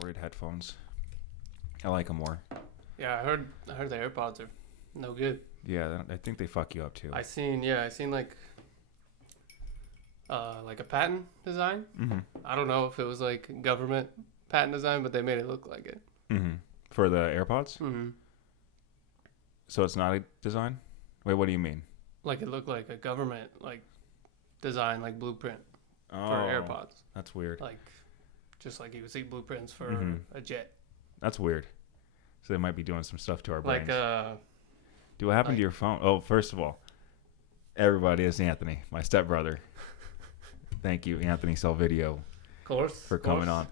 corded headphones. I like them more. Yeah, I heard the AirPods are no good. Yeah, I think they fuck you up too. I seen like a patent design. Mm-hmm. I don't know if it was like government patent design, but they made it look like it. Mm-hmm. For the AirPods? Mm-hmm. So it's not a design? Wait, what do you mean? Like it looked like a government like design, like blueprint for AirPods. That's weird. Like just like you would see blueprints for a jet. That's weird. So they might be doing some stuff to our brains. Like Do what happened to your phone? Oh, first of all, everybody, it's Anthony, my stepbrother. Thank you, Anthony Salvidio, for coming on.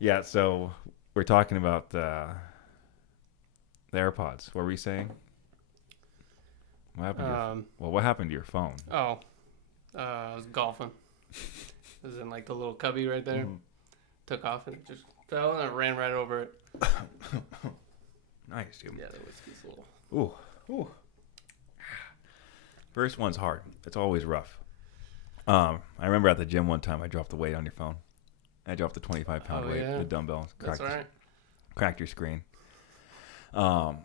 Yeah, so we're talking about the AirPods. What were you saying? What happened? What happened to your phone? I was golfing. It was in like the little cubby right there. Mm-hmm. Took off and it just fell and I ran right over it. Nice, dude. Yeah, the whiskey's a little. Ooh. First one's hard. It's always rough. I remember at the gym one time I dropped the weight on your phone. I dropped the 25-pound weight, the dumbbell. That's right. Cracked your screen. So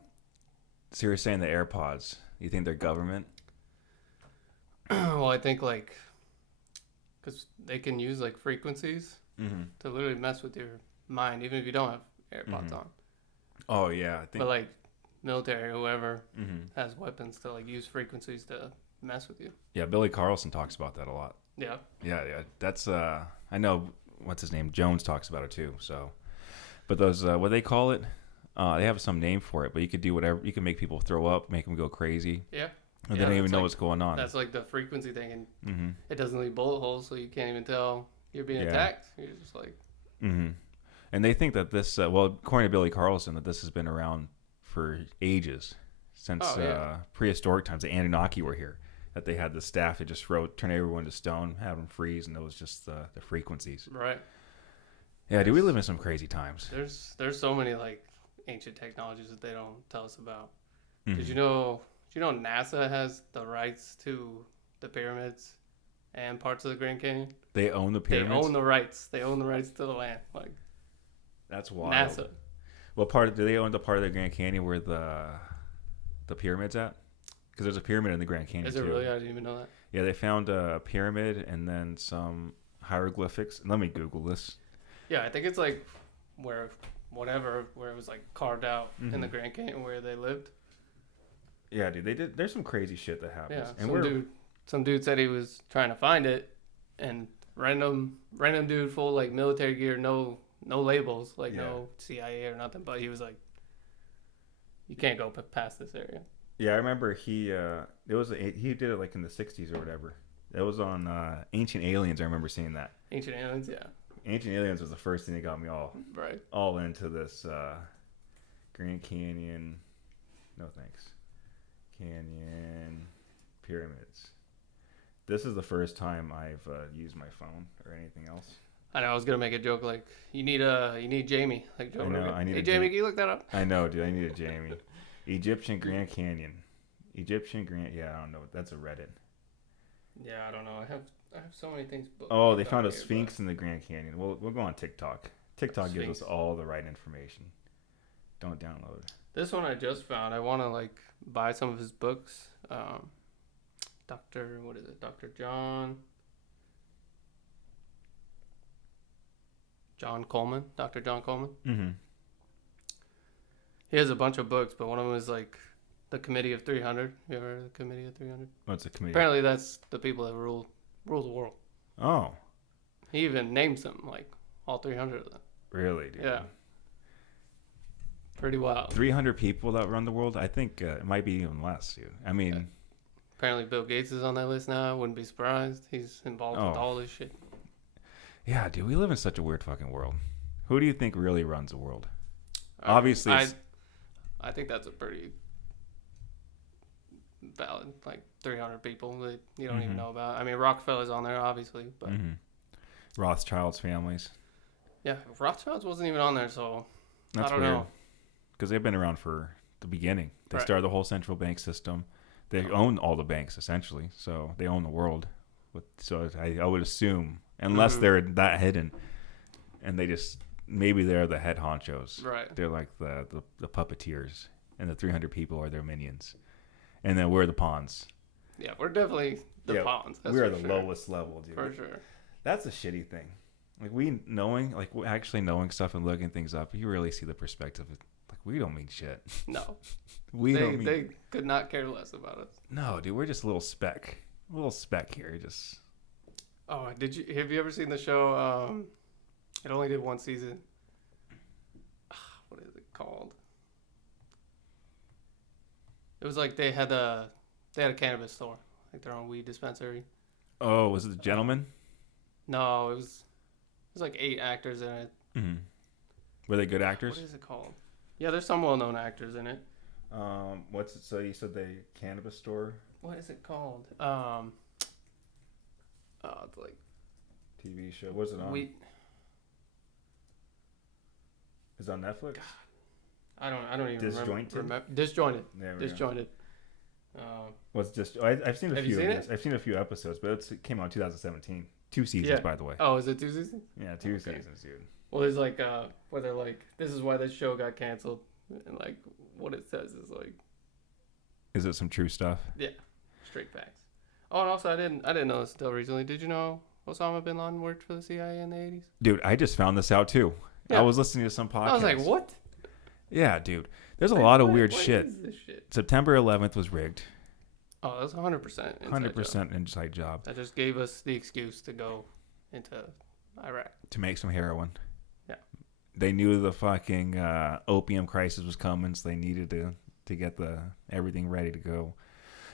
you were saying the AirPods. You think they're government? Well, I think like because they can use like frequencies to literally mess with your mind, even if you don't have AirPods on. Oh yeah, I think. But like military, whoever has weapons to like use frequencies to mess with you. Yeah, Billy Carlson talks about that a lot. Yeah. Yeah. That's I know what's his name, Jones talks about it too. So, but those what they call it, they have some name for it. But you could do whatever. You can make people throw up, make them go crazy. Yeah. And they don't even know what's going on. That's like the frequency thing, and it doesn't leave bullet holes, so you can't even tell you're being attacked. You're just like. And they think that this, according to Billy Carlson, that this has been around for ages, since prehistoric times. The Anunnaki were here. That they had the staff that just turn everyone to stone, have them freeze, and it was just the frequencies. Right. Yeah, we live in some crazy times. There's so many like ancient technologies that they don't tell us about. Did you know NASA has the rights to the pyramids and parts of the Grand Canyon? They own the pyramids? They own the rights. They own the rights to the land. Like that's wild. NASA. What do they own the part of the Grand Canyon where the pyramid's at? Because there's a pyramid in the Grand Canyon. Is it really? I didn't even know that. Yeah, they found a pyramid and then some hieroglyphics. Let me Google this. Yeah, I think it's like where it was like carved out in the Grand Canyon where they lived. Yeah, dude, there's some crazy shit that happens. Yeah, and some dude said he was trying to find it, and random dude full like military gear, no labels, like no CIA or nothing, but he was like, you can't go past this area. Yeah, I remember he did it like in the 60s or whatever. It was on Ancient Aliens. I remember seeing that. Ancient Aliens, yeah. Ancient Aliens was the first thing that got me all into this Grand Canyon. No thanks. Canyon pyramids. This is the first time I've used my phone or anything else. I know. I was gonna make a joke like you need Jamie. Like Joe Rogan. I need. Hey Jamie, can you look that up? I know, dude. I need a Jamie. Egyptian Grand Canyon. Yeah, I don't know. That's a Reddit. Yeah, I don't know. I have so many things. Oh, they found a Sphinx in the Grand Canyon. We'll go on TikTok. TikTok gives us all the right information. Don't download. This one I just found. I want to like buy some of his books. Dr. John Coleman. Dr. John Coleman. Mm-hmm. He has a bunch of books, but one of them is like the Committee of 300. You ever heard of the Committee of 300? What's a committee? Apparently that's the people that rule the world. Oh. He even names them, like all 300 of them. Really, dude? Yeah. Pretty wild. 300 people that run the world? I think it might be even less, dude. I mean... Yeah. Apparently Bill Gates is on that list now. I wouldn't be surprised. He's involved with all this shit. Yeah, dude. We live in such a weird fucking world. Who do you think really runs the world? Obviously... I think that's a pretty valid, like 300 people that you don't even know about. I mean, Rockefeller's on there, obviously, but... Rothschild's families. Yeah, Rothschild's wasn't even on there, so that's I don't know. Because they've been around for the beginning. They started the whole central bank system. They own all the banks, essentially. So they own the world. So I would assume, unless they're that hidden, and they just maybe they're the head honchos. Right. They're like the puppeteers, and the 300 people are their minions, and then we're the pawns. Yeah, we're definitely the pawns. We are the lowest level, dude. For sure. That's a shitty thing. Like actually knowing stuff and looking things up, you really see the perspective. Like we don't mean shit. No. They could not care less about us. No, dude, we're just a little speck here. Just. Oh, have you ever seen the show? It only did one season. What is it called? It was like they had a cannabis store, like their own weed dispensary. Oh, was it The Gentleman? No, it was like 8 actors in it. Mm-hmm. Were they good actors? What is it called? Yeah, there's some well-known actors in it. What's it? So you said the cannabis store? What is it called? It's like TV show. What's it on? Is it on Netflix? God, I don't even remember. Disjointed. Disjointed. What's just? I've seen a few. Seen it? I've seen a few episodes, but it came out in 2017. 2 seasons, by the way. Oh, is it 2 seasons? Yeah, 2 seasons, dude. Well, there's like where they're like, this is why this show got canceled, and like what it says is like, is it some true stuff? Yeah, straight facts. Oh, and also I didn't know this until recently. Did you know Osama bin Laden worked for the CIA in the 80s? Dude, I just found this out too. Yeah. I was listening to some podcast. I was like, what? Yeah, dude. There's a lot of weird shit. Is this shit. September 11th was rigged. Oh, that's 100%. 100% inside job. That just gave us the excuse to go into Iraq. To make some heroin. Yeah. They knew the fucking opium crisis was coming, so they needed to get everything ready to go.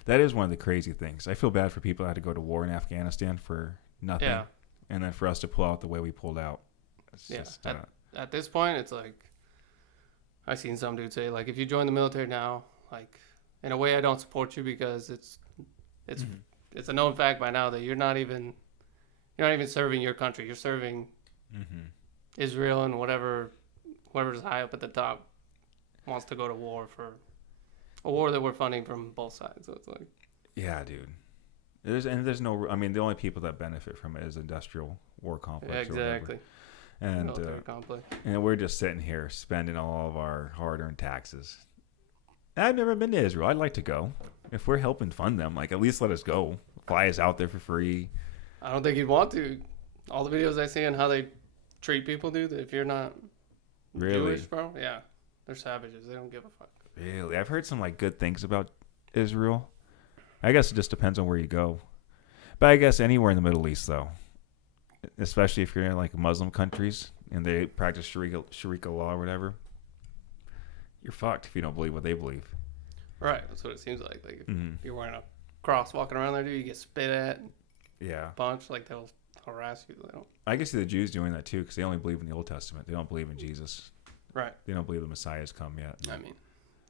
That is one of the crazy things. I feel bad for people that had to go to war in Afghanistan for nothing. Yeah. And then for us to pull out the way we pulled out. It's at this point, it's like, I've seen some dude say, like, if you join the military now, like, in a way I don't support you because it's a known fact by now that you're not even serving your country. You're serving Israel and whoever's high up at the top wants to go to war for a war that we're funding from both sides. So it's like, yeah, dude. There's no. I mean, the only people that benefit from it is industrial war complex. Yeah, exactly. And we're just sitting here spending all of our hard-earned taxes. I've never been to Israel. I'd like to go. If we're helping fund them, like, at least let us go. Fly us out there for free. I don't think you'd want to. All the videos I see on how they treat people, dude, if you're not Jewish, bro, yeah, they're savages. They don't give a fuck. Really? I've heard some, like, good things about Israel. I guess it just depends on where you go. But I guess anywhere in the Middle East, though. Especially if you're in, like, Muslim countries and they practice Sharia law or whatever. You're fucked if you don't believe what they believe. Right. That's what it seems like. Like, if you're wearing a cross walking around there, dude, you get spit at. Yeah. Bunch. Like, they'll harass you. They don't. I can see the Jews doing that, too, because they only believe in the Old Testament. They don't believe in Jesus. Right. They don't believe the Messiah's come yet. I mean,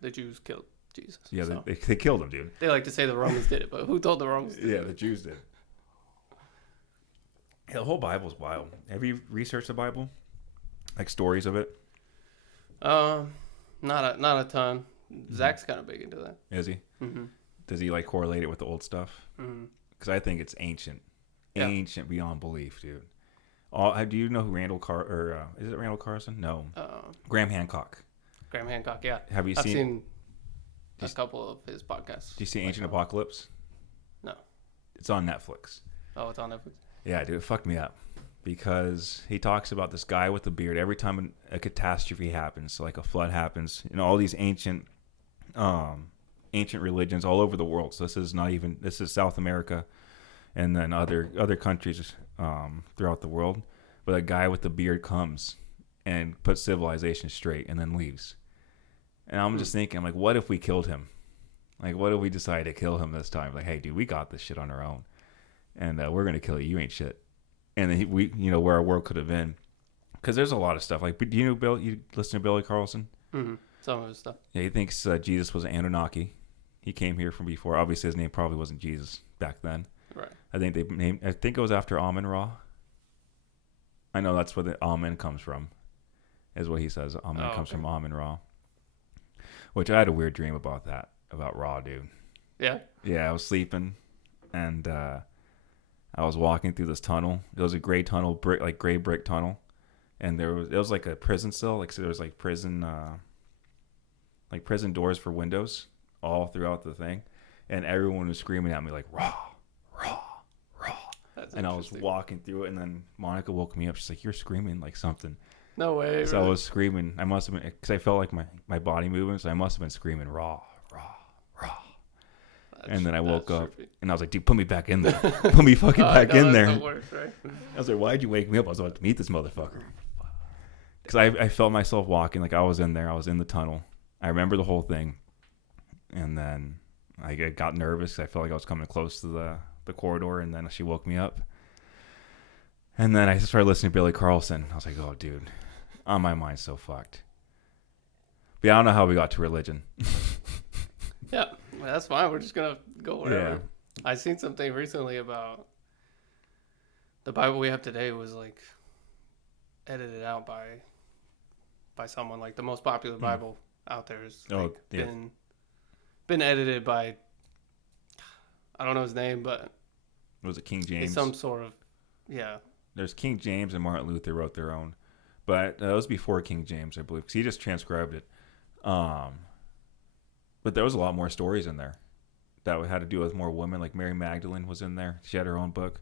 the Jews killed Jesus. Yeah, so. they killed him, dude. They like to say the Romans did it, but who told the Romans to do it? Yeah, the Jews did. Yeah, the whole Bible's wild. Have you researched the Bible? Like stories of it? Not a ton. Zach's kind of big into that. Is he? Mm-hmm. Does he like correlate it with the old stuff? Because I think it's ancient, ancient beyond belief, dude. Do you know who is it Randall Carlson? No. Graham Hancock. Graham Hancock, yeah. Have you I've seen a couple of his podcasts. Do you see Ancient Apocalypse? No. It's on Netflix. Oh, it's on Netflix? Yeah, dude, it fucked me up. Because he talks about this guy with a beard every time a catastrophe happens, so like a flood happens, all these ancient religions all over the world. So this is South America and then other countries throughout the world. But a guy with a beard comes and puts civilization straight and then leaves. And I'm just thinking, like, what if we killed him? Like, what if we decided to kill him this time? Like, hey, dude, we got this shit on our own. And we're going to kill you. You ain't shit. And then where our world could have been. Because there's a lot of stuff. Like, do you know Bill? You listen to Billy Carlson? Mm-hmm. Some of his stuff. Yeah, he thinks Jesus was an Anunnaki. He came here from before. Obviously, his name probably wasn't Jesus back then. Right. I think it was after Amun-Ra. I know that's where the Amen comes from, is what he says. Amen comes from Amun-Ra. Which I had a weird dream about that, about Ra, dude. Yeah? Yeah, I was sleeping, and I was walking through this tunnel. It was a gray tunnel, gray brick tunnel, and it was like a prison cell. Like, so there was like prison doors for windows all throughout the thing, and everyone was screaming at me like raw, raw, raw. And I was walking through it, and then Monica woke me up. She's like, "You're screaming like something." No way. So really? I was screaming. I must have been, because I felt like my body moving, so I must have been screaming raw, raw, raw. And then I woke up, and I was like, "Dude, put me back in there. Put me fucking back in there." The worst, right? I was like, "Why'd you wake me up? I was about to meet this motherfucker." Because I felt myself walking like I was in there. I was in the tunnel. I remember the whole thing, and then I got nervous. I felt like I was coming close to the corridor, and then she woke me up. And then I started listening to Billy Carlson. I was like, "Oh, dude, my mind's so fucked." But yeah, I don't know how we got to religion. Yeah, well, that's fine. We're just gonna go wherever. Yeah. I seen something recently about the Bible we have today was like edited out by someone. Like the most popular Bible out there is like been edited by, I don't know his name, but was it King James? It's some sort of, yeah. There's King James and Martin Luther wrote their own, but that was before King James, I believe, because he just transcribed it. But there was a lot more stories in there that had to do with more women. Like Mary Magdalene was in there. She had her own book.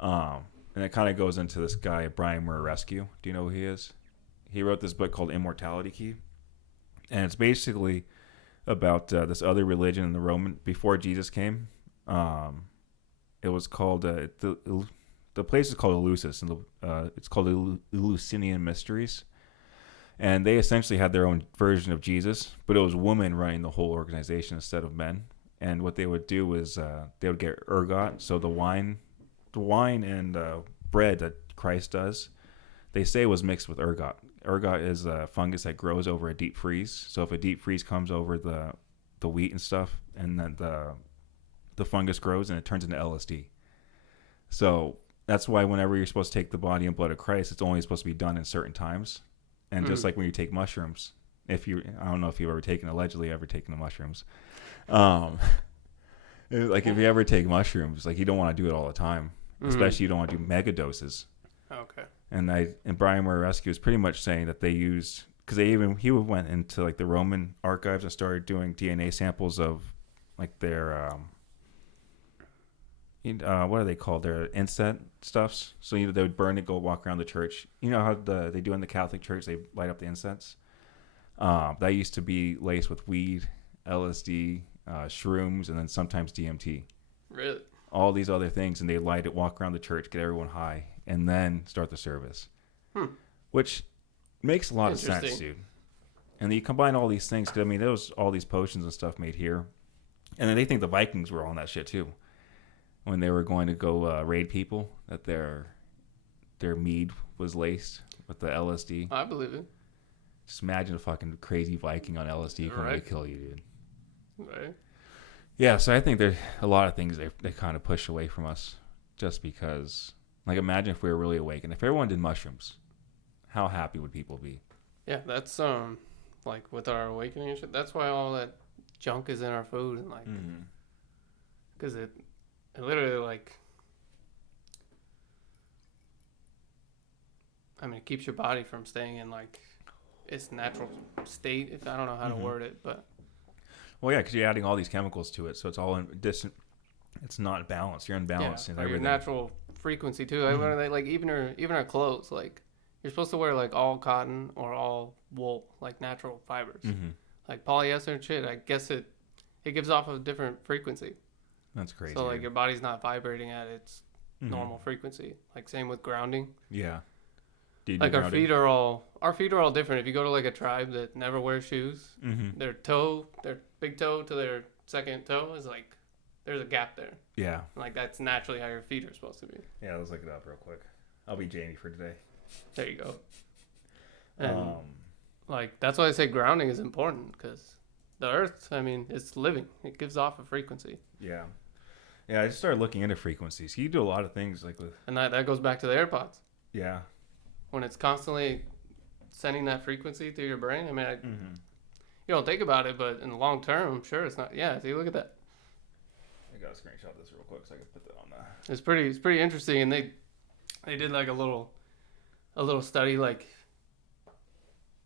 And it kind of goes into this guy, Brian Murarescu. Do you know who he is? He wrote this book called Immortality Key. And it's basically about this other religion in the Roman, before Jesus came. It was called, the place is called Eleusis, and it's called the Eleusinian Mysteries. And they essentially had their own version of Jesus, but it was women running the whole organization instead of men. And what they would do was they would get ergot, so the wine and bread that Christ does, they say was mixed with ergot. Ergot is a fungus that grows over a deep freeze. So if a deep freeze comes over the wheat and stuff, and then the fungus grows and it turns into LSD. So that's why whenever you're supposed to take the body and blood of Christ, it's only supposed to be done in certain times. And just like when you take mushrooms, I don't know if you've ever taken the mushrooms. Like if you ever take mushrooms, like you don't want to do it all the time, especially you don't want to do mega doses. Okay. And Brian Murarescu is pretty much saying that they used, because he went into like the Roman archives and started doing DNA samples of like their what are they called? Their incense stuffs. So they would burn it, go walk around the church. You know how they do in the Catholic Church? They light up the incense. That used to be laced with weed, LSD, shrooms, and then sometimes DMT. Really? All these other things, and they light it, walk around the church, get everyone high, and then start the service. Which makes a lot of sense, dude. And then you combine all these things, because there was all these potions and stuff made here. And then they think the Vikings were on that shit too. When they were going to go raid people, that their mead was laced with the LSD. I believe it. Just imagine a fucking crazy Viking on LSD coming to kill you, dude. Right. Yeah, so I think there's a lot of things they kind of push away from us just because, like, imagine if we were really awake and if everyone did mushrooms, how happy would people be? Yeah, that's like with our awakening and shit. That's why all that junk is in our food, and like, because it literally, like, it keeps your body from staying in like its natural state. If I don't know how to word it, but. Well, yeah, because you're adding all these chemicals to it, so it's all it's not balanced. You're unbalanced in everything. Your natural frequency too. I learned like even our clothes, like you're supposed to wear like all cotton or all wool, like natural fibers. Like polyester and shit. I guess it gives off a different frequency. That's crazy. So like your body's not vibrating at its normal frequency. Like same with grounding. Yeah. Like our feet are all different. If you go to like a tribe that never wears shoes, their big toe to their second toe is like there's a gap there. Yeah. Like that's naturally how your feet are supposed to be. Yeah, let's look it up real quick. I'll be Jamie for today. There you go. And like that's why I say grounding is important, because the earth, it's living. It gives off a frequency. Yeah. Yeah, I just started looking into frequencies. You do a lot of things like with, and that goes back to the AirPods. Yeah. When it's constantly sending that frequency through your brain, you don't think about it, but in the long term, I'm sure it's not. Yeah, see, look at that. I gotta screenshot this real quick so I can put that on there. It's pretty interesting, and they did like a little a little study, like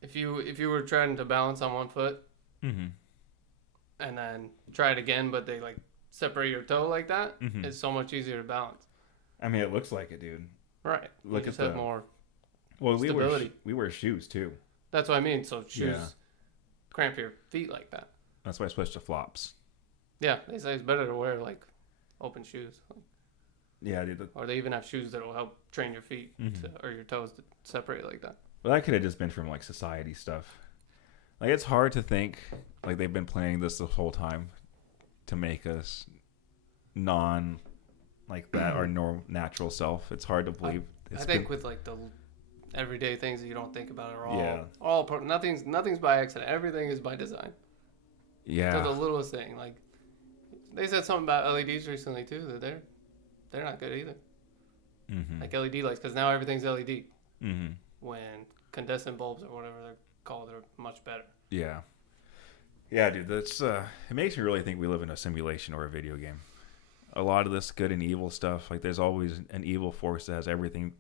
if you were trying to balance on one foot, mm-hmm. and then try it again, but they like separate your toe like that, mm-hmm. it's so much easier to balance. I mean, it looks like it, dude. Right. Look you at just have more stability. We wear shoes too. That's what I mean. So shoes cramp your feet like that. That's why I switched to flops. Yeah, they say it's better to wear like open shoes. Yeah, dude. Or they even have shoes that will help train your feet or your toes to separate like that. Well, that could have just been from like society stuff. Like it's hard to think like they've been planning this whole time to make us non like that our natural self. It's hard to believe. I think with like the everyday things that you don't think about are all nothing's by accident. Everything is by design. Yeah. To the littlest thing. Like they said something about LEDs recently too, that they're not good either. Mm-hmm. Like LED lights, because now everything's LED. Mm-hmm. When incandescent bulbs or whatever they're called are much better. Yeah. Yeah, dude, that's it makes me really think we live in a simulation or a video game. A lot of this good and evil stuff, like there's always an evil force that has everything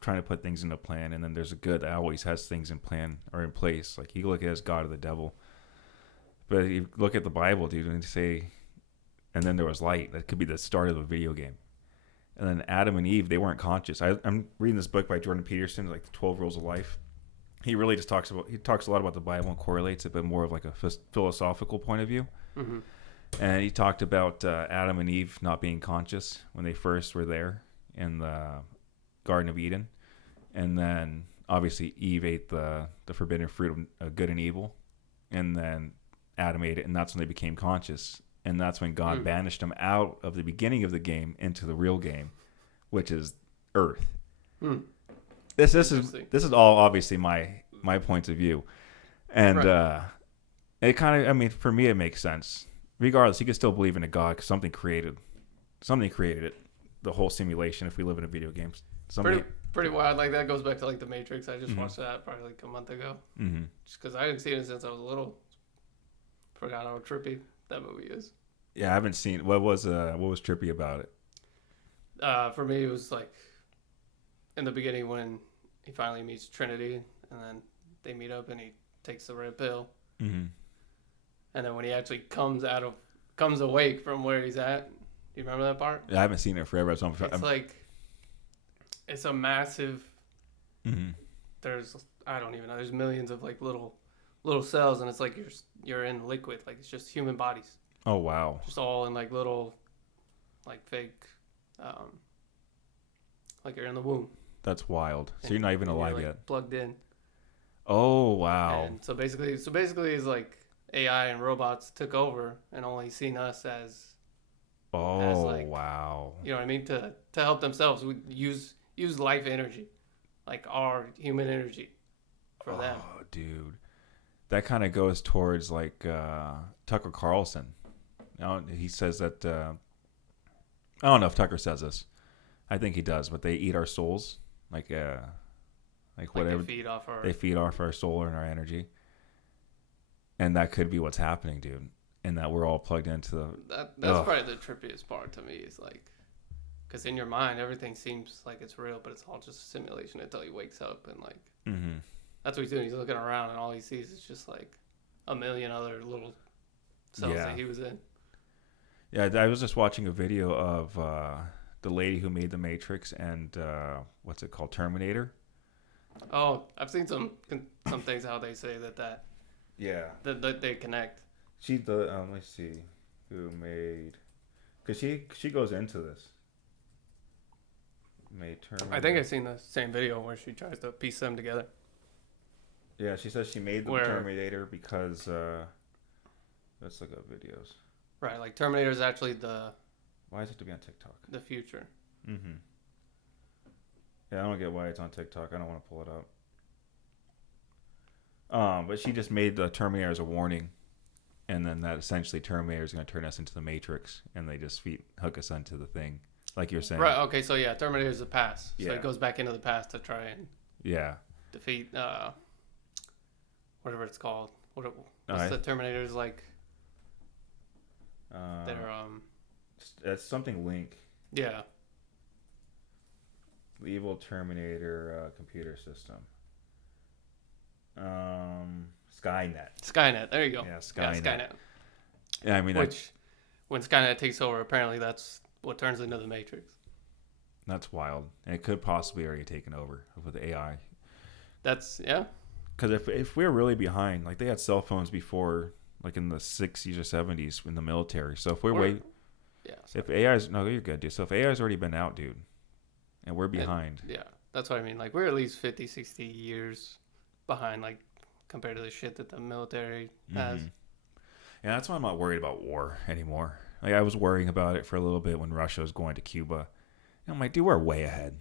trying to put things into plan, and then there's a good that always has things in plan or in place. Like you look at it as God or the devil. But you look at the Bible, dude, and say, and then there was light. That could be the start of a video game. And then Adam and Eve, they weren't conscious. I'm reading this book by Jordan Peterson, like the 12 Rules of Life. He really just talks a lot about the Bible and correlates it, but more of like a philosophical point of view. Mm-hmm. And he talked about Adam and Eve not being conscious when they first were there in the Garden of Eden. And then obviously Eve ate the forbidden fruit of good and evil. And then Adam ate it, and that's when they became conscious. And that's when God banished them out of the beginning of the game into the real game, which is Earth. This is all obviously my points of view, and it kind of, I mean, for me it makes sense. Regardless, you can still believe in a God because something created it, the whole simulation. If we live in a video game, pretty wild. Like that goes back to like the Matrix. I just watched that probably like a month ago, just because I didn't see it since I was little. Forgot how trippy that movie is. Yeah, I haven't seen. What was trippy about it? For me, it was like in the beginning when he finally meets Trinity, and then they meet up, and he takes the red pill, and then when he actually comes awake from where he's at. Do you remember that part? Yeah, I haven't seen it forever. So it's a massive. There's I don't even know. There's millions of like little cells, and it's like you're in liquid, like it's just human bodies. Oh wow! Just all in like little, like fake, like you're in the womb. That's wild. So you're not even alive yet. Plugged in. Oh wow! And so basically, it's like AI and robots took over and only seen us as. Oh like, wow! You know what I mean? To help themselves, we use life energy, like our human energy, for them. Oh dude. That kind of goes towards like Tucker Carlson. He says that I don't know if Tucker says this. I think he does, but they eat our souls, like whatever. They feed off our soul and our energy, and that could be what's happening, dude. And that we're all plugged into that's probably the trippiest part to me. Is like, because in your mind everything seems like it's real, but it's all just a simulation until he wakes up and like. Mm-hmm. That's what he's doing. He's looking around, and all he sees is just like a million other little cells that he was in. Yeah, I was just watching a video of the lady who made the Matrix and what's it called, Terminator. Oh, I've seen some things how they say that. Yeah. That they connect. Let's see, who made, because she goes into this. Made Terminator. I think I've seen the same video where she tries to piece them together. Yeah, she says she made the Terminator because let's look up videos. Right, like Terminator is actually the. Why is it to be on TikTok? The future. Yeah, I don't get why it's on TikTok. I don't want to pull it up. But she just made the Terminator as a warning, and then that essentially Terminator is going to turn us into the Matrix, and they just hook us onto the thing, like you're saying. Right. Okay. So yeah, Terminator is the past. So it goes back into the past to try and. Yeah. Defeat whatever it's called. What's the Terminator's like? That's something Link. Yeah. The evil Terminator computer system. Skynet. Skynet. There you go. Yeah, Skynet. Yeah, Skynet. Yeah, I mean, when Skynet takes over, apparently that's what turns into the Matrix. That's wild. And it could possibly already taken over with AI. That's, yeah. Because if we're really behind, like they had cell phones before, like in the 60s or 70s in the military. So if if AI's, no, you're good, dude. So if AI's already been out, dude, and we're behind. Yeah, that's what I mean. Like we're at least 50, 60 years behind, like compared to the shit that the military has. Yeah, that's why I'm not worried about war anymore. Like I was worrying about it for a little bit when Russia was going to Cuba. And I'm like, dude, we're way ahead.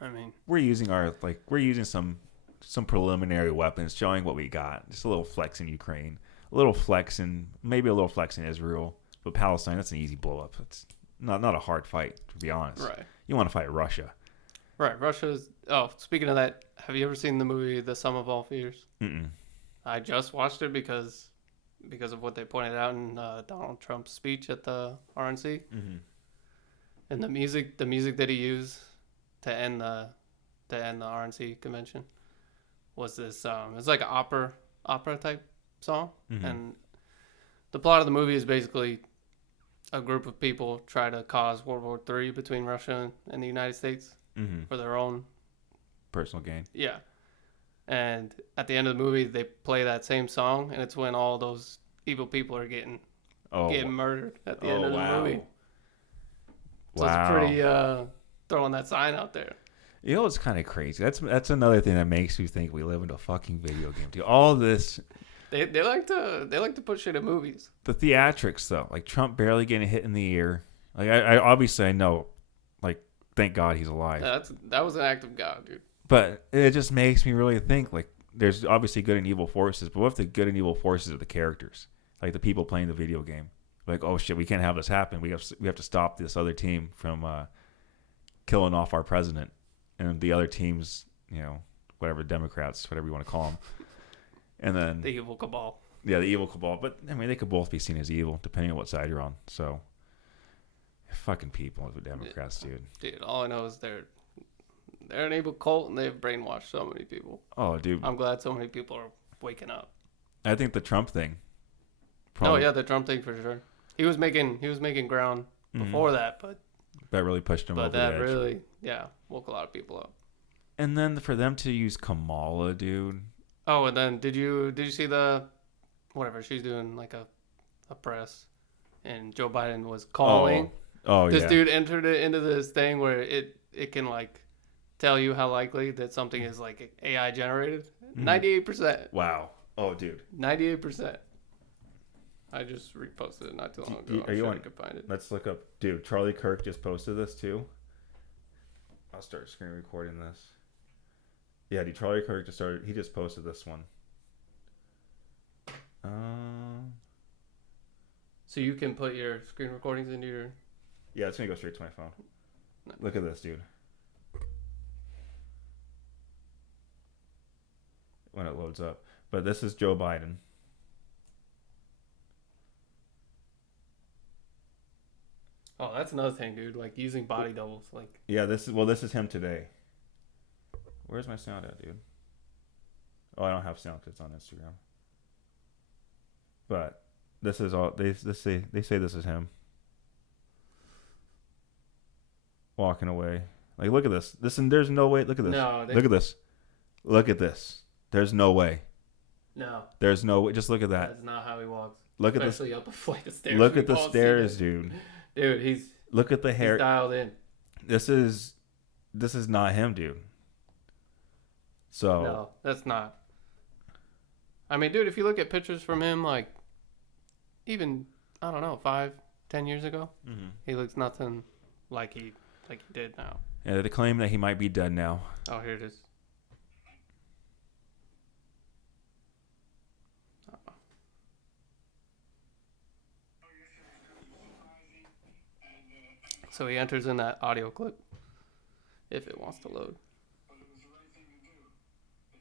I mean, we're using some preliminary weapons, showing what we got. Just a little flex in Ukraine, maybe a little flex in Israel, but Palestine, that's an easy blow up. It's not a hard fight, to be honest. Right. You want to fight Russia. Right. Russia's. Oh, speaking of that, have you ever seen the movie The Sum of All Fears? Mm-mm. I just watched it because of what they pointed out in Donald Trump's speech at the RNC. Mm-hmm. And the music that he used to end the RNC convention was this. It's like an opera type song, and the plot of the movie is basically a group of people try to cause World War III between Russia and the United States for their own personal gain. Yeah, and at the end of the movie, they play that same song, and it's when all those evil people are getting murdered at the end of the movie. So it's pretty throwing that sign out there. You know what's kind of crazy? That's another thing that makes you think we live in a fucking video game. Dude, all this. They like to put shit in movies. The theatrics though, like Trump barely getting hit in the ear. Like I obviously I know, like thank God he's alive. That was an act of God, dude. But it just makes me really think like there's obviously good and evil forces, but what if the good and evil forces are the characters, like the people playing the video game? Like, oh shit, we can't have this happen. We have to stop this other team from killing off our president, and the other teams, whatever, Democrats, whatever you want to call them, and then the evil cabal. Yeah, the evil cabal. But I mean, they could both be seen as evil depending on what side you're on. So, fucking people, the Democrats, dude. Dude, all I know is they're an evil cult, and they've brainwashed so many people. Oh, dude, I'm glad so many people are waking up. I think the Trump thing. Oh yeah, the Trump thing for sure. He was making ground before that, but that really pushed him over the edge. But that really, woke a lot of people up. And then for them to use Kamala, dude. Oh, and then did you see the whatever she's doing, like a press, and Joe Biden was calling. Oh this dude entered it into this thing where it can like tell you how likely that something is like AI generated. 98%. Wow. Oh, dude. 98%. I just reposted it not too long ago. Are you on? I could find it. Let's look up. Dude, Charlie Kirk just posted this too. I'll start screen recording this. Yeah, dude, Charlie Kirk he just posted this one. So you can put your screen recordings into your... Yeah, it's going to go straight to my phone. No. Look at this, dude. When it loads up. But this is Joe Biden. Oh, that's another thing, dude. Like using body doubles, like. Yeah, this is him today. Where's my sound at, dude? Oh, I don't have sound because it's on Instagram. But this is all they say this is him walking away. Like, look at this. There's no way. Look at this. No, look at this. Look at this. There's no way. No. There's no way. Just look at that. That's not how he walks. Look at this. Especially up a flight of stairs. Look at the stairs, dude. Dude, look at the hair. He's dialed in. This is not him, dude. So no, that's not. I mean, dude, if you look at pictures from him, like even I don't know, 5-10 years ago, he looks nothing like he did now. Yeah, they claim that he might be dead now. Oh, here it is. So he enters in that audio clip if it wants to load. But it was the right thing to do. I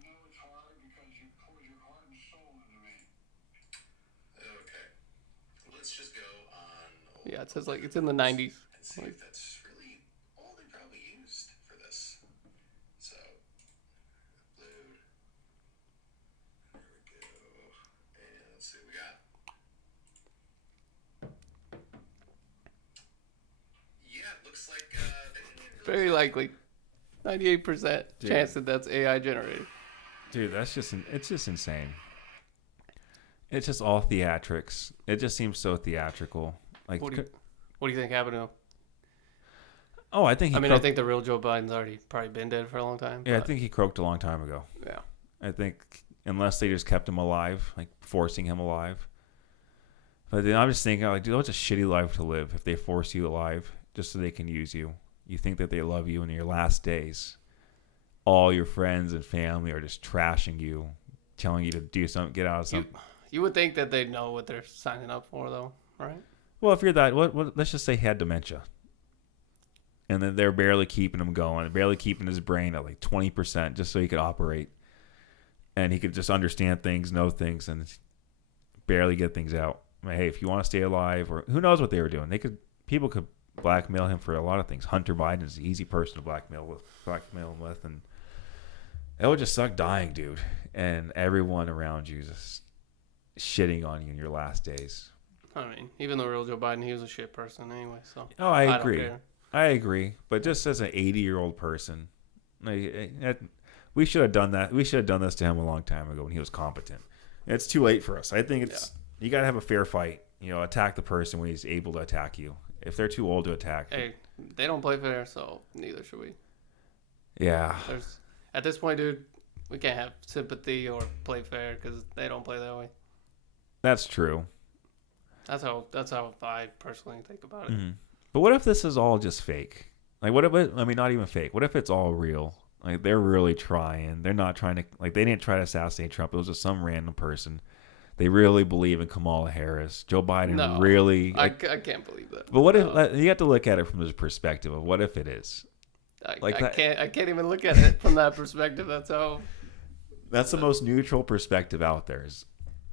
know it's hard because you poured your heart and soul into me. Okay. Let's just go on. Yeah, it says like it's in the 90s. And see if that's really all they probably looks like they didn't even really Very likely. 98% Dude. chance that that's AI generated. Dude, it's just insane. It's just all theatrics. It just seems so theatrical. Like, What do you think happened to him? oh, I think he. I think the real Joe Biden's already probably been dead for a long time. Yeah, I but- think he croaked a long time ago. Yeah. I think unless they just kept him alive, like forcing him alive. But then I'm just thinking, like, dude, what's a shitty life to live if they force you alive just so they can use you? You think that they love you in your last days. All your friends and family are just trashing you, telling you to do something, get out of something. You would think that they know what they're signing up for, though, right? Well, if you're that, let's just say he had dementia. And then they're barely keeping him going, barely keeping his brain at like 20% just so he could operate. And he could just understand things, know things, and barely get things out. I mean, hey, if you want to stay alive, or who knows what they were doing. People could blackmail him for a lot of things. Hunter Biden is an easy person to blackmail him with, and it would just suck dying, dude. And everyone around you just shitting on you in your last days. I mean, even the real Joe Biden, he was a shit person anyway, so. Oh, I don't agree. care. I agree. But just as an 80-year-old person, we should have done that. We should have done this to him a long time ago when he was competent. It's too late for us. I think you got to have a fair fight. You know, attack the person when he's able to attack you. If they're too old to attack. Hey, they don't play fair, so neither should we. Yeah. At this point, dude, we can't have sympathy or play fair because they don't play that way. That's true. That's how I personally think about it. Mm-hmm. But what if this is all just fake? Like, what if not even fake. What if it's all real? Like, they're really trying. They're not trying to, like, they didn't try to assassinate Trump. It was just some random person. They really believe in Kamala Harris. Joe Biden really. Like, I can't believe that. But what if, you have to look at it from this perspective of what if it is? I can't even look at it from that perspective. That's the most neutral perspective out there. Is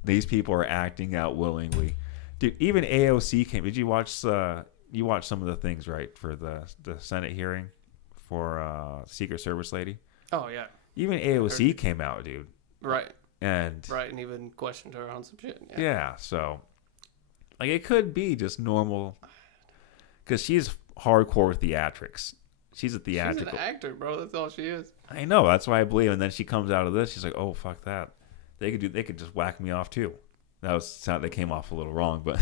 these people are acting out willingly. Dude, even AOC came. Did you watch you watched some of the things, right, for the Senate hearing for Secret Service lady? Oh, yeah. Even AOC came out, dude. Right. And even questioned her on some shit. Yeah, so like it could be just normal because she's hardcore with theatrics. She's a theatrical. She's an actor, bro. That's all she is. I know. That's why I believe. And then she comes out of this. She's like, "Oh, fuck that. They could just whack me off too." They came off a little wrong, but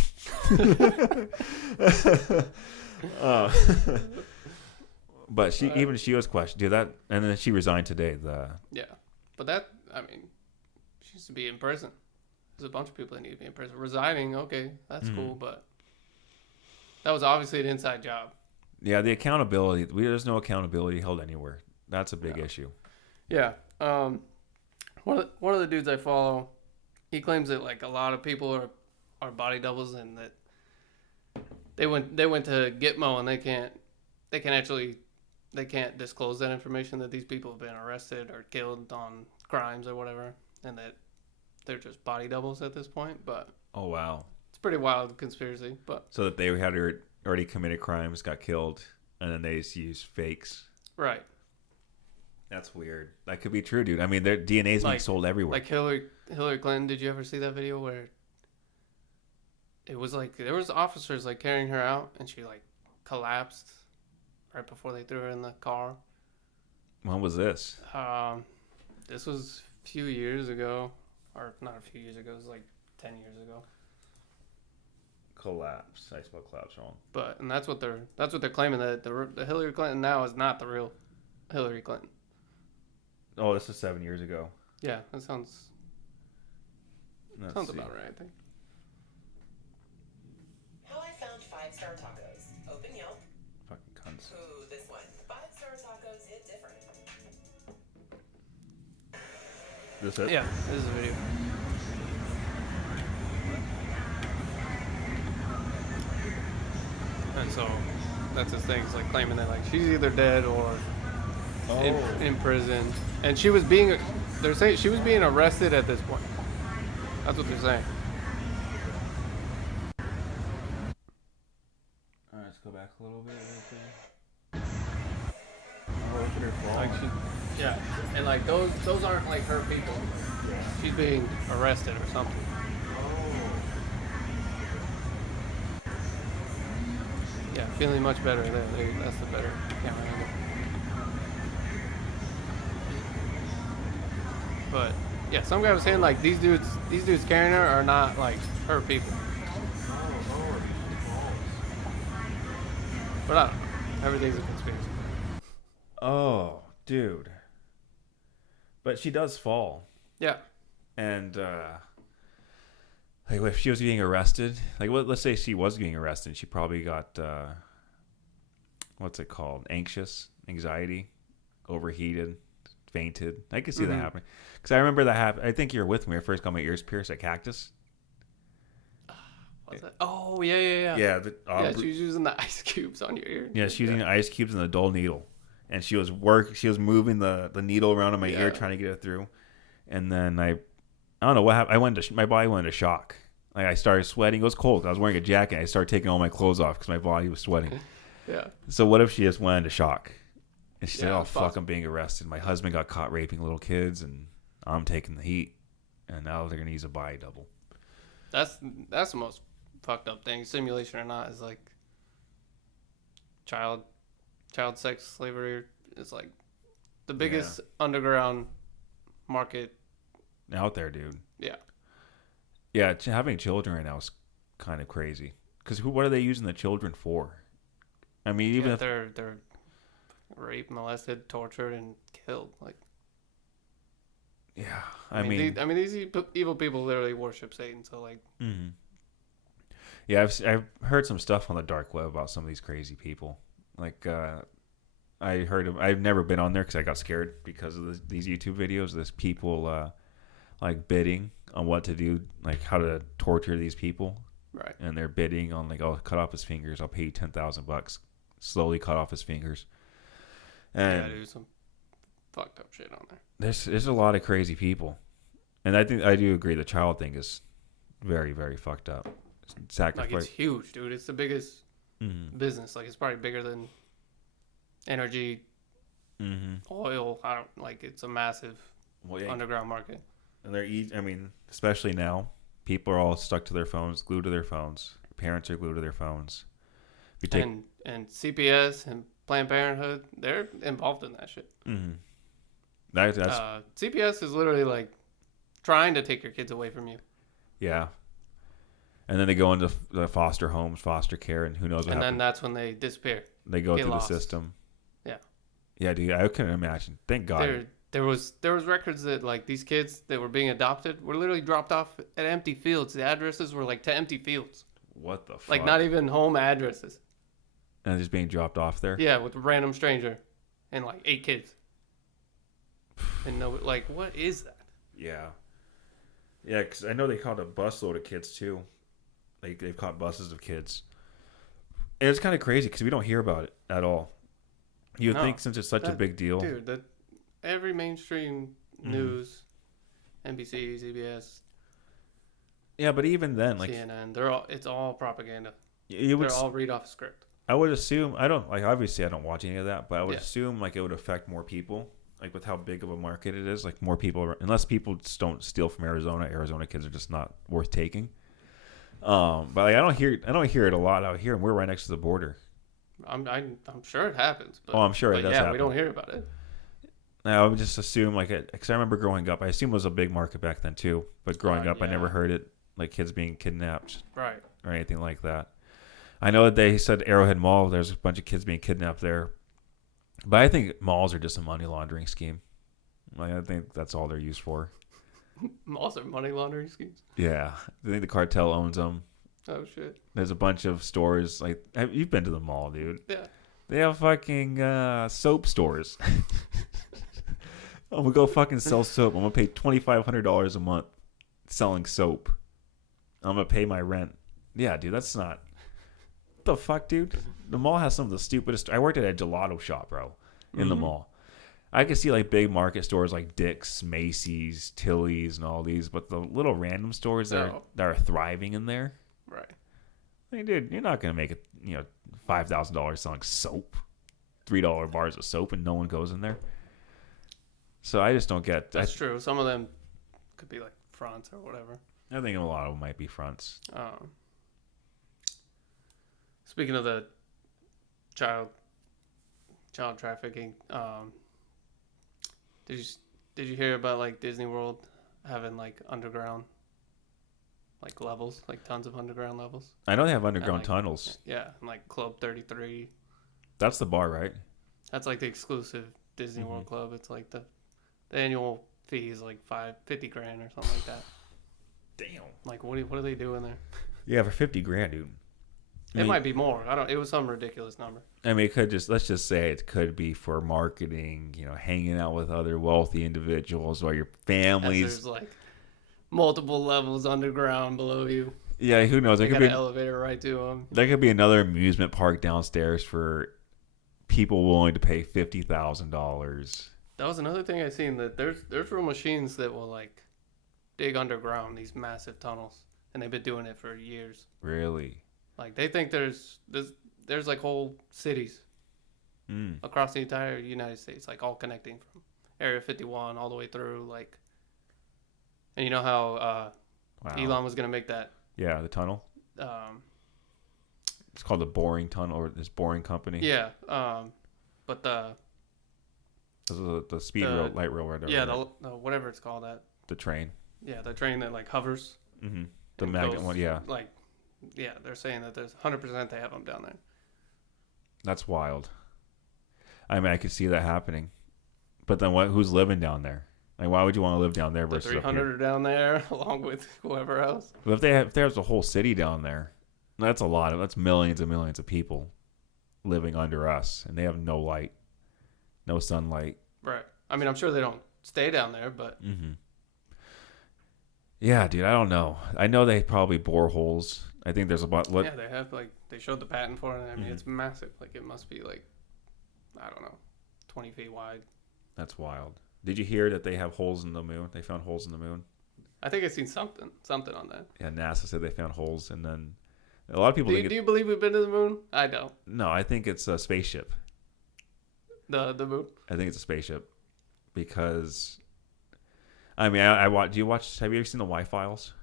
but she was questioned. Dude, that, and then she resigned today. But that, I mean, she used to be in prison. There's a bunch of people that need to be in prison. Resigning, okay, that's cool, but that was obviously an inside job. Yeah, the accountability. There's no accountability held anywhere. That's a big issue. Yeah. One of the dudes I follow, he claims that like a lot of people are body doubles and that they went to Gitmo and they can't disclose that information that these people have been arrested or killed on crimes or whatever, and that they're just body doubles at this point. But oh wow, it's a pretty wild conspiracy. But so that they had already committed crimes, got killed, and then they just used fakes. Right. That's weird. That could be true, dude. I mean, their DNA is being sold everywhere. Like Hillary Clinton. Did you ever see that video where it was like there was officers like carrying her out and she like collapsed right before they threw her in the car? When was this? This was a few years ago, or not a few years ago. It was like 10 years ago. Collapse. I spelled collapse wrong. And that's what they're claiming, that the Hillary Clinton now is not the real Hillary Clinton. Oh, this is 7 years ago. Yeah, that sounds about right, I think. How I found 5-star tacos. Open Yelp. Fucking cunts. Ooh, this one. 5-star tacos hit different. This it? Yeah, this is a video. And so that's his thing. It's like claiming that like she's either dead or in prison, and they're saying she was being arrested at this point. That's what they're saying. All right, let's go back a little bit. Yeah, and like those aren't like her people. She's being arrested or something. Yeah, feeling much better there. That's the better camera angle. But yeah, some guy was saying like these dudes carrying her are not like her people. But I don't know. Everything's a conspiracy. Oh, dude. But she does fall. Yeah. And like if she was getting arrested, like let's say she was getting arrested, she probably got what's it called? Anxiety, overheated, fainted. I could see that happening. Because I remember that happened. I think you were with me when I first got my ears pierced at Cactus. What's that? Oh, yeah. Yeah, she was using the ice cubes on your ear. Yeah, she was using ice cubes and a dull needle. And she was moving the needle around in my ear trying to get it through. And then I don't know what happened. My body went into shock. Like I started sweating. It was cold. I was wearing a jacket. I started taking all my clothes off because my body was sweating. Yeah. So what if she just went into shock? And she said, "Oh fuck, possible. I'm being arrested. My husband got caught raping little kids, and I'm taking the heat. And now they're gonna use a body double." That's the most fucked up thing, simulation or not, is like child sex slavery is like the biggest underground market out there, dude. Yeah, having children right now is kind of crazy. Because what are they using the children for? I mean, even if they're raped, molested, tortured, and killed. Like, yeah, I mean, these evil people literally worship Satan. So like, yeah, I've heard some stuff on the dark web about some of these crazy people. Like, I've never been on there because I got scared because of these YouTube videos. There's people like bidding on what to do, like how to torture these people. right? And they're bidding on like, "I'll cut off his fingers. I'll pay you $10,000. Slowly cut off his fingers." And do some fucked up shit on there. There's a lot of crazy people, and I think I do agree the child thing is very, very fucked up. Sacrifice. Like, it's huge, dude. It's the biggest business. Like, it's probably bigger than energy, oil. I don't like. It's a massive underground market. And I mean, especially now, people are all stuck to their phones, glued to their phones. Parents are glued to their phones. And CPS and Planned Parenthood, they're involved in that shit. That's CPS is literally like trying to take your kids away from you. Yeah. And then they go into the foster homes, foster care, and who knows what happens. And then that's when they disappear. They go through the system. Yeah. Yeah, dude, I couldn't imagine. Thank God. There was records that like these kids that were being adopted were literally dropped off at empty fields. The addresses were like to empty fields. What the fuck? Like not even home addresses. And just being dropped off there? Yeah, with a random stranger and like 8 kids. And no, like, what is that? Yeah. Yeah, because I know they caught a busload of kids too. Like they've caught buses of kids. And it's kind of crazy because we don't hear about it at all. You would think since it's such a big deal. Dude, every mainstream news, NBC, CBS. Yeah, but even then, like CNN, it's all propaganda. They're all read off a script. I would assume obviously I don't watch any of that, but I would assume like it would affect more people, like with how big of a market it is. Like more people, unless people just don't steal from Arizona. Arizona kids are just not worth taking. But like I don't hear it a lot out here, and we're right next to the border. I'm sure it happens. But, I'm sure it does happen. We don't hear about it. I would just assume because I remember growing up, I assume it was a big market back then too. But growing up, I never heard it like kids being kidnapped, right, or anything like that. I know that they said Arrowhead Mall, there's a bunch of kids being kidnapped there, but I think malls are just a money laundering scheme. Like I think that's all they're used for. Malls are money laundering schemes. Yeah, I think the cartel owns them. Oh shit! There's a bunch of stores like you've been to the mall, dude. Yeah. They have fucking soap stores. I'm gonna go fucking sell soap. I'm gonna pay $2,500 a month selling soap. I'm gonna pay my rent. Yeah, dude, that's not. What the fuck, dude? The mall has some of the stupidest. I worked at a gelato shop, bro, in the mall. I could see like big market stores like Dick's, Macy's, Tilly's, and all these, but the little random stores that are thriving in there. Right. Like, dude, you're not gonna make it. $5,000 selling soap, $3 bars of soap, and no one goes in there. So I just don't get. That's true. Some of them could be like fronts or whatever. I think a lot of them might be fronts. Speaking of the child trafficking. Did you hear about like Disney World having like underground like levels, like tons of underground levels? I know they have underground like, tunnels. Yeah, and like Club 33. That's the bar, right? That's like the exclusive Disney World Club. It's like the annual fee is like $50,000 or something like that. Damn. Like what are they doing there? Yeah, for $50,000, dude. It might be more. It was some ridiculous number. I mean, let's just say it could be for marketing, hanging out with other wealthy individuals or your families. There's like multiple levels underground below you. Yeah, who knows? There could be an elevator right to them. There could be another amusement park downstairs for people willing to pay $50,000. That was another thing I seen, that there's real machines that will like dig underground these massive tunnels, and they've been doing it for years. Really? Like they think there's like whole cities across the entire United States, like all connecting from Area 51 all the way through, like. And you know how Elon was gonna make that? Yeah, the tunnel. It's called the Boring Tunnel, or this Boring Company. Yeah, but the speed light railroad. Yeah, the whatever it's called, that. The train. Yeah, the train that like hovers. Mm-hmm. The magnet one, yeah. Like, yeah, they're saying that there's 100% they have them down there. That's wild. I mean, I could see that happening, but then who's living down there? Like, why would you want to live down there versus the 300 are down there, along with whoever else. But if there's a whole city down there, that's that's millions and millions of people living under us, and they have no light, no sunlight. Right. I mean, I'm sure they don't stay down there, but. Mm-hmm. Yeah, dude, I don't know. I know they probably bore holes. I think there's about. Yeah, they have, like, they showed the patent for it. I mean, it's massive. Like, it must be, like, I don't know, 20 feet wide. That's wild. Did you hear that they have holes in the moon? They found holes in the moon. I think I've seen something on that. Yeah, NASA said they found holes, and then a lot of people. Do you believe we've been to the moon? I don't. No, I think it's a spaceship. The moon? I think it's a spaceship, because. I mean, I watch. Do you watch? Have you ever seen the Y-Files?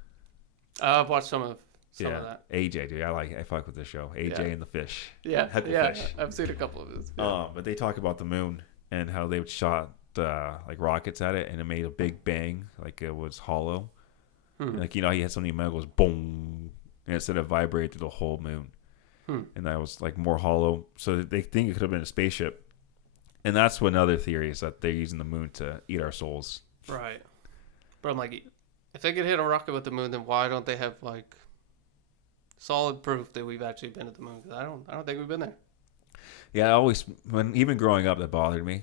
I've watched some of that. AJ, dude, I fuck with the show. AJ and the fish. Yeah, Hecklefish. I've seen a couple of his. Yeah. But they talk about the moon and how they shot like rockets at it, and it made a big bang, like it was hollow. Like, you had something metal goes boom, and instead of vibrated through the whole moon, and that was like more hollow. So they think it could have been a spaceship, and that's what another theory is, that they're using the moon to eat our souls. Right. But I'm like, if they could hit a rocket with the moon, then why don't they have like solid proof that we've actually been to the moon? Because I don't think we've been there. Yeah, even growing up, that bothered me.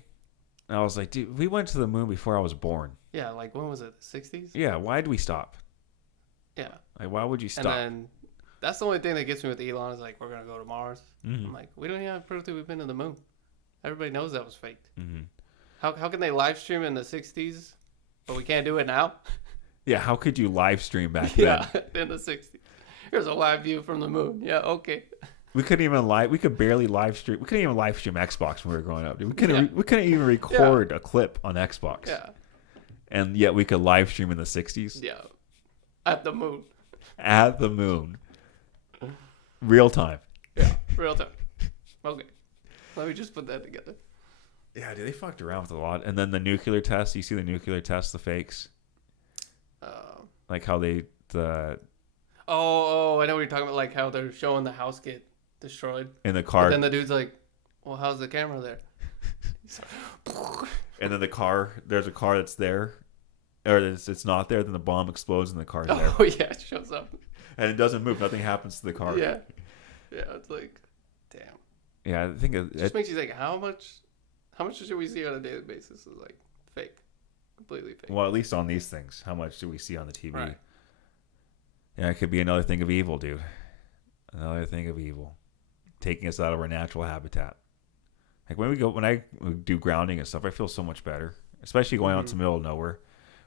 And I was like, dude, we went to the moon before I was born. Yeah, like when was it? The 60s? Yeah, why did we stop? Yeah. Like, why would you stop? And then that's the only thing that gets me with Elon is like, we're gonna go to Mars. Mm-hmm. I'm like, we don't even have proof that we've been to the moon. Everybody knows that was faked. Mm-hmm. How can they live stream in the 60s? But we can't do it now? Yeah, how could you live stream back then? Yeah, in the 60s. Here's a live view from the moon. Yeah, okay. We could barely live stream. We couldn't even live stream Xbox when we were growing up. Dude. We couldn't even record a clip on Xbox. Yeah. And yet we could live stream in the 60s. Yeah. At the moon. At the moon. Real time. Yeah, real time. Okay. Let me just put that together. Yeah, dude, they fucked around with a lot. And then the nuclear tests. You see the nuclear tests, the fakes? Like how they... Oh, I know what you're talking about. Like how they're showing the house get destroyed. In the car. But then the dude's like, well, how's the camera there? And then there's a car that's there. Or it's not there. Then the bomb explodes and the car's there. Oh, yeah, it shows up. And it doesn't move. Nothing happens to the car. Yeah. Yeah, it's like, damn. Yeah, I think it just makes you think, how much should we see on a daily basis is like fake? Completely fake. Well, at least on these things. How much do we see on the TV? Right. Yeah, it could be another thing of evil, dude. Another thing of evil. Taking us out of our natural habitat. Like when I do grounding and stuff, I feel so much better. Especially going out to the middle of nowhere.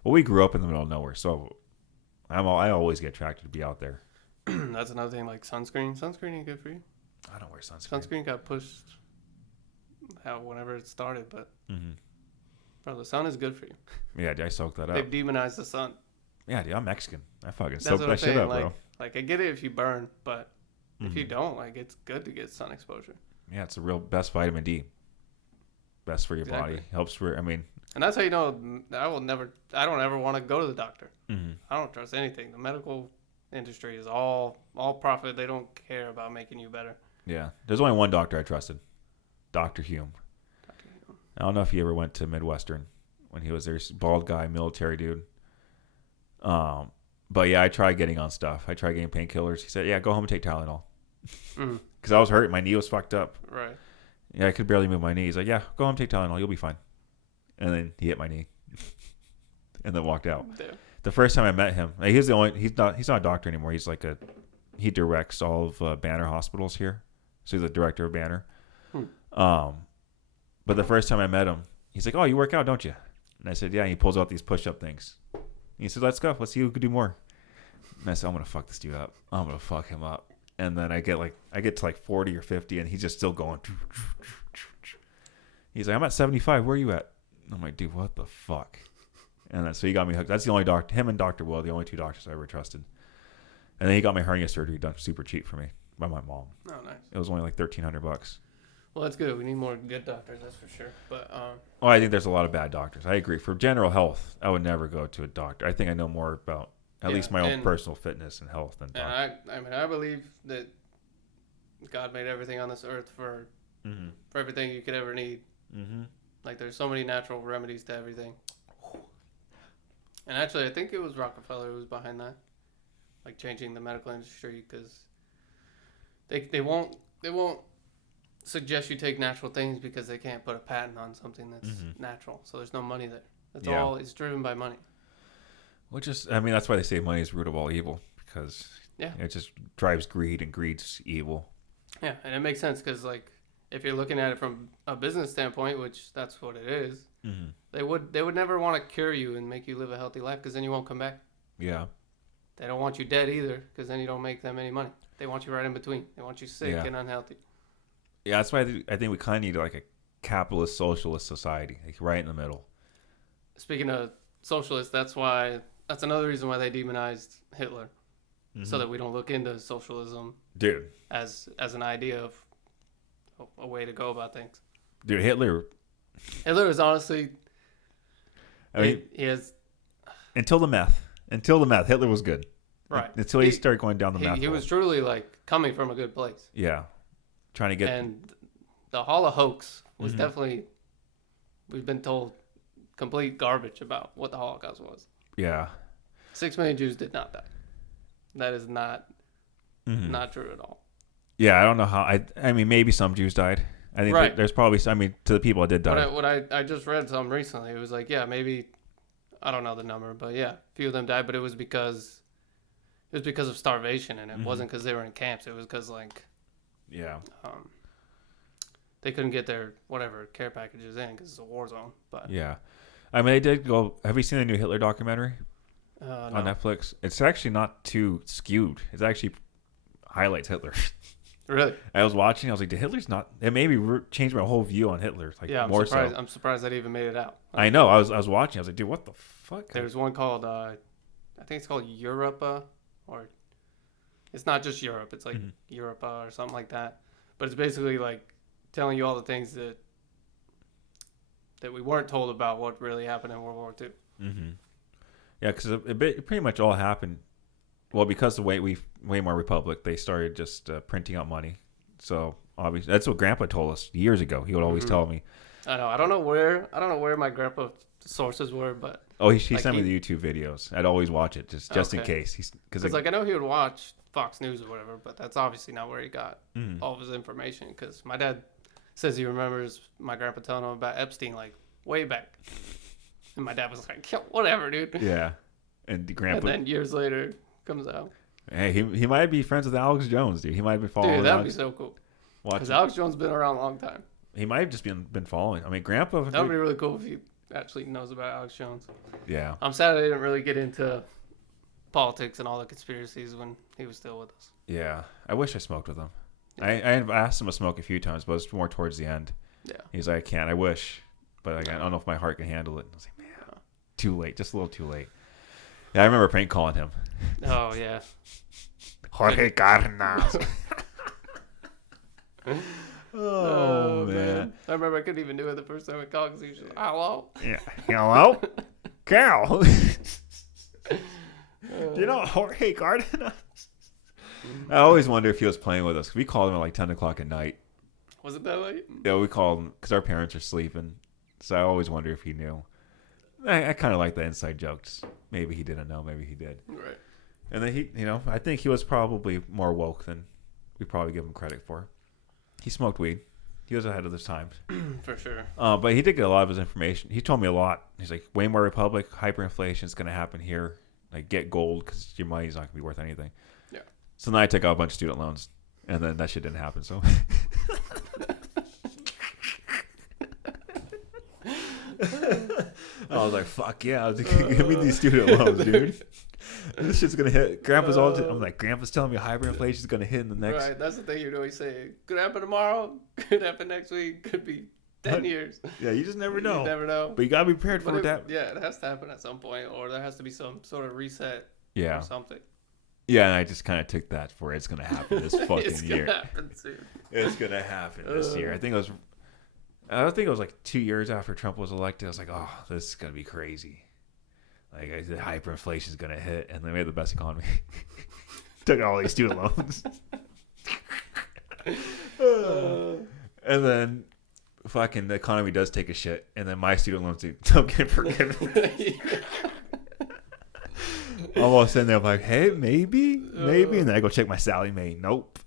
Well, we grew up in the middle of nowhere, so I always get attracted to be out there. That's another thing, like sunscreen. Sunscreen ain't good for you. I don't wear sunscreen. Sunscreen got pushed whenever it started, but bro, the sun is good for you. Yeah, dude, I soak that up. They've demonized the sun. Yeah, dude, I'm Mexican. I fucking That's soak what that I'm shit saying. up, bro. Like I get it if you burn, but if you don't, like it's good to get sun exposure. Yeah, it's the real best vitamin D. Best for your body. Helps for. I mean. And that's how you know. I don't ever want to go to the doctor. Mm-hmm. I don't trust anything. The medical industry is all profit. They don't care about making you better. Yeah, there's only one doctor I trusted, Dr. Hume. I don't know if he ever went to Midwestern when he was there. Bald guy, military dude. But yeah, I tried getting on stuff. I tried getting painkillers. He said, "Yeah, go home and take Tylenol." Because I was hurt. My knee was fucked up. Right. Yeah, I could barely move my knee. He's like, "Yeah, go home and take Tylenol. You'll be fine." And then he hit my knee, and then walked out. Damn. The first time I met him, he's not a doctor anymore. He's like he directs all of Banner hospitals here. So he's the director of Banner. But the first time I met him, he's like, "Oh, you work out, don't you?" And I said, "Yeah." And he pulls out these push-up things. And he said, "Let's go. Let's see who could do more." And I said, "I'm gonna fuck this dude up. I'm gonna fuck him up." And then I get to like 40 or 50, and he's just still going. He's like, "I'm at 75. Where are you at?" And I'm like, "Dude, what the fuck?" And so he got me hooked. That's the only doctor. Him and Dr. Will, the only two doctors I ever trusted. And then he got my hernia surgery done super cheap for me by my mom. Oh, nice. It was only like $1,300. Well, that's good. We need more good doctors, that's for sure. But I think there's a lot of bad doctors. I agree. For general health, I would never go to a doctor. I think I know more about at least my own personal fitness and health than doctors. And I believe that God made everything on this earth for everything you could ever need. Mm-hmm. Like, there's so many natural remedies to everything. And actually, I think it was Rockefeller who was behind that, like changing the medical industry, because they won't suggest you take natural things because they can't put a patent on something that's natural. So there's no money there. That's all. It's driven by money. Which is, I mean, that's why they say money is the root of all evil, because it just drives greed, and greed's evil. Yeah, and it makes sense because, like, if you're looking at it from a business standpoint, which that's what it is, they would never want to cure you and make you live a healthy life, because then you won't come back. Yeah. They don't want you dead either, because then you don't make them any money. They want you right in between. They want you sick and unhealthy. Yeah, that's why I think we kind of need like a capitalist socialist society, like right in the middle. Speaking of socialists, that's another reason why they demonized Hitler, so that we don't look into socialism, dude, as an idea of a way to go about things. Dude, Hitler is honestly, I mean, he has until the meth, Hitler was good. Right. Until he started going down the meth. He was truly like coming from a good place. Yeah. Trying to get. And the Holocaust was definitely, we've been told, complete garbage about what the Holocaust was. Yeah. 6 million Jews did not die. That is not true at all. Yeah, I don't know how. I mean, maybe some Jews died. I think there's probably. I mean, to the people that did die. What I just read something recently. It was like, yeah, maybe, I don't know the number, but yeah, a few of them died. But it was because of starvation, and it wasn't because they were in camps. It was because they couldn't get their whatever care packages in because it's a war zone. But yeah, I mean, they did go. Have you seen the new Hitler documentary no. on Netflix? It's actually not too skewed. It's actually highlights Hitler. Really? I was watching. I was like, Hitler's not. It made me change my whole view on Hitler. Like, yeah, I'm surprised that even made it out. I know. I was watching. I was like, dude, what the fuck? There's one called I think it's called Europa, or it's not just Europe. It's like Europa or something like that. But it's basically like telling you all the things that we weren't told about what really happened in World War II. Yeah, because it pretty much all happened. Well, because the Weimar Republic, they started just printing out money. So obviously, that's what Grandpa told us years ago. He would always tell me. I know. I don't know where my grandpa sources were, but he sent me the YouTube videos. I'd always watch it just in case. Because I know he would watch Fox News or whatever, but that's obviously not where he got all of his information. Because my dad says he remembers my grandpa telling him about Epstein like way back, and my dad was like, "Whatever, dude." Yeah, and then years later comes out. Hey, he might be friends with Alex Jones, dude. He might be following. Dude, that'd be so cool. Because Alex Jones has been around a long time. He might have just been following. I mean, Grandpa. That would be really cool if he actually knows about Alex Jones. Yeah. I'm sad I didn't really get into politics and all the conspiracies when he was still with us. Yeah, I wish I smoked with him. Yeah. I asked him to smoke a few times, but it's more towards the end. Yeah. He's like, I can't. I wish, but I don't know if my heart can handle it. I was like, man, too late. Just a little too late. Yeah, I remember prank calling him. Oh, yeah. Jorge Carnas. Oh, man. I remember I couldn't even do it the first time I called because he was just, hello. Yeah. Hello? Carol. You know Jorge Cardenas? I always wonder if he was playing with us. We called him at like 10 o'clock at night. Was it that late? Yeah, we called him because our parents are sleeping. So I always wonder if he knew. I kind of like the inside jokes. Maybe he didn't know. Maybe he did. Right. And then I think he was probably more woke than we probably give him credit for. He smoked weed. He was ahead of his times. For sure. But he did get a lot of his information. He told me a lot. He's like, Weimar Republic, hyperinflation is going to happen here. Like, get gold because your money's not going to be worth anything. Yeah. So then I took out a bunch of student loans. And then that shit didn't happen, so. I was like, fuck yeah. I was like, give me these student loans, dude. This shit's going to hit. I'm like, Grandpa's telling me hyperinflation is going to hit in the next. Right, that's the thing you'd always say. Could happen tomorrow, could happen next week, could be 10 years. Yeah, you just never know. You never know. But you got to be prepared for that. Yeah, it has to happen at some point, or there has to be some sort of reset or something. Yeah, and I just kind of took that for it's going to happen this fucking It's year. gonna happen soon. It's going to happen this year. I think it was like 2 years after Trump was elected. I was like, oh, this is going to be crazy. Like, I said, hyperinflation is going to hit, and they made the best economy. Took out all these student loans. And then fucking the economy does take a shit, and then my student loans don't get forgiven. Almost in there, I'm like, hey, maybe. And then I go check my Sally Mae. Nope.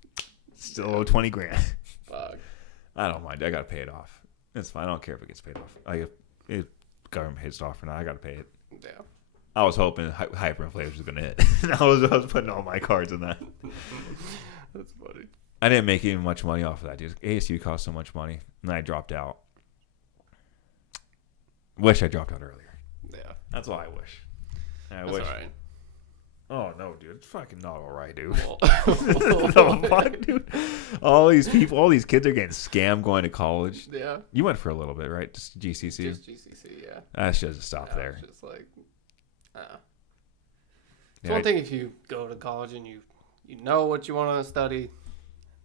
Still owe 20 grand. Fuck. I don't mind. I got to pay it off. It's fine. I don't care if it gets paid off. If government pays it off or not, I got to pay it. Yeah. I was hoping hyperinflation was going to hit. I was putting all my cards in that. That's funny. I didn't make even much money off of that, dude. ASU cost so much money, and I dropped out. Wish I dropped out earlier. Yeah. That's all I wish. That's all right. Oh, no, dude. It's fucking not all right, dude. Well, The fuck, dude? All these people, all these kids are getting scammed going to college. Yeah. You went for a little bit, right? Just GCC? Just GCC, yeah. That should stop there. It's just like, it's Yeah, one thing if you go to college and you know what you want to study,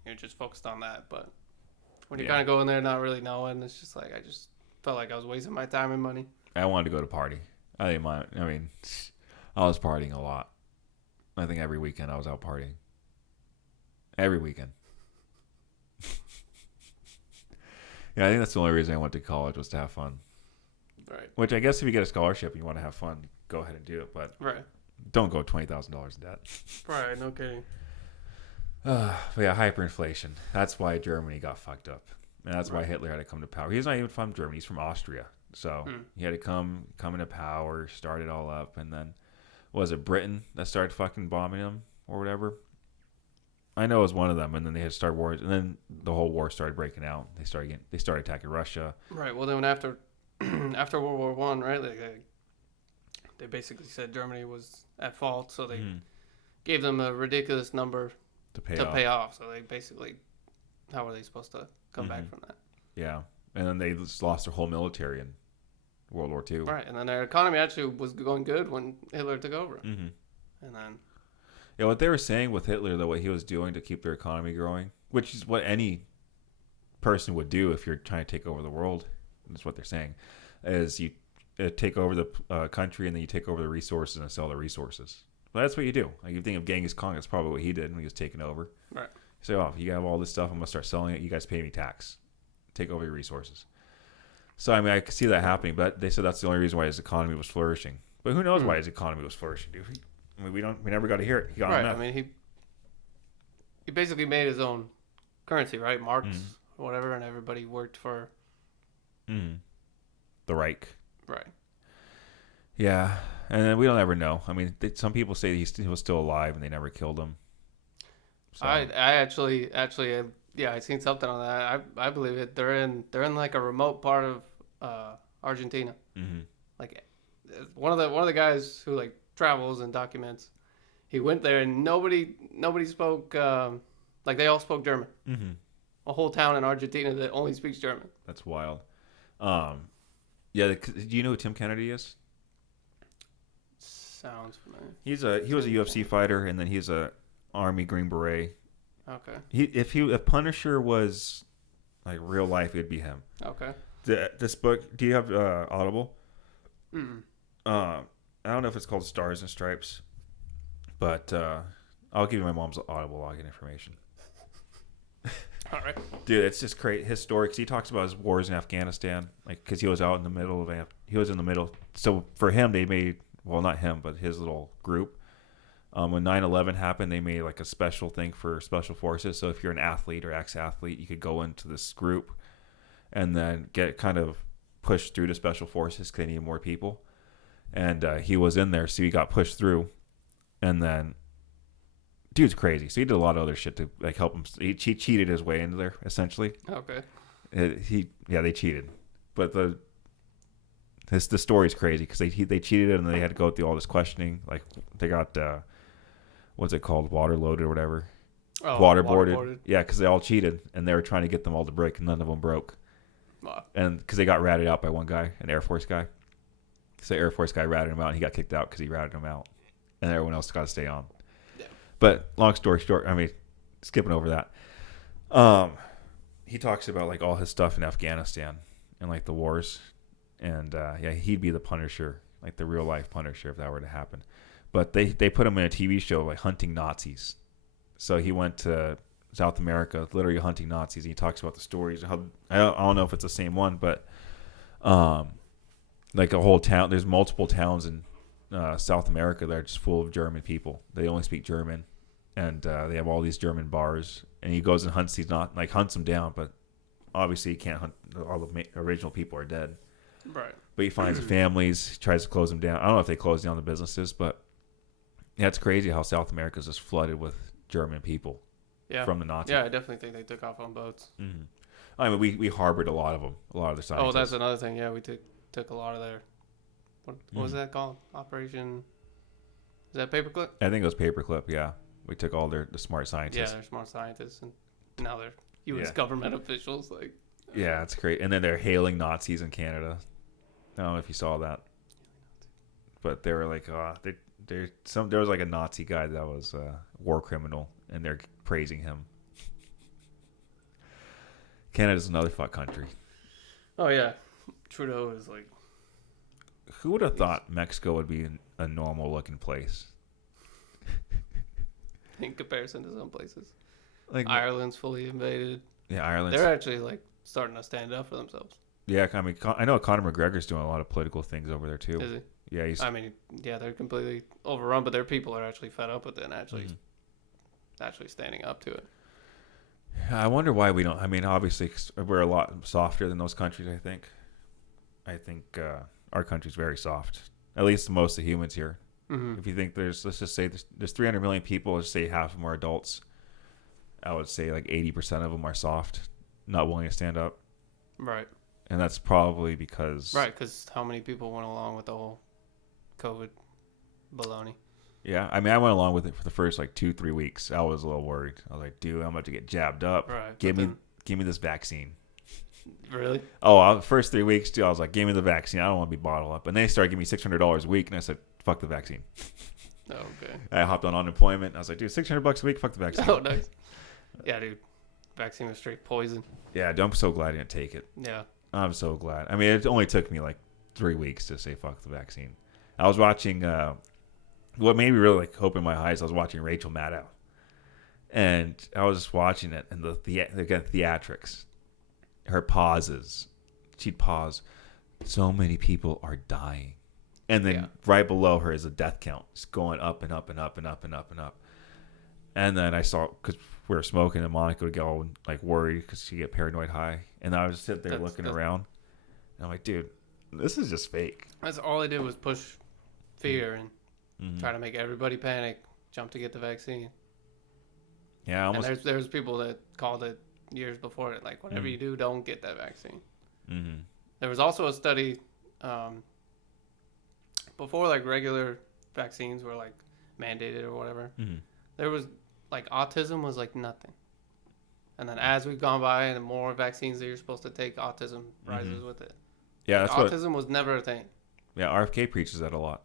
you're just focused on that. But when you kind of go in there not really knowing, it's just like I just felt like I was wasting my time and money. I wanted to go to party. I didn't mind. I mean, I was partying a lot. I think every weekend I was out partying. Every weekend. Yeah, I think that's the only reason I went to college was to have fun. Right. Which I guess if you get a scholarship and you want to have fun, go ahead and do it. But Right. don't go $20,000 in debt. Right. No kidding. But yeah, hyperinflation. That's why Germany got fucked up. And that's why Hitler had to come to power. He's not even from Germany. He's from Austria. So he had to come into power, start it all up. And then, was it Britain that started fucking bombing him or whatever? I know it was one of them. And then they had to start wars. And then the whole war started breaking out. They started attacking Russia. Right. Well, then after after World War One, right? They basically said Germany was at fault, so they gave them a ridiculous number To pay off. So they basically, how were they supposed to come back from that? Yeah. And then they just lost their whole military in World War II. Right. And then their economy actually was going good when Hitler took over. Mm-hmm. And then. Yeah, what they were saying with Hitler, though, what he was doing to keep their economy growing, which is what any person would do if you're trying to take over the world, that's what they're saying, is you take over the country and then you take over the resources and sell the resources. But that's what you do. Like, you think of Genghis Khan, that's probably what he did when he was taking over. Right. So, you have all this stuff, I'm going to start selling it, you guys pay me tax. Take over your resources. So, I mean, I could see that happening, but they said that's the only reason why his economy was flourishing. But who knows why his economy was flourishing, dude? I mean, we never got to hear it. He got right. enough. I mean, he basically made his own currency, right? Marks, whatever, and everybody worked for the Reich. Right. Yeah, and then we don't ever know. I mean, some people say he was still alive and they never killed him. So. I actually, yeah, I seen something on that. I believe it. They're in like a remote part of Argentina. Mm-hmm. Like one of the guys who like travels and documents. He went there and nobody spoke. Like they all spoke German. Mm-hmm. A whole town in Argentina that only speaks German. That's wild. Yeah. Do you know who Tim Kennedy is? Sounds familiar. He was a UFC fighter, and then he's a Army Green Beret. Okay. If Punisher was like real life, it'd be him. Okay. This book. Do you have Audible? Mm. I don't know if it's called Stars and Stripes, but I'll give you my mom's Audible login information. All right. Dude, it's just great. His story, because he talks about his wars in Afghanistan, like because he was out in the middle of he was in the middle. So for him, they made, well, not him, but his little group. When 9/11 happened, they made like a special thing for special forces. So if you're an athlete or ex-athlete, you could go into this group and then get kind of pushed through to special forces because they need more people. And he was in there, so he got pushed through. And then, dude's crazy. So he did a lot of other shit to like help him. He cheated his way into there, essentially. Okay. They cheated, but the story's crazy because they cheated and they had to go through all this questioning. Like they got what's it called, waterloaded or whatever, waterboarded. Yeah, because they all cheated and they were trying to get them all to break, and none of them broke. Wow. And because they got ratted out by one guy, an Air Force guy. So the Air Force guy ratted him out, and he got kicked out because he ratted him out, and everyone else got to stay on. Yeah. But long story short, I mean, skipping over that, he talks about like all his stuff in Afghanistan and like the wars, and he'd be the Punisher, like the real life Punisher if that were to happen. But they put him in a TV show like hunting Nazis. So he went to South America, literally hunting Nazis. And he talks about the stories. How I don't know if it's the same one, but like a whole town. There's multiple towns in South America that are just full of German people. They only speak German, and they have all these German bars. And he goes and hunts hunts them down, but obviously he can't hunt. All the original people are dead. Right. But he finds families, tries to close them down. I don't know if they close down the businesses, but yeah, it's crazy how South America is just flooded with German people from the Nazis. Yeah, I definitely think they took off on boats. Mm-hmm. I mean, we harbored a lot of them, a lot of the scientists. Oh, that's another thing. Yeah, we took a lot of their. What was that called? Operation. Is that Paperclip? I think it was Paperclip. Yeah, we took all the smart scientists. Yeah, they're smart scientists, and now they're U.S. government officials. Like. Yeah, it's great. And then they're hailing Nazis in Canada. I don't know if you saw that, but they were like, there was like a Nazi guy that was a war criminal, and they're praising him. Canada's another fuck country. Oh yeah, Trudeau is like. Who would have thought Mexico would be a normal looking place? In comparison to some places, like Ireland's fully invaded. Yeah, Ireland. They're actually like starting to stand up for themselves. Yeah, I mean, I know Conor McGregor's doing a lot of political things over there too. Is he? Yeah, I mean, yeah, they're completely overrun, but their people are actually fed up with it and actually standing up to it. I wonder why we don't. I mean, obviously, we're a lot softer than those countries, I think our country's very soft. At least most of the humans here. Mm-hmm. If you think let's just say there's 300 million people, let's say half of them are adults. I would say like 80% of them are soft, not willing to stand up. Right. And that's probably because... Right, because how many people went along with the whole COVID baloney? Yeah, I mean, I went along with it for the first like 2-3 weeks. I was a little worried. I was like, dude, I'm about to get jabbed up. Right. Give me this vaccine. Really? Oh, first 3 weeks, dude, I was like, give me the vaccine. I don't want to be bottled up. And they started giving me $600 a week, and I said, fuck the vaccine. Oh, okay. I hopped on unemployment. I was like, dude, $600 a week, fuck the vaccine. Oh, nice. Yeah, dude. Vaccine was straight poison. Yeah, dude, I'm so glad I didn't take it. Yeah. I'm so glad. I mean, it only took me like 3 weeks to say fuck the vaccine. I was watching, what made me really like open my eyes, I was watching Rachel Maddow. And I was just watching it, and the theatrics, her pauses. She'd pause. So many people are dying. And then right below her is a death count. It's going up and up and up and up and up and up. And then I saw, because we were smoking, and Monica would get all like worried because she'd get paranoid high. And I would just sit there looking around. And I'm like, dude, this is just fake. That's all they did was push fear and try to make everybody panic, jump to get the vaccine. Yeah, almost. And there's people that called it years before it, like, whatever you do, don't get that vaccine. Mm-hmm. There was also a study before, like, regular vaccines were, like, mandated or whatever. Mm-hmm. There was, like, autism was, like, nothing. And then as we've gone by and the more vaccines that you're supposed to take, autism rises with it. Yeah, like, that's autism was never a thing. Yeah, RFK preaches that a lot.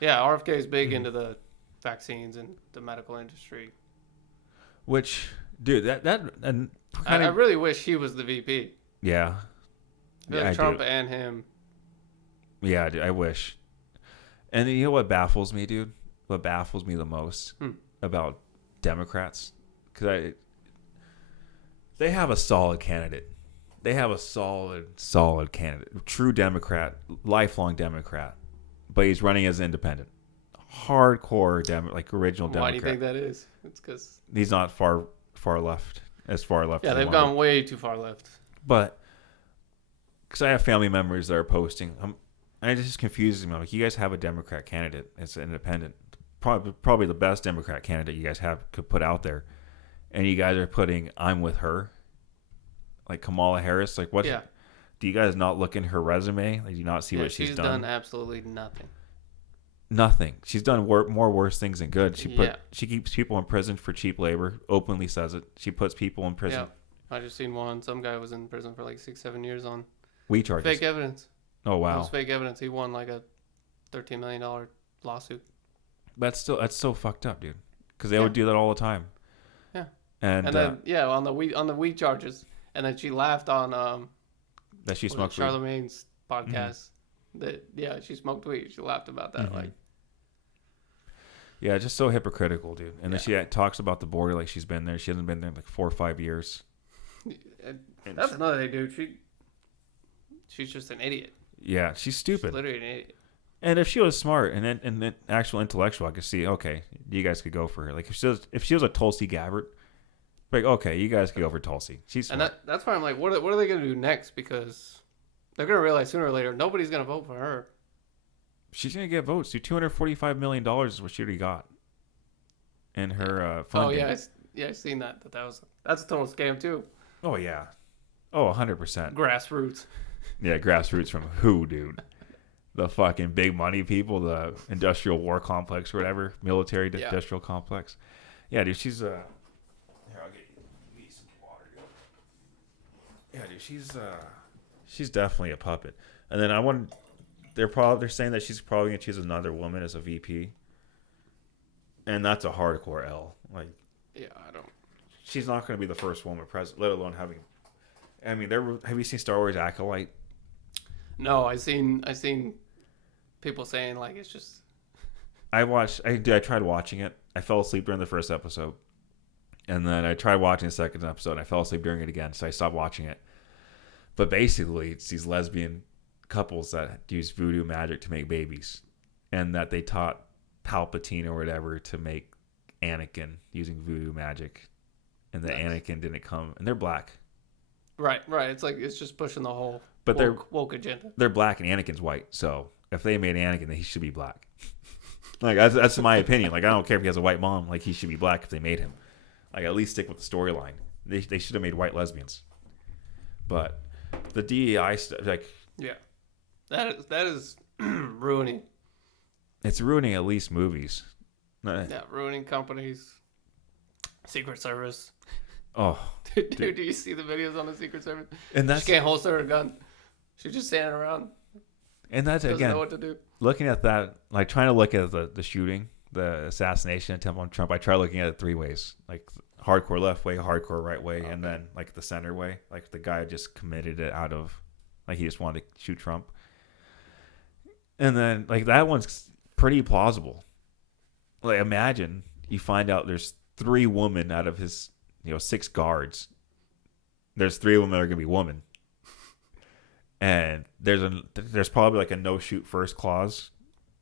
Yeah, RFK is big into the vaccines and the medical industry. Which, Dude, that and I really wish he was the VP. yeah. I feel like Trump and him. Yeah, dude, I wish. And you know what baffles me, dude? What baffles me the most about Democrats? Because they have a solid candidate. They have a solid candidate. True Democrat, lifelong Democrat. But he's running as independent. Hardcore, like original Democrat. Why do you think that is? It's because he's not far left. As far left yeah, as they've gone way too far left. But, because I have family members that are posting, and it just confuses me. I'm like, you guys have a Democrat candidate. It's an independent. Probably the best Democrat candidate you guys could put out there. And you guys are putting, I'm with her. Like Kamala Harris. Like, what? Yeah. Do you guys not look in her resume? Like, do you not see what she's done? She's done absolutely nothing. Nothing. She's done more worse things than good. She keeps people in prison for cheap labor. Openly says it. She puts people in prison. Yeah. I just seen one. Some guy was in prison for like 6-7 years on weed charges. Fake evidence. Oh wow. It was fake evidence. He won like a $13 million lawsuit. That's so fucked up, dude. Because they would do that all the time. Yeah. And then on the weed charges, and then she laughed on that she smoked weed. Charlemagne's podcast. That she smoked weed. She laughed about that. Like. Yeah, just so hypocritical, dude. And then she talks about the border like she's been there. She hasn't been there in like 4 or 5 years. That's another thing, dude. She's just an idiot. Yeah, she's stupid. She's literally an idiot. And if she was smart and then actual intellectual, I could see, okay, you guys could go for her. Like if she was a Tulsi Gabbard, like okay, you guys could go for Tulsi. She's smart. And that's why I'm like, what are they gonna do next? Because they're gonna realize sooner or later nobody's gonna vote for her. She's gonna get votes. Dude, $245 million is what she already got in her funding. Oh yeah, I seen that. That's a total scam too. Oh yeah. Oh, 100%. Grassroots. Yeah, grassroots from who, dude? The fucking big money people, the industrial war complex or whatever, military industrial complex. Yeah, dude, she's here, I'll get you some water, dude. Yeah, dude, she's definitely a puppet. And then they're saying that she's probably gonna choose another woman as a VP. And that's a hardcore L. Like, yeah, I don't. She's not gonna be the first woman president, let alone having. I mean, have you seen Star Wars Acolyte? No, I seen people saying like it's just. I tried watching it. I fell asleep during the first episode, and then I tried watching the second episode. And I fell asleep during it again, so I stopped watching it. But basically, it's these lesbian couples that use voodoo magic to make babies, and that they taught Palpatine or whatever to make Anakin using voodoo magic, and that Anakin didn't come, and they're black. Right. It's like it's just pushing the whole woke agenda. They're black and Anakin's white, so if they made Anakin, then he should be black. Like that's my opinion. Like I don't care if he has a white mom. Like he should be black if they made him. Like at least stick with the storyline. They should have made white lesbians. But the DEI stuff, like that is ruining. It's ruining at least movies. Yeah, ruining companies. Secret Service. Oh, dude, do you see the videos on the Secret Service? And she can't holster her gun. She's just standing around. And that's doesn't again know what to do. Looking at that, like trying to look at the shooting, the assassination attempt on Trump. I try looking at it 3 ways, like hardcore left way, hardcore right way, and then like the center way. Like the guy just committed it out of, like he just wanted to shoot Trump. And then like that one's pretty plausible. Like imagine you find out there's 3 women out of his 6 guards. There's 3 of them that are gonna be women, and there's probably like a no shoot first clause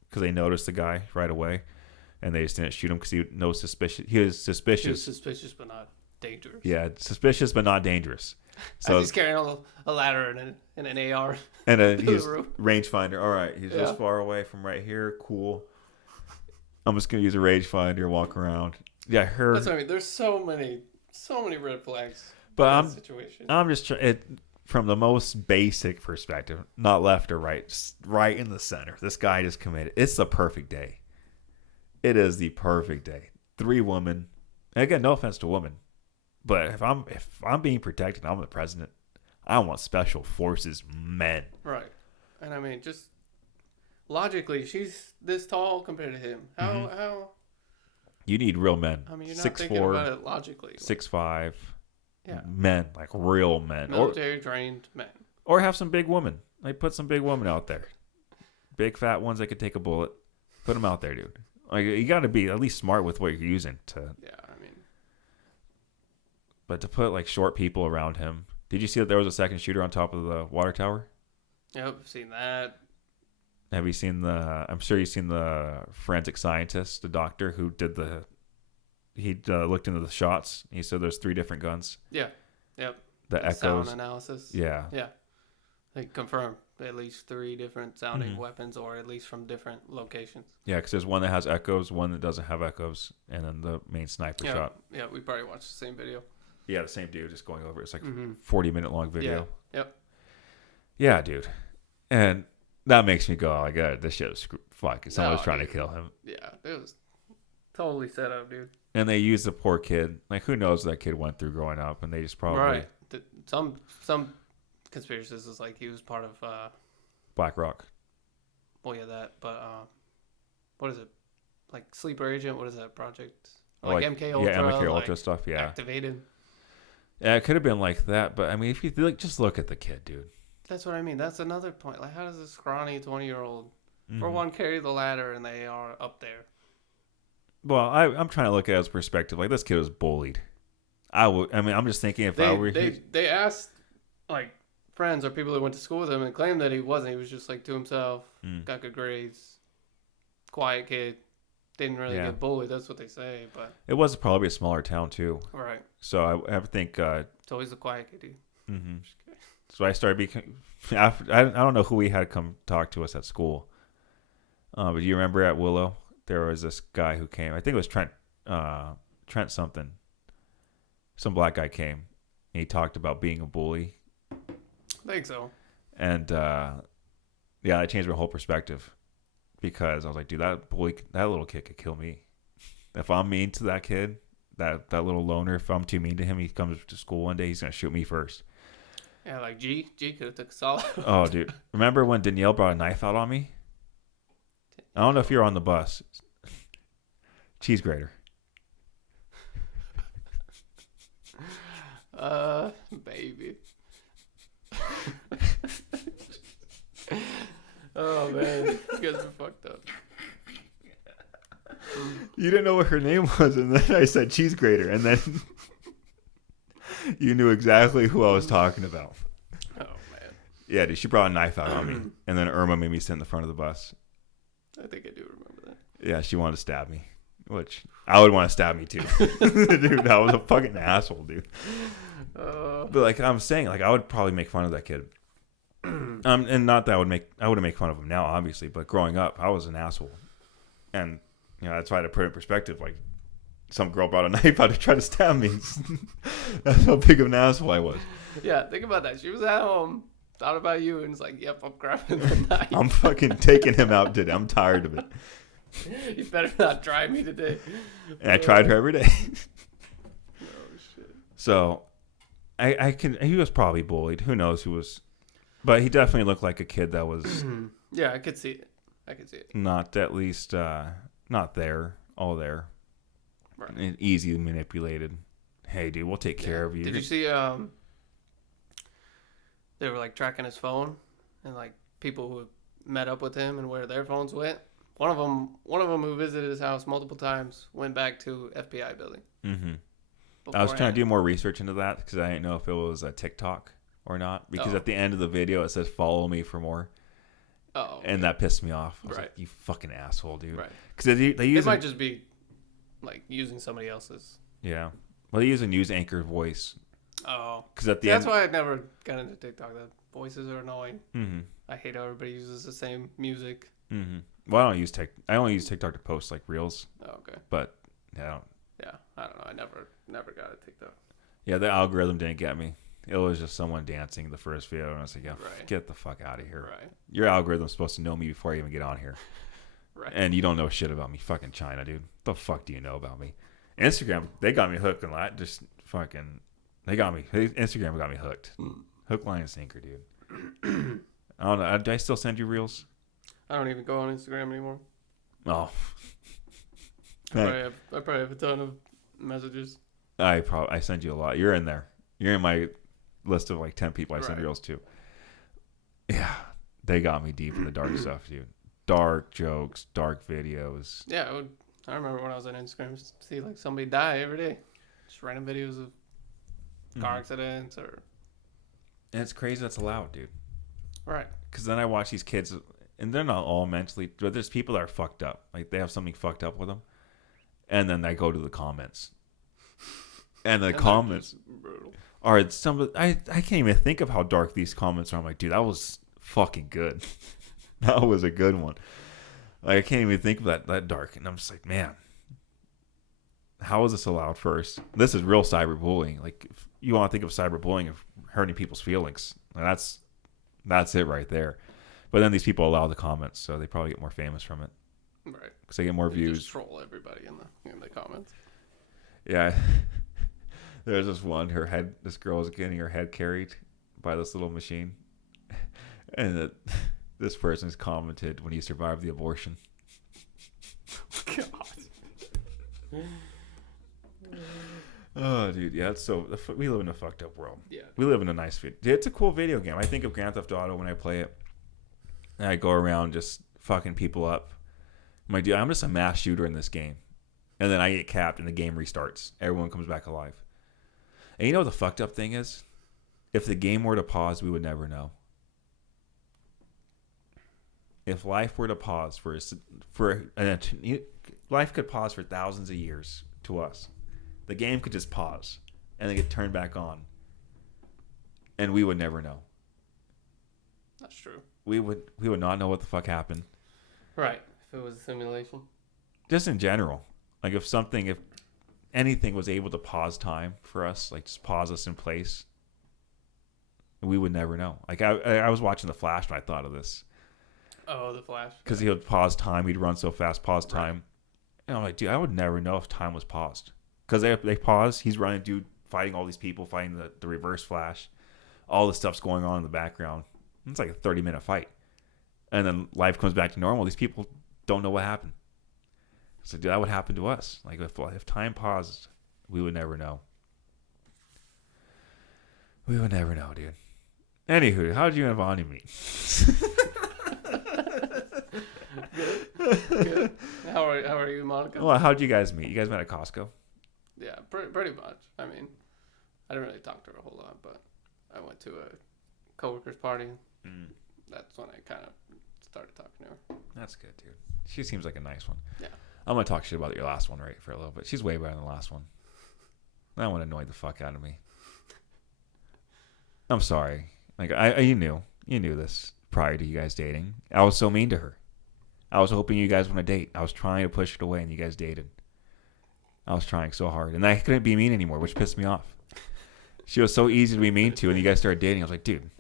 because they noticed the guy right away, and they just didn't shoot him because he was suspicious. He was suspicious but not dangerous. Yeah, suspicious but not dangerous. So he's carrying a ladder and an AR. And he's rangefinder. All right, he's this far away from right here. Cool. I'm just gonna use a rangefinder, walk around. Yeah, her. That's what I mean. There's so many red flags. But in this situation. I'm just from the most basic perspective, not left or right, just right in the center. This guy just committed. It's the perfect day. It is the perfect day. 3 women. And again, no offense to women, but if I'm being protected, I'm the president. I want special forces men. Right, and I mean just logically, she's this tall compared to him. How? You need real men. I mean, you're not thinking about it logically. 6'5". Yeah. Men, like real men. Military trained men. Or have some big women. Like put some big women out there. Big fat ones that could take a bullet. Put them out there, dude. Like you got to be at least smart with what you're using to. Yeah, I mean. But to put like short people around him. Did you see that there was a second shooter on top of the water tower? Yep, I've seen that. Have you seen I'm sure you've seen the forensic scientist, the doctor who did he looked into the shots. He said there's 3 different guns. Yeah. Yep. The echoes. Sound analysis. Yeah. Yeah. They confirmed at least 3 different sounding weapons, or at least from different locations. Yeah, because there's one that has echoes, one that doesn't have echoes, and then the main sniper shot. Yeah, we probably watched the same video. Yeah, the same dude just going over it. It's like 40-minute long video. Yeah. Yep. Yeah, dude. And that makes me go, oh, God, this shit was fuck. Someone was trying to kill him. Yeah, it was totally set up, dude. And they used the poor kid. Like, who knows what that kid went through growing up, and they just probably... Right. Some conspiracies is like he was part of... Black Rock. Well, yeah, that. But what is it? Like Sleeper Agent? What is that project? Like MK Ultra? Yeah, MK Ultra stuff, yeah. Activated. Yeah, it could have been like that, but I mean, if you just look at the kid, dude. That's what I mean. That's another point. Like, how does this scrawny 20-year-old, for one, carry the ladder and they are up there? Well, I'm trying to look at his perspective. Like, this kid was bullied. I'm just thinking if I were... They asked, like, friends or people that went to school with him and claimed that he wasn't. He was just, like, to himself, got good grades, quiet kid, didn't really get bullied. That's what they say, but... It was probably a smaller town, too. Right. So I think... So he's a quiet kid, dude. Mm-hmm. So I started I don't know who we had come talk to us at school. But you remember at Willow, there was this guy who came. I think it was Trent something. Some black guy came. And he talked about being a bully. I think so. And yeah, it changed my whole perspective. Because I was like, dude, that little kid could kill me. If I'm mean to that kid, that little loner, if I'm too mean to him, he comes to school one day, he's going to shoot me first. Yeah, like G could have took a solid. Oh, dude. Remember when Danielle brought a knife out on me? I don't know if you were on the bus. Cheese grater. Baby. Oh, man. You guys are fucked up. You didn't know what her name was, and then I said cheese grater, and then you knew exactly who I was talking about. Oh, man. Yeah, dude, she brought a knife out on me, and then Irma made me sit in the front of the bus. I think I do remember that. Yeah, she wanted to stab me, which I would want to stab me too. Dude, I was a fucking asshole, dude. But like I'm saying, like I would probably make fun of that kid. And not that I wouldn't make fun of him now, obviously, but growing up, I was an asshole. And you know, that's why I had to put it in perspective. Like, some girl brought a knife out to try to stab me. That's how big of an asshole I was. Yeah, think about that. She was at home, thought about you, and was like, yep, I'm grabbing the knife. I'm fucking taking him out today. I'm tired of it. You better not try me today. And I tried her every day. Oh, shit. So, he was probably bullied. Who knows who was. But he definitely looked like a kid that was. Yeah, I could see it. Not at least, not there, all there. Right. And easily manipulated. Hey, dude, we'll take care of you. Did you see, they were like tracking his phone and like people who met up with him and where their phones went? One of them who visited his house multiple times went back to FBI building. Mm-hmm. I was trying to do more research into that because I didn't know if it was a TikTok or not. Because at the end of the video, it says, follow me for more. Oh. And that pissed me off. I was right. like, you fucking asshole, dude. Right. Because they use it might just be like using somebody else's. Yeah. Well, they use a news anchor voice. Oh. Because at the that's end. why I never got into TikTok. The voices are annoying. Mm-hmm. I hate how everybody uses the same music. Mm-hmm. Well, I only use TikTok to post like reels. Oh, okay. But yeah. Yeah, I don't know. I never got a TikTok. Yeah, the algorithm didn't get me. It was just someone dancing in the first video, and I was like, yeah, right. Get the fuck out of here. Right. Your algorithm's supposed to know me before I even get on here. Right. And you don't know shit about me. Fucking China, dude. What the fuck do you know about me? Instagram, they got me hooked and line. Just fucking, they got me. Instagram got me hooked. Hook, line, and sinker, dude. I don't know. Do I still send you reels? I don't even go on Instagram anymore. Oh. I probably have a ton of messages. I send you a lot. You're in there. You're in my list of like 10 people I send reels to. Yeah, they got me deep in the dark stuff, dude. Dark jokes, dark videos. Yeah, I remember when I was on Instagram, see like somebody die every day. Just random videos of car accidents or. And it's crazy that's allowed, dude. Right. Because then I watch these kids, and they're not all mentally, but there's people that are fucked up. Like they have something fucked up with them, and then I go to the comments, and the comments are some. I can't even think of how dark these comments are. I'm like, dude, that was fucking good. That was a good one. Like I can't even think of that dark, and I'm just like, man, how is this allowed? First, this is real cyberbullying. Like if you want to think of cyberbullying of hurting people's feelings, that's it right there. But then these people allow the comments, so they probably get more famous from it. Right. Because they get more views. Just troll everybody in the comments. Yeah. There's this one. This girl is getting her head carried by this little machine, and this person's commented when he survived the abortion. God. Oh, dude, yeah. We live in a fucked up world. Yeah. We live in a nice video. It's a cool video game. I think of Grand Theft Auto when I play it. And I go around just fucking people up. I'm like, dude, I'm just a mass shooter in this game. And then I get capped and the game restarts. Everyone comes back alive. And you know what the fucked up thing is? If the game were to pause, we would never know. If life were to pause life could pause for thousands of years to us. The game could just pause and then get turned back on. And we would never know. That's true. We would not know what the fuck happened. Right. If it was a simulation. Just in general. Like if anything was able to pause time for us, like just pause us in place, we would never know. Like I was watching The Flash when I thought of this. Oh, The Flash. Because he would pause time. He'd run so fast, pause time. Right. And I'm like, dude, I would never know if time was paused. Because they pause. He's running, dude, fighting all these people, fighting the reverse Flash. All this stuff's going on in the background. It's like a 30-minute fight. And then life comes back to normal. These people don't know what happened. So, dude, that would happen to us. Like, if time paused, we would never know. We would never know, dude. Anywho, how did you and Vani meet? Good. How are you, Monica? Well, how did you guys meet? You guys met at Costco? Yeah, pretty much. I mean, I didn't really talk to her a whole lot, but I went to a coworker's party. That's when I kind of started talking to her. That's good, dude. She seems like a nice one. Yeah. I'm going to talk shit about your last one for a little bit. She's way better than the last one. That one annoyed the fuck out of me. I'm sorry. Like you knew this prior to you guys dating. I was so mean to her. I was hoping you guys want to date. I was trying to push it away and you guys dated. I was trying so hard. And I couldn't be mean anymore, which pissed me off. She was so easy to be mean to, and you guys started dating. I was like, dude,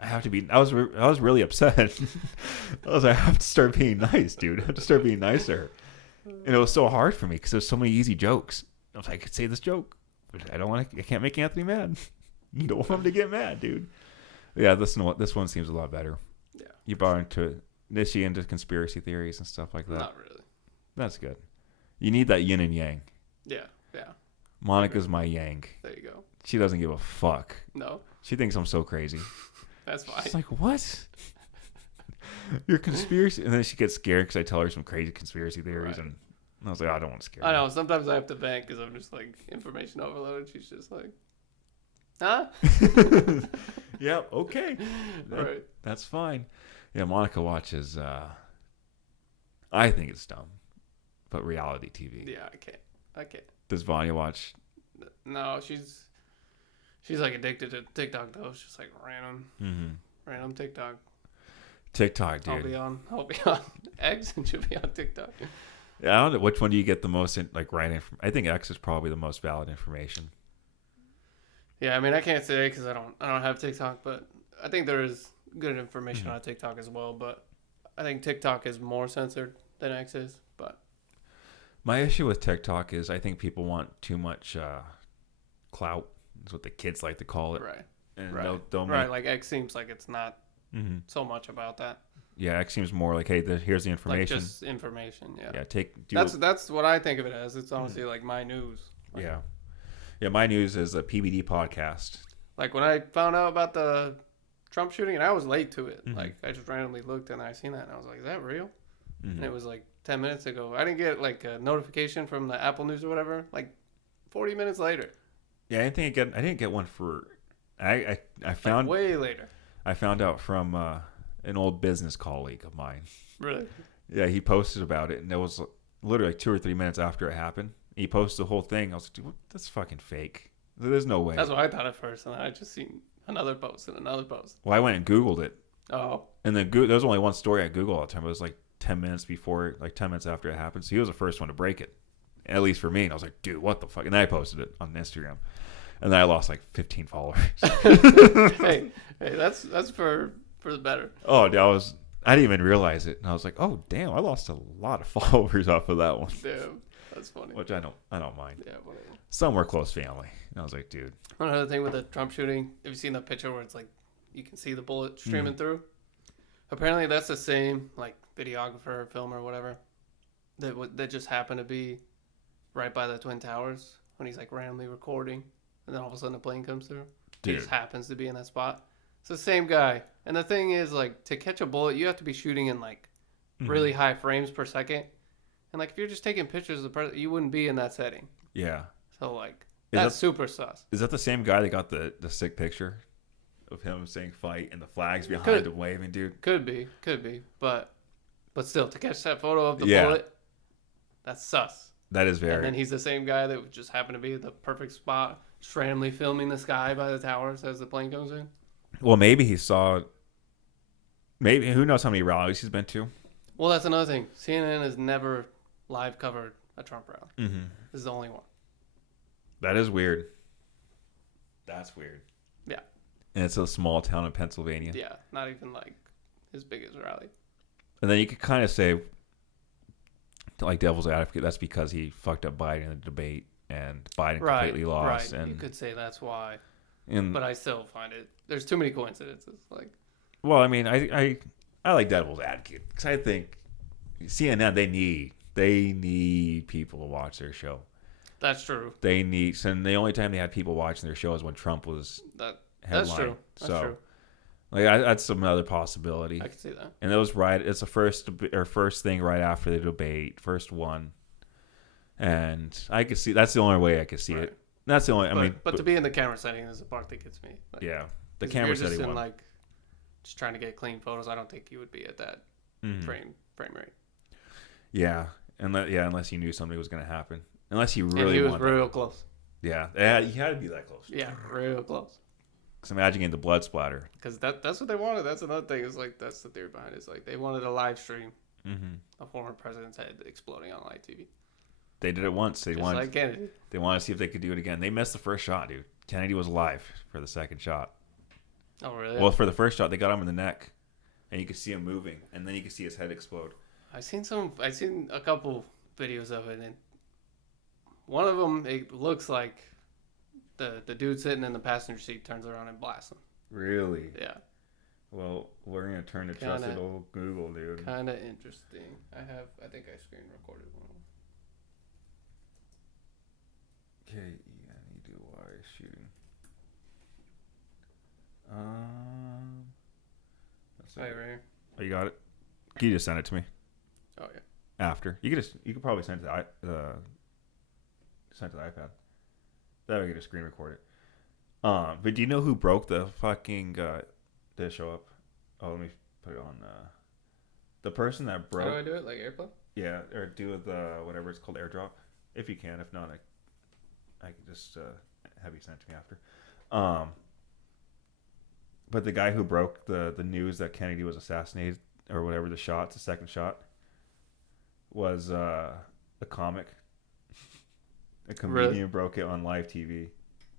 I have to be. I was really upset. I was like, I have to start being nice, dude. I have to start being nice to her. And it was so hard for me because there's so many easy jokes. I was like, I could say this joke, but I can't make Anthony mad. You don't want him to get mad, dude. Yeah, this one seems a lot better. Yeah. You brought is she into conspiracy theories and stuff like that? Not really. That's good. You need that yin and yang. Yeah. Monica's my yang. There you go. She doesn't give a fuck. No. She thinks I'm so crazy. That's fine. She's like, what? You're conspiracy. And then she gets scared because I tell her some crazy conspiracy theories. Right. And I was like, I don't want to scare her. I know. Sometimes I have to vent because I'm just like information overloaded. She's just like, huh? Yeah, okay. Right. That's fine. Yeah, Monica watches, I think it's dumb, but reality TV. Yeah, I can't. Does Vanya watch? No, she's like addicted to TikTok though. It's just like random TikTok. TikTok, dude. I'll be on X and she'll be on TikTok. Yeah, I don't know which one do you get the most I think X is probably the most valid information. Yeah, I mean I can't say because I don't have TikTok, but I think there is good information on TikTok as well. But I think TikTok is more censored than X is. But my issue with TikTok is I think people want too much clout. Is what the kids like to call it. Right. And right. They'll right. Like X seems like it's not so much about that. Yeah, X seems more like, hey, here's the information. Like just information. Yeah. Yeah, That's what I think of it as. It's honestly like my news. Like, yeah. My news is a PBD podcast. Like when I found out about the Trump shooting, and I was late to it. Mhm. Like I just randomly looked and I seen that, and I was like, "Is that real?" Mhm. And it was like 10 minutes ago. I didn't get like a notification from the Apple News or whatever. Like 40 minutes later. Yeah, I didn't get one for. I found like way later. I found out from an old business colleague of mine. Really? Yeah, he posted about it, and it was literally like 2 or 3 minutes after it happened. He posted the whole thing. I was like, dude, that's fucking fake. There's no way. That's what I thought at first, and then I just seen another post and another post. Well, I went and Googled it. Oh. And then there was only one story I Googled all the time. It was like 10 minutes before, like 10 minutes after it happened. So he was the first one to break it, at least for me. And I was like, dude, what the fuck? And then I posted it on Instagram. And then I lost like 15 followers. hey, that's for the better. Oh, I didn't even realize it. And I was like, oh, damn, I lost a lot of followers off of that one. Damn, that's funny. Which I don't mind. Yeah, whatever. Some were close family. And I was like, dude. Another thing with the Trump shooting, have you seen the picture where it's like you can see the bullet streaming through? Apparently, that's the same like videographer, filmer, whatever that just happened to be right by the Twin Towers when he's like randomly recording, and then all of a sudden a plane comes through. Dude. He just happens to be in that spot. It's the same guy. And the thing is, like, to catch a bullet, you have to be shooting in like really high frames per second. And like, if you're just taking pictures of the person, you wouldn't be in that setting. Yeah. So like, that's super sus. Is that the same guy that got the sick picture of him saying fight and the flags behind him waving, dude? Could be. But still, to catch that photo of the bullet, that's sus. That is very. And then he's the same guy that just happened to be at the perfect spot, just randomly filming the sky by the towers as the plane comes in. Well, maybe he saw. Maybe who knows how many rallies he's been to. Well, that's another thing. CNN has never live covered a Trump rally. Mm-hmm. This is the only one. That is weird. That's weird. Yeah. And it's a small town in Pennsylvania. Yeah, not even like his biggest rally. And then you could kind of say, like devil's advocate, that's because he fucked up Biden in the debate, and Biden completely lost. Right. And you could say that's why. And, but I still find there's too many coincidences. Like, well, I mean, I like devil's advocate because I think CNN they need people to watch their show. That's true. And the only time they had people watching their show is when Trump was headline. That's true. That's true. Like that's another possibility. I can see that. And it was right. It's the first thing right after the debate, first one, and I could see that's the only way I could see it. That's the only. But to be in the camera setting is the part that gets me. Like, yeah, the camera setting just one. Like just trying to get clean photos. I don't think you would be at that frame rate. Yeah, unless you knew something was going to happen. Unless you really. And he was real close. Yeah, you had to be that close. Yeah, real close. Because imagine getting the blood splatter. Because that's what they wanted. That's another thing. Is like that's the theory behind it. Is like they wanted a live stream of former president's head exploding on live TV. They did it once. They wanted like Kennedy. They wanted to see if they could do it again. They missed the first shot, dude. Kennedy was alive for the second shot. Oh really? Well, for the first shot, they got him in the neck, and you could see him moving, and then you could see his head explode. I've seen a couple videos of it, and one of them it looks like the dude sitting in the passenger seat turns around and blasts him. Really? Yeah. Well, we're gonna turn to trusted old Google, dude. Kind of interesting. I think I screen recorded one. K-E-N-E-D-Y shooting. That's right here. Oh, you got it. Can you just send it to me? Oh yeah. After you could probably send it to the iPad. That way I could just screen record it. But do you know who broke the fucking? Did it show up? Oh, let me put it on. The person that broke. How do I do it? Like AirPlay? Yeah, or do the whatever it's called, AirDrop, if you can. If not, I can just have you send it to me after. But the guy who broke the news that Kennedy was assassinated or whatever, the second shot, was a comic. A comedian really? Broke it on live TV,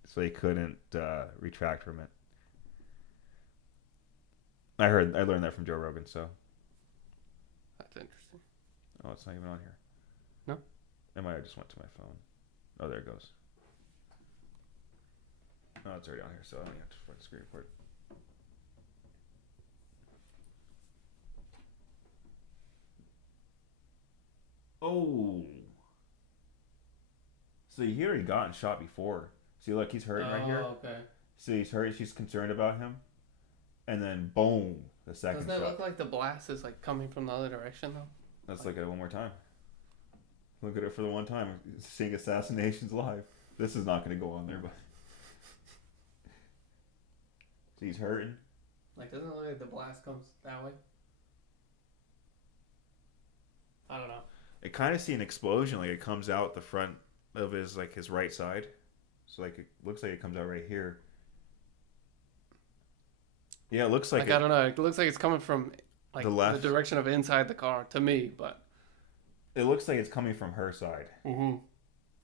so he couldn't retract from it. I learned that from Joe Rogan. So that's interesting. Oh, it's not even on here. No, it might have just went to my phone. Oh, there it goes. Oh, it's already on here, so I only have to screen record. So he already gotten shot before. See, look, he's hurting right here. Oh, okay. See, he's hurt. She's concerned about him. And then, boom, the second Doesn't that shot. look like the blast is like coming from the other direction though? Let's look at it one more time. Look at it for the one time. Seeing assassinations live. This is not going to go on there, but. See, he's hurting. Like, doesn't it look like the blast comes that way? I don't know. I kind of see an explosion, like it comes out the front of his right side. So like it looks like it comes out right here. Yeah, it looks like I don't know. It looks like it's coming from like the left. the direction of inside the car to me, but It looks like it's coming from her side. mm-hmm.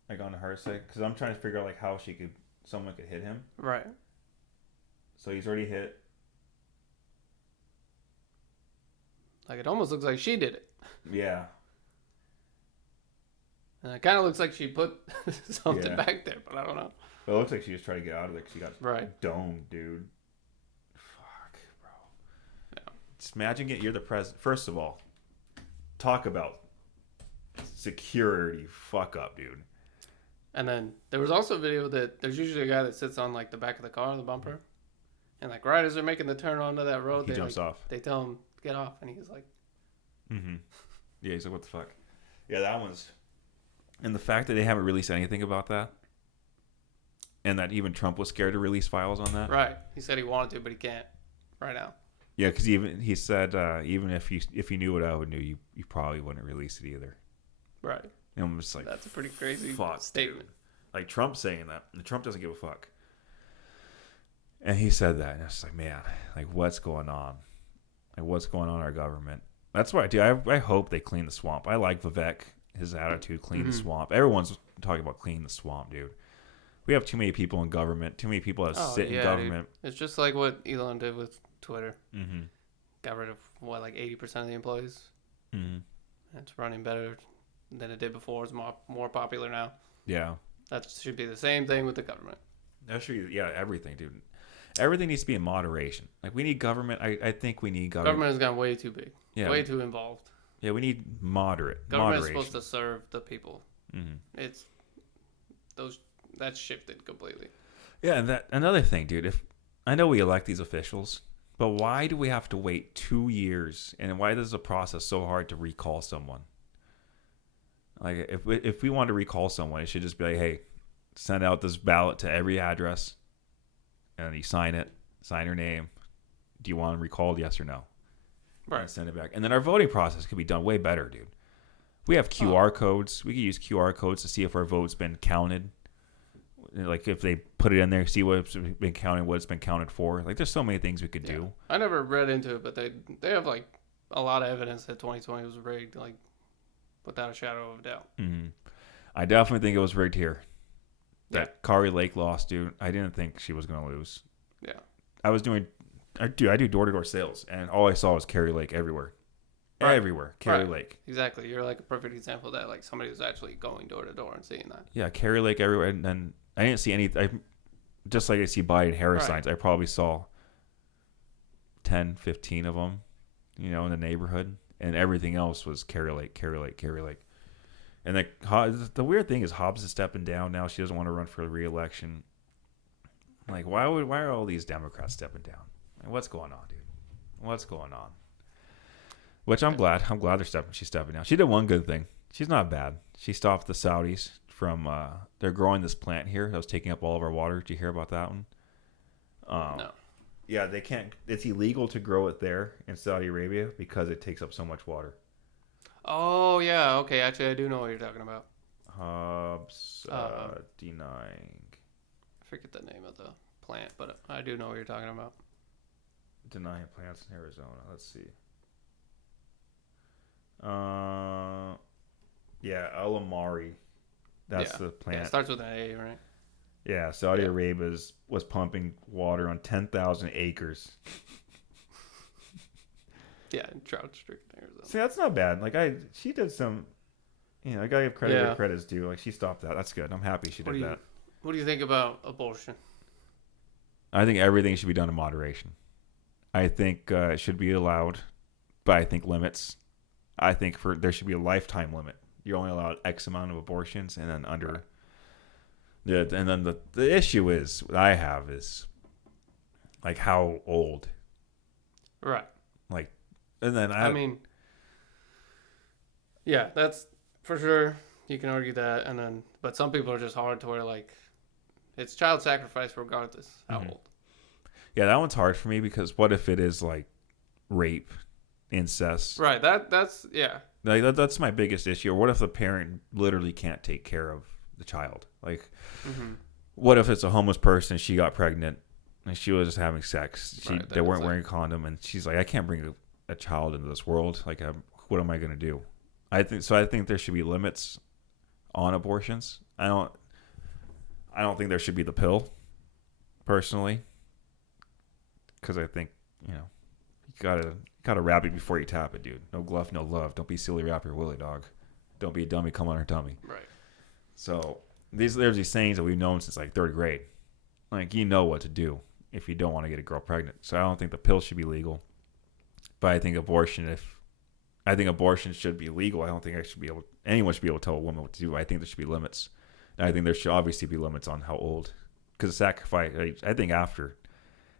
Like on her side, because I'm trying to figure out like how someone could hit him. Right. So he's already hit. Like it almost looks like she did it. Yeah. And it kind of looks like she put something Yeah. back there, but I don't know. But it looks like she just tried to get out of it because she got Right. domed, dude. Fuck, bro. Yeah. Just imagine you're the president. First of all, talk about security fuck up, dude. And then there was also a video that there's usually a guy that sits on like the back of the car, the bumper, and like right as they're making the turn onto that road, He jumps off. They tell him get off, and he's like, Mm-hmm. Yeah, he's like, what the fuck? Yeah, that one's... And the fact that they haven't released anything about that, and that even Trump was scared to release files on that. right. He said he wanted to, but he can't right now. Yeah, because he said even if you knew what I would know, you probably wouldn't release it either. Right. And I'm just like, That's a pretty crazy fuck, statement. dude. Like Trump saying that, and Trump doesn't give a fuck. And he said that, and it's like, man, like what's going on? Like what's going on in our government? That's why, dude. I hope they clean the swamp. I like Vivek, his attitude, clean the swamp. Everyone's talking about cleaning the swamp, dude. We have too many people in government. Too many people that sit in government. Dude. It's just like what Elon did with Twitter. Mm-hmm. Got rid of like 80% of the employees. Mm-hmm. It's running better than it did before. It's more popular now. Yeah. That should be the same thing with the government. That should be, everything, dude. Everything needs to be in moderation. Like we need government. I think we need government. Government has gone way too big. Yeah. Way too involved. Yeah, we need moderation. Government is supposed to serve the people. Mm-hmm. That's shifted completely. Yeah, and that another thing, dude. If I know we elect these officials, but why do we have to wait 2 years? And why is the process so hard to recall someone? Like if we want to recall someone, it should just be like, hey, send out this ballot to every address, and you sign it, sign your name. Do you want them recalled? Yes or no? Right. And send it back. And then our voting process could be done way better, dude. We have QR codes. We could use QR codes to see if our vote's been counted. Like if they put it in there, see what's been counted, what it's been counted for. Like there's so many things we could do. I never read into it, but they have like a lot of evidence that 2020 was rigged, like without a shadow of a doubt. Mm-hmm. I definitely think it was rigged here. Yeah. That Kari Lake lost, dude. I didn't think she was gonna lose. Yeah. I do door-to-door sales, and all I saw was Kari Lake everywhere. Right. Everywhere, Kari Lake. Exactly. You're like a perfect example of that. Like somebody was actually going door to door and seeing that. Yeah, Kari Lake everywhere, and then I didn't see any. Just like I see Biden Harris signs, I probably saw 10, 15 of them, in the neighborhood, and everything else was Kari Lake, Kari Lake, Kari Lake. And the weird thing is Hobbs is stepping down now. She doesn't want to run for re-election. Like, why are all these Democrats stepping down? Like, what's going on, dude? What's going on? Which I'm glad. I'm glad she's stepping down. She did one good thing. She's not bad. She stopped the Saudis from they're growing this plant here that was taking up all of our water. Did you hear about that one? No. Yeah, they can't. It's illegal to grow it there in Saudi Arabia because it takes up so much water. Oh yeah. Okay. Actually, I do know what you're talking about. Hobbs denying. I forget the name of the plant, but I do know what you're talking about. Denying plants in Arizona. Let's see. Yeah, El Amari. That's the plant. Yeah, it starts with an A, right? Yeah, Saudi Arabia was pumping water on 10,000 acres. Yeah, drought-stricken Arizona. See, that's not bad. Like she did some. I gotta give credit where credit's due. Like she stopped that. That's good. I'm happy she did that. What do you think about abortion? I think everything should be done in moderation. I think it should be allowed, but I think limits. I think there should be a lifetime limit. You're only allowed X amount of abortions, and then under. Yeah, and then the issue is what I have is like how old, Right. like, and then I mean, yeah, that's for sure. You can argue that, and then, but some people are just hard to where like it's child sacrifice regardless how old. yeah, that one's hard for me because what if it is like rape, incest? Right. That's yeah. Like that's my biggest issue. Or what if the parent literally can't take care of the child? Like, what if it's a homeless person? She got pregnant and she was just having sex. They weren't wearing a condom, and she's like, I can't bring a child into this world. Like, what am I gonna do? I think there should be limits on abortions. I don't think there should be the pill, personally, because I think you gotta wrap it before you tap it, dude. No glove, no love. Don't be silly, wrap your willy, dog. Don't be a dummy, come on her tummy. Right. So there's these sayings that we've known since like third grade. Like, you know what to do if you don't want to get a girl pregnant. So I don't think the pill should be legal, but I think abortion should be legal. I don't think anyone should be able to tell a woman what to do. I think there should be limits. And I think there should obviously be limits on how old, because sacrifice. I think after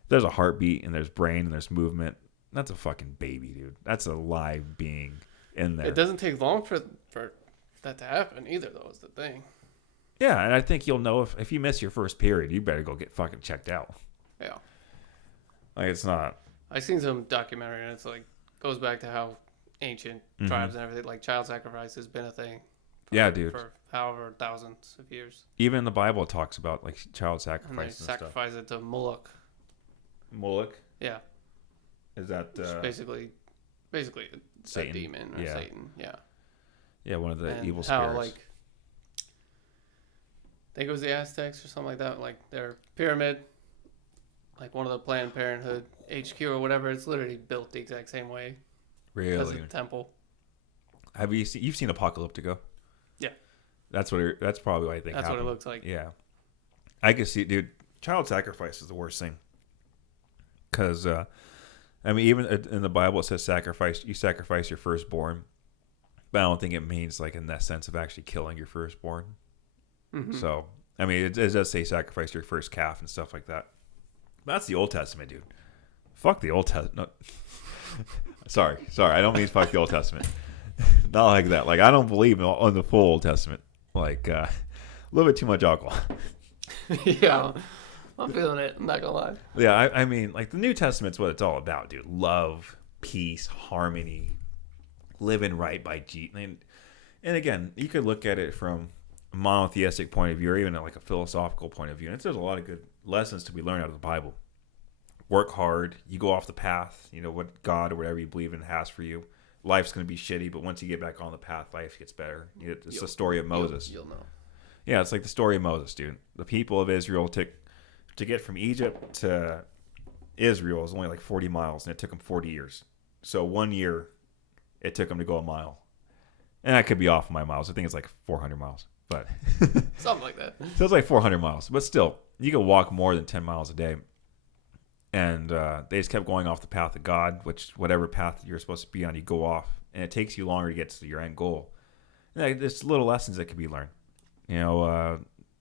there's a heartbeat and there's brain and there's movement, that's a fucking baby, dude. That's a live being in there. It doesn't take long for that to happen either, though, is the thing. Yeah, and I think you'll know if you miss your first period, you better go get fucking checked out. Yeah. Like, it's not. I seen some documentary, and it's like goes back to how ancient tribes and everything, like child sacrifice has been a thing. For however thousands of years. Even in the Bible, it talks about like child And sacrifice they sacrifice it to Moloch. Moloch? Yeah. Is that basically a Satan. demon or Satan? Yeah. Yeah, one of the And evil how, spirits. like, I think it was the Aztecs or something like that. Like their pyramid, like one of the Planned Parenthood HQ or whatever, it's literally built the exact same way. Really? Because of the temple. Have you've seen Apocalyptico? Yeah. That's probably what I think. That's happened. what it looks like. Yeah. I can see, dude. Child sacrifice is the worst thing. Because, I mean, even in the Bible, it says you sacrifice your firstborn. But I don't think it means, like, in that sense of actually killing your firstborn. Mm-hmm. So, I mean, it does say sacrifice your first calf and stuff like that. But that's the Old Testament, dude. Fuck the Old Testament. No. Sorry. I don't mean fuck the Old Testament. Not like that. Like, I don't believe in the full Old Testament. Like, a little bit too much alcohol. Yeah. I'm feeling it. I'm not going to lie. Yeah, I mean, like, the New Testament's what it's all about, dude. Love, peace, harmony, living right by Jesus. And again, you could look at it from a monotheistic point of view or even like a philosophical point of view. And there's a lot of good lessons to be learned out of the Bible. Work hard. You go off the path. You know, what God or whatever you believe in has for you. Life's going to be shitty, but once you get back on the path, life gets better. It's the story of Moses. You'll know. Yeah, it's like the story of Moses, dude. The people of Israel to get from Egypt to Israel is only like 40 miles, and it took them 40 years. So 1 year, it took them to go a mile. And I could be off my miles. I think it's like 400 miles. But something like that. So it's like 400 miles. But still, you can walk more than 10 miles a day. And they just kept going off the path of God, which whatever path you're supposed to be on, you go off. And it takes you longer to get to your end goal. And there's little lessons that can be learned. You know,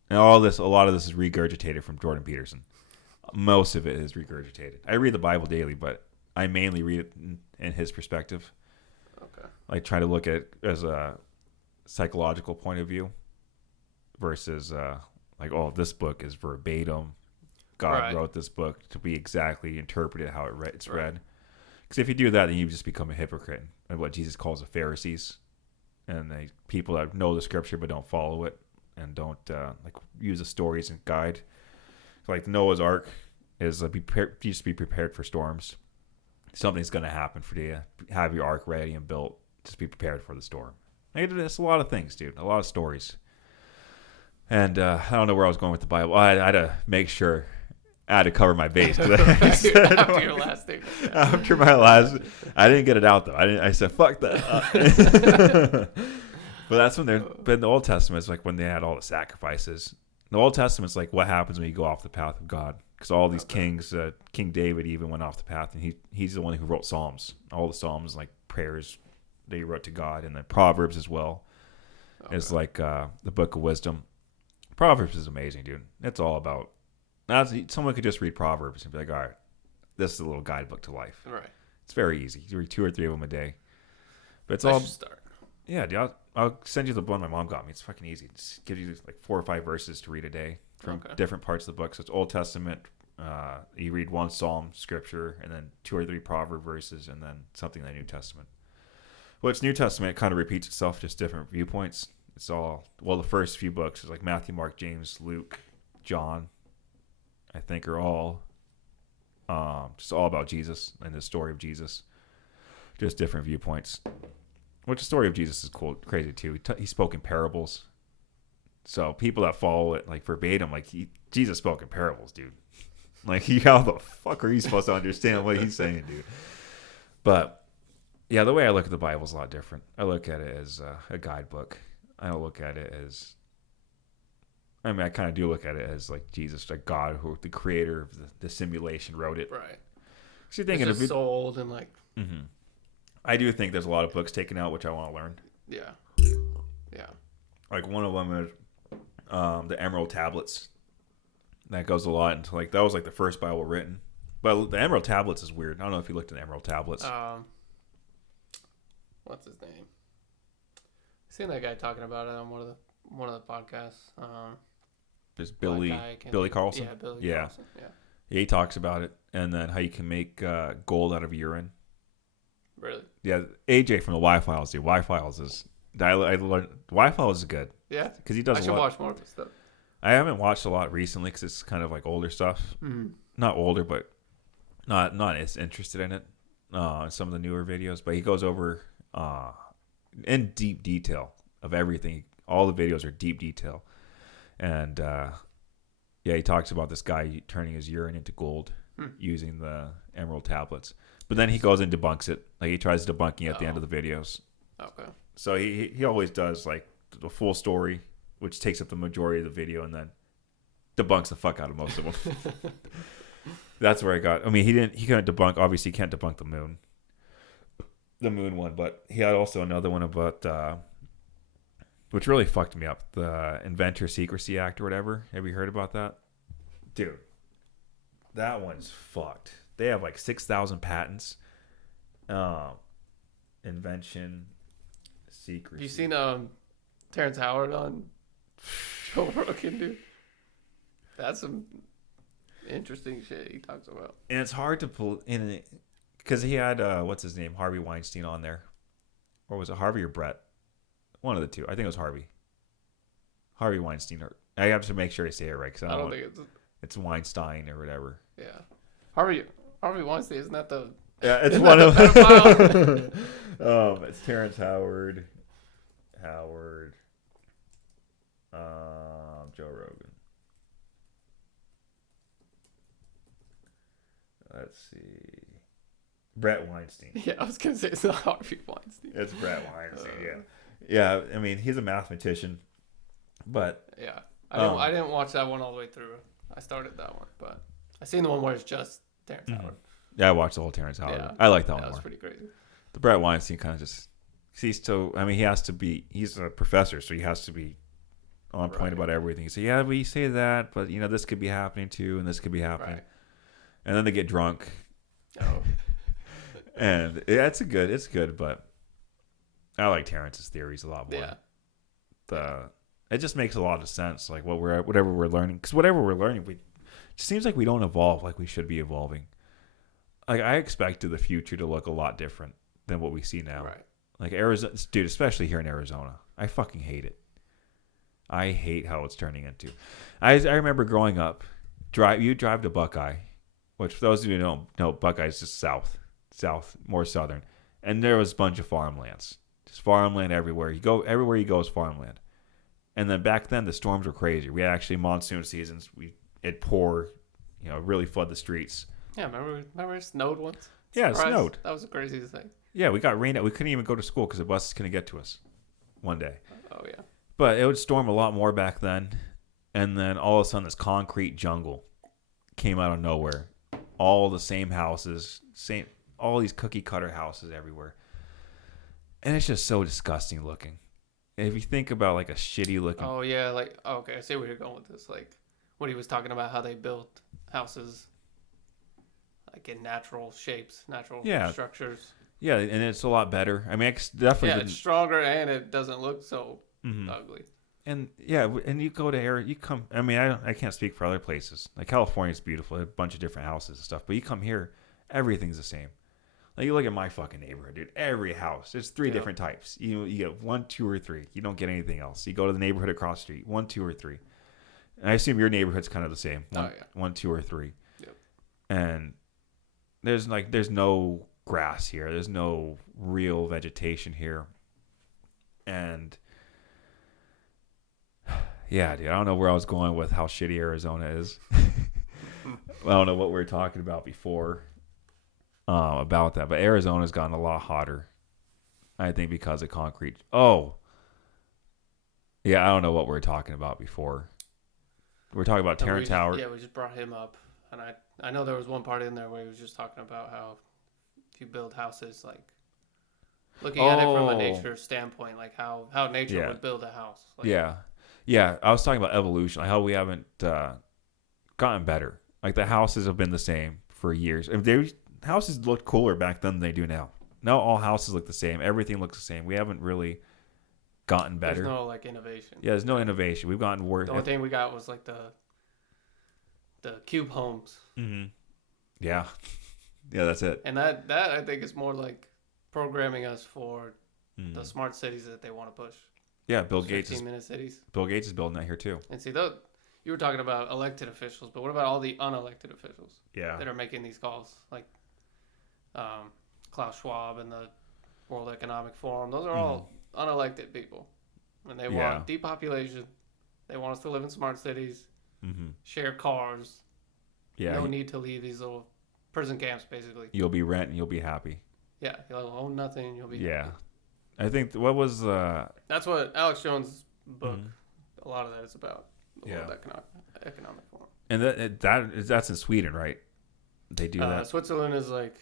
and a lot of this is regurgitated from Jordan Peterson. Most of it is regurgitated. I read the Bible daily, but I mainly read it in his perspective. Okay. Like, try to look at it as a psychological point of view versus like, oh, this book is verbatim. God wrote this book to be exactly interpreted how it's read. Because if you do that, then you just become a hypocrite and what Jesus calls the Pharisees, and people that know the scripture but don't follow it and don't like use the stories and guide. Like Noah's Ark is just be prepared for storms. Something's going to happen for you. Have your ark ready and built. Just be prepared for the storm. It's a lot of things, dude. A lot of stories. And I don't know where I was going with the Bible. I had to make sure I had to cover my base. After your last thing. After my last, I didn't get it out though. I said fuck that. But that's when but in the Old Testament, it's like when they had all the sacrifices. The Old Testament's like what happens when you go off the path of God. Because all these kings, King David even went off the path, and he's the one who wrote Psalms. All the Psalms, like prayers that he wrote to God, and then Proverbs as well. Okay. Is like the book of wisdom. Proverbs is amazing, dude. It's all about. Someone could just read Proverbs and be like, all right, this is a little guidebook to life. Right. It's very easy. You read 2 or 3 of them a day. But it's Let's all. start. Yeah, dude. I'll send you the one my mom got me. It's fucking easy. It just gives you like 4 or 5 verses to read a day from different parts of the book. So it's Old Testament. You read 1 Psalm scripture and then 2 or 3 proverb verses and then something in the New Testament. Well, it's New Testament. It kind of repeats itself, just different viewpoints. It's all, well, the first few books is like Matthew, Mark, James, Luke, John, I think are all just all about Jesus and the story of Jesus. Just different viewpoints. Which the story of Jesus is cool, crazy too. He spoke in parables. So people that follow it like verbatim, like Jesus spoke in parables, dude. Like, how the fuck are you supposed to understand what he's saying, dude? But yeah, the way I look at the Bible is a lot different. I look at it as a guidebook. I don't look at it as, I mean, I kind of do look at it as like Jesus, like God, who the creator of the simulation, wrote it. Right. So you're thinking it's just so old and like. Mm-hmm. I do think there's a lot of books taken out, which I want to learn. Yeah. Yeah. Like one of them is the Emerald Tablets. That goes a lot into like, that was like the first Bible written. But the Emerald Tablets is weird. I don't know if you looked at the Emerald Tablets. What's his name? I seen that guy talking about it on one of the podcasts. There's Billy Carlson. Yeah, Billy Carlson. Yeah. He talks about it, and then how you can make gold out of urine. Really? Yeah, AJ from the Y-Files, dude. Y-Files is, I learned, Y-Files is good. Yeah? Because he does I should watch more of his stuff. I haven't watched a lot recently because it's kind of like older stuff. Mm-hmm. Not older, but not as interested in it. Some of the newer videos, but he goes over in deep detail of everything. All the videos are deep detail, and yeah, he talks about this guy turning his urine into gold using the Emerald Tablets. But then he goes and debunks it. Like, he tries debunking at the end of the videos. Okay. So he always does like the full story, which takes up the majority of the video, and then debunks the fuck out of most of them. That's where I got. I mean, he couldn't debunk. Obviously, he can't debunk the moon one, but he had also another one about which really fucked me up, the Inventor Secrecy Act or whatever. Have you heard about that, dude? That one's fucked. They have like 6,000 patents. Invention secrecy. You seen Terrence Howard on Joe Rogan, dude? That's some interesting shit he talks about. And it's hard to pull in because he had what's his name, Harvey Weinstein on there, or was it Harvey or Brett? One of the two. I think it was Harvey. Harvey Weinstein. I have to make sure I say it right because I don't think it's Weinstein or whatever. Yeah, Harvey Weinstein, isn't that the? Yeah, it's one of them. It's Terrence Howard. Joe Rogan. Let's see. Brett Weinstein. Yeah, I was gonna say it's not Harvey Weinstein. It's Brett Weinstein. Yeah. I mean, he's a mathematician, but yeah, I didn't watch that one all the way through. I started that one, but I seen the one where it's just Terrence Howard. Yeah, I watched the whole Terrence Howard. Yeah, I like that one more. That was pretty crazy. The Brett Weinstein kind of just, he's a professor, so he has to be on point about everything. So yeah, we say that, but this could be happening too, and this could be happening. Right. And then they get drunk. Oh. And it's good, but I like Terrence's theories a lot more. Yeah. It just makes a lot of sense, like whatever we're learning, because whatever we're learning, it just seems like we don't evolve like we should be evolving. Like, I expected the future to look a lot different than what we see now. Right. Like Arizona, dude, especially here in Arizona, I fucking hate it. I hate how it's turning into. I remember growing up, you drive to Buckeye, which for those of you who don't know, Buckeye is just south, more southern, and there was a bunch of farmlands, just farmland everywhere. Everywhere you go is farmland. And then back then the storms were crazy. We had actually monsoon seasons. It'd pour, really flood the streets. Yeah, remember it snowed once? Yeah, it snowed. That was the craziest thing. Yeah, we got rained out. We couldn't even go to school because the buses couldn't get to us one day. Oh, yeah. But it would storm a lot more back then. And then all of a sudden this concrete jungle came out of nowhere. All the same houses, all these cookie cutter houses everywhere. And it's just so disgusting looking. if you think about like a shitty looking. Oh yeah, like okay, I see where you're going with this. Like when he was talking about how they built houses, like in natural shapes, natural structures. Yeah, and it's a lot better. I mean, it's definitely. Yeah, it's stronger and it doesn't look so Mm-hmm. ugly. And yeah, and you go to Arizona, you come. I mean, I can't speak for other places. Like California's beautiful, a bunch of different houses and stuff. But you come here, everything's the same. Like you look at my fucking neighborhood, dude. Every house, there's three different types. You get 1, 2, or 3. You don't get anything else. You go to the neighborhood across the street, 1, 2, or 3. And I assume your neighborhood's kind of the same. 1, 2, or 3. Yep. And there's no grass here. There's no real vegetation here. And yeah, dude, I don't know where I was going with how shitty Arizona is. I don't know what we were talking about before about that, but Arizona's gotten a lot hotter. I think because of concrete. Oh, yeah, I don't know what we were talking about before. We were talking about Terrence Howard. Yeah, we just brought him up, and I know there was one part in there where he was just talking about how if you build houses, like looking at it from a nature standpoint, like how nature would build a house. Like, yeah, I was talking about evolution, like how we haven't gotten better. Like the houses have been the same for years. Houses looked cooler back then than they do now. Now all houses look the same. Everything looks the same. We haven't really gotten better. There's no like innovation. Yeah, there's no innovation. We've gotten worse. The only thing we got was like the cube homes. Mm-hmm. Yeah, yeah, that's it. And that I think is more like programming us for the smart cities that they want to push. Yeah, Bill Gates 15-minute cities. Bill Gates is building that here too. And see, you were talking about elected officials, but what about all the unelected officials? Yeah. That are making these calls, like Klaus Schwab and the World Economic Forum. Those are all unelected people, and they want depopulation. They want us to live in smart cities, share cars. Yeah. No need to leave these little prison camps, basically. You'll be rent and you'll be happy. Yeah, you'll own nothing and you'll be happy. I think what was that's what Alex Jones' book. A lot of that is about. The World Economic Forum. And that's in Sweden, right? They do that. Switzerland is like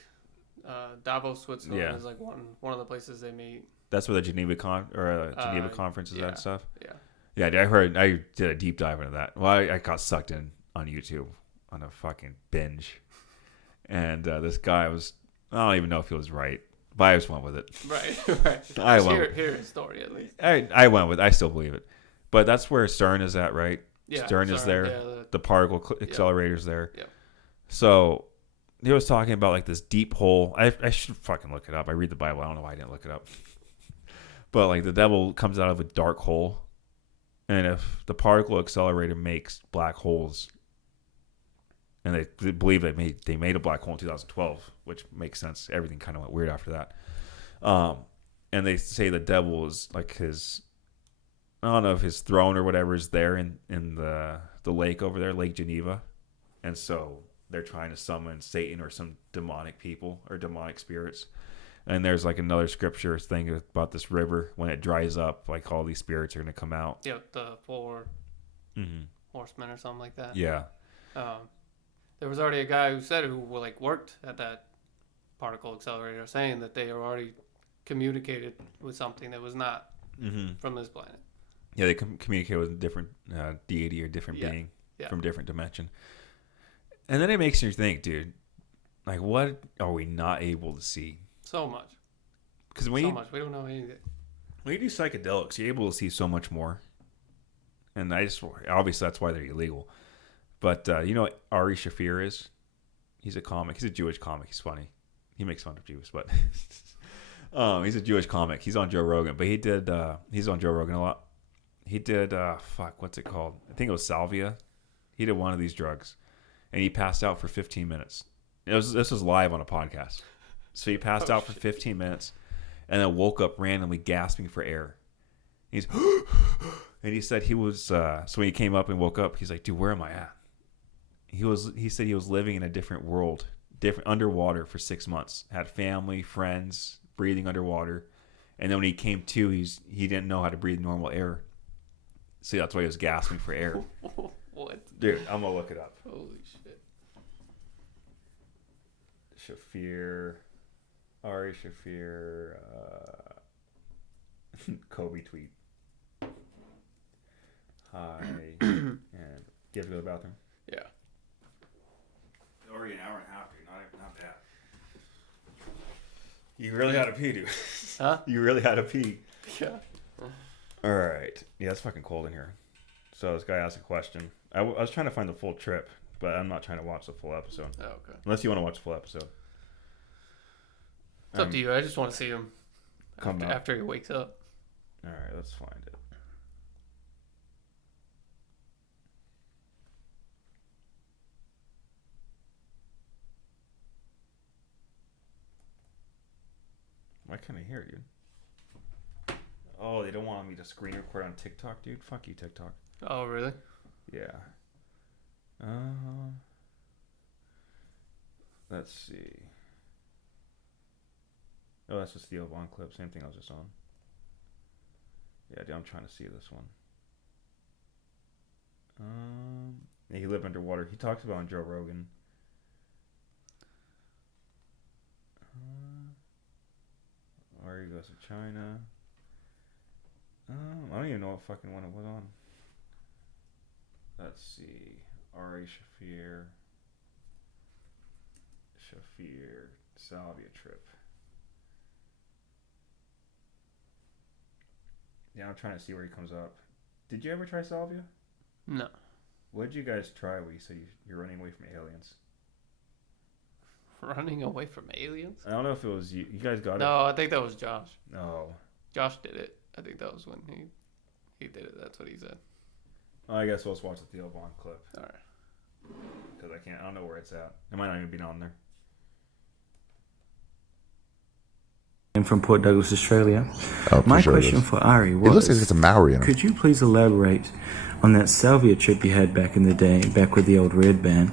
Davos, Switzerland is like one of the places they meet. That's where the Geneva conference is and stuff. Yeah. Yeah, I did a deep dive into that. Well, I got sucked in on YouTube on a fucking binge, and this guy was, I don't even know if he was right, but I just went with it. Right. I went. Hear his story at least. I went with. I still believe it, but that's where CERN is at, right? Yeah, CERN is there. Yeah, the particle accelerator's there. Yeah. So he was talking about like this deep hole. I should fucking look it up. I read the Bible. I don't know why I didn't look it up. But like the devil comes out of a dark hole, and if the particle accelerator makes black holes, and they believe they made a black hole in 2012, which makes sense. Everything kind of went weird after that. And they say the devil is like his, I don't know if his throne or whatever is there in the lake over there, Lake Geneva, and so they're trying to summon Satan or some demonic people or demonic spirits. And there's like another scripture thing about this river. When it dries up, like all these spirits are going to come out. Yeah, the 4 horsemen or something like that. Yeah. There was already a guy who like worked at that particle accelerator saying that they already communicated with something that was not from this planet. Yeah, they communicate with a different deity or different being from a different dimension. And then it makes you think, dude, like what are we not able to see? So much. Because we don't know anything. When you do psychedelics, you're able to see so much more. And obviously that's why they're illegal. But you know what Ari Shaffir is? He's a comic. He's a Jewish comic. He's funny. He makes fun of Jews, but he's a Jewish comic. He's on Joe Rogan, but he's on Joe Rogan a lot. He did what's it called? I think it was Salvia. He did one of these drugs, and he passed out for 15 minutes. This was live on a podcast. So he passed out for 15 minutes, and then woke up randomly gasping for air. And he said he was. So when he came up and woke up, he's like, "Dude, where am I at?" He said he was living in a different world, different underwater for 6 months. Had family, friends, breathing underwater, and then when he came to, he didn't know how to breathe normal air. See, that's why he was gasping for air. What? Dude, I'm gonna look it up. Holy shit. Shaffir, Ari Shaffir, Kobe tweet. and you have to go to the bathroom? Yeah. Already an hour and a half, dude. Not bad. You really had to pee, dude. Huh? You really had to pee. Yeah. All right. Yeah, it's fucking cold in here. So this guy asked a question. I was trying to find the full trip, but I'm not trying to watch the full episode. Oh, okay. Unless you want to watch the full episode. It's up to you. I just want to see him Come out. after he wakes up. All right, let's find it. Why can't I hear you? Oh, they don't want me to screen record on TikTok, dude. Fuck you, TikTok. Oh, really? Yeah. Let's see. Oh, that's just the Obon clip. Same thing I was just on. Yeah, dude, I'm trying to see this one. Yeah, he lived underwater. He talks about it on Joe Rogan. Ari goes to China. I don't even know what fucking one it was on. Let's see. Ari Shafir, Salvia trip. Yeah, I'm trying to see where he comes up. Did you ever try Salvia? No. What did you guys try where you said you're running away from aliens? Running away from aliens? I don't know if it was you. You guys got it? No, I think that was Josh. No. Josh did it. I think that was when he did it. That's what he said. I guess we'll just watch the Theo Vaughn clip. All right. Because I don't know where it's at. It might not even be on there. I'm from Port Douglas, Australia. Oh, My question for Ari was, it looks like it's a Maori in him. could you please elaborate on that Salvia trip you had back in the day, back with the old Red Band?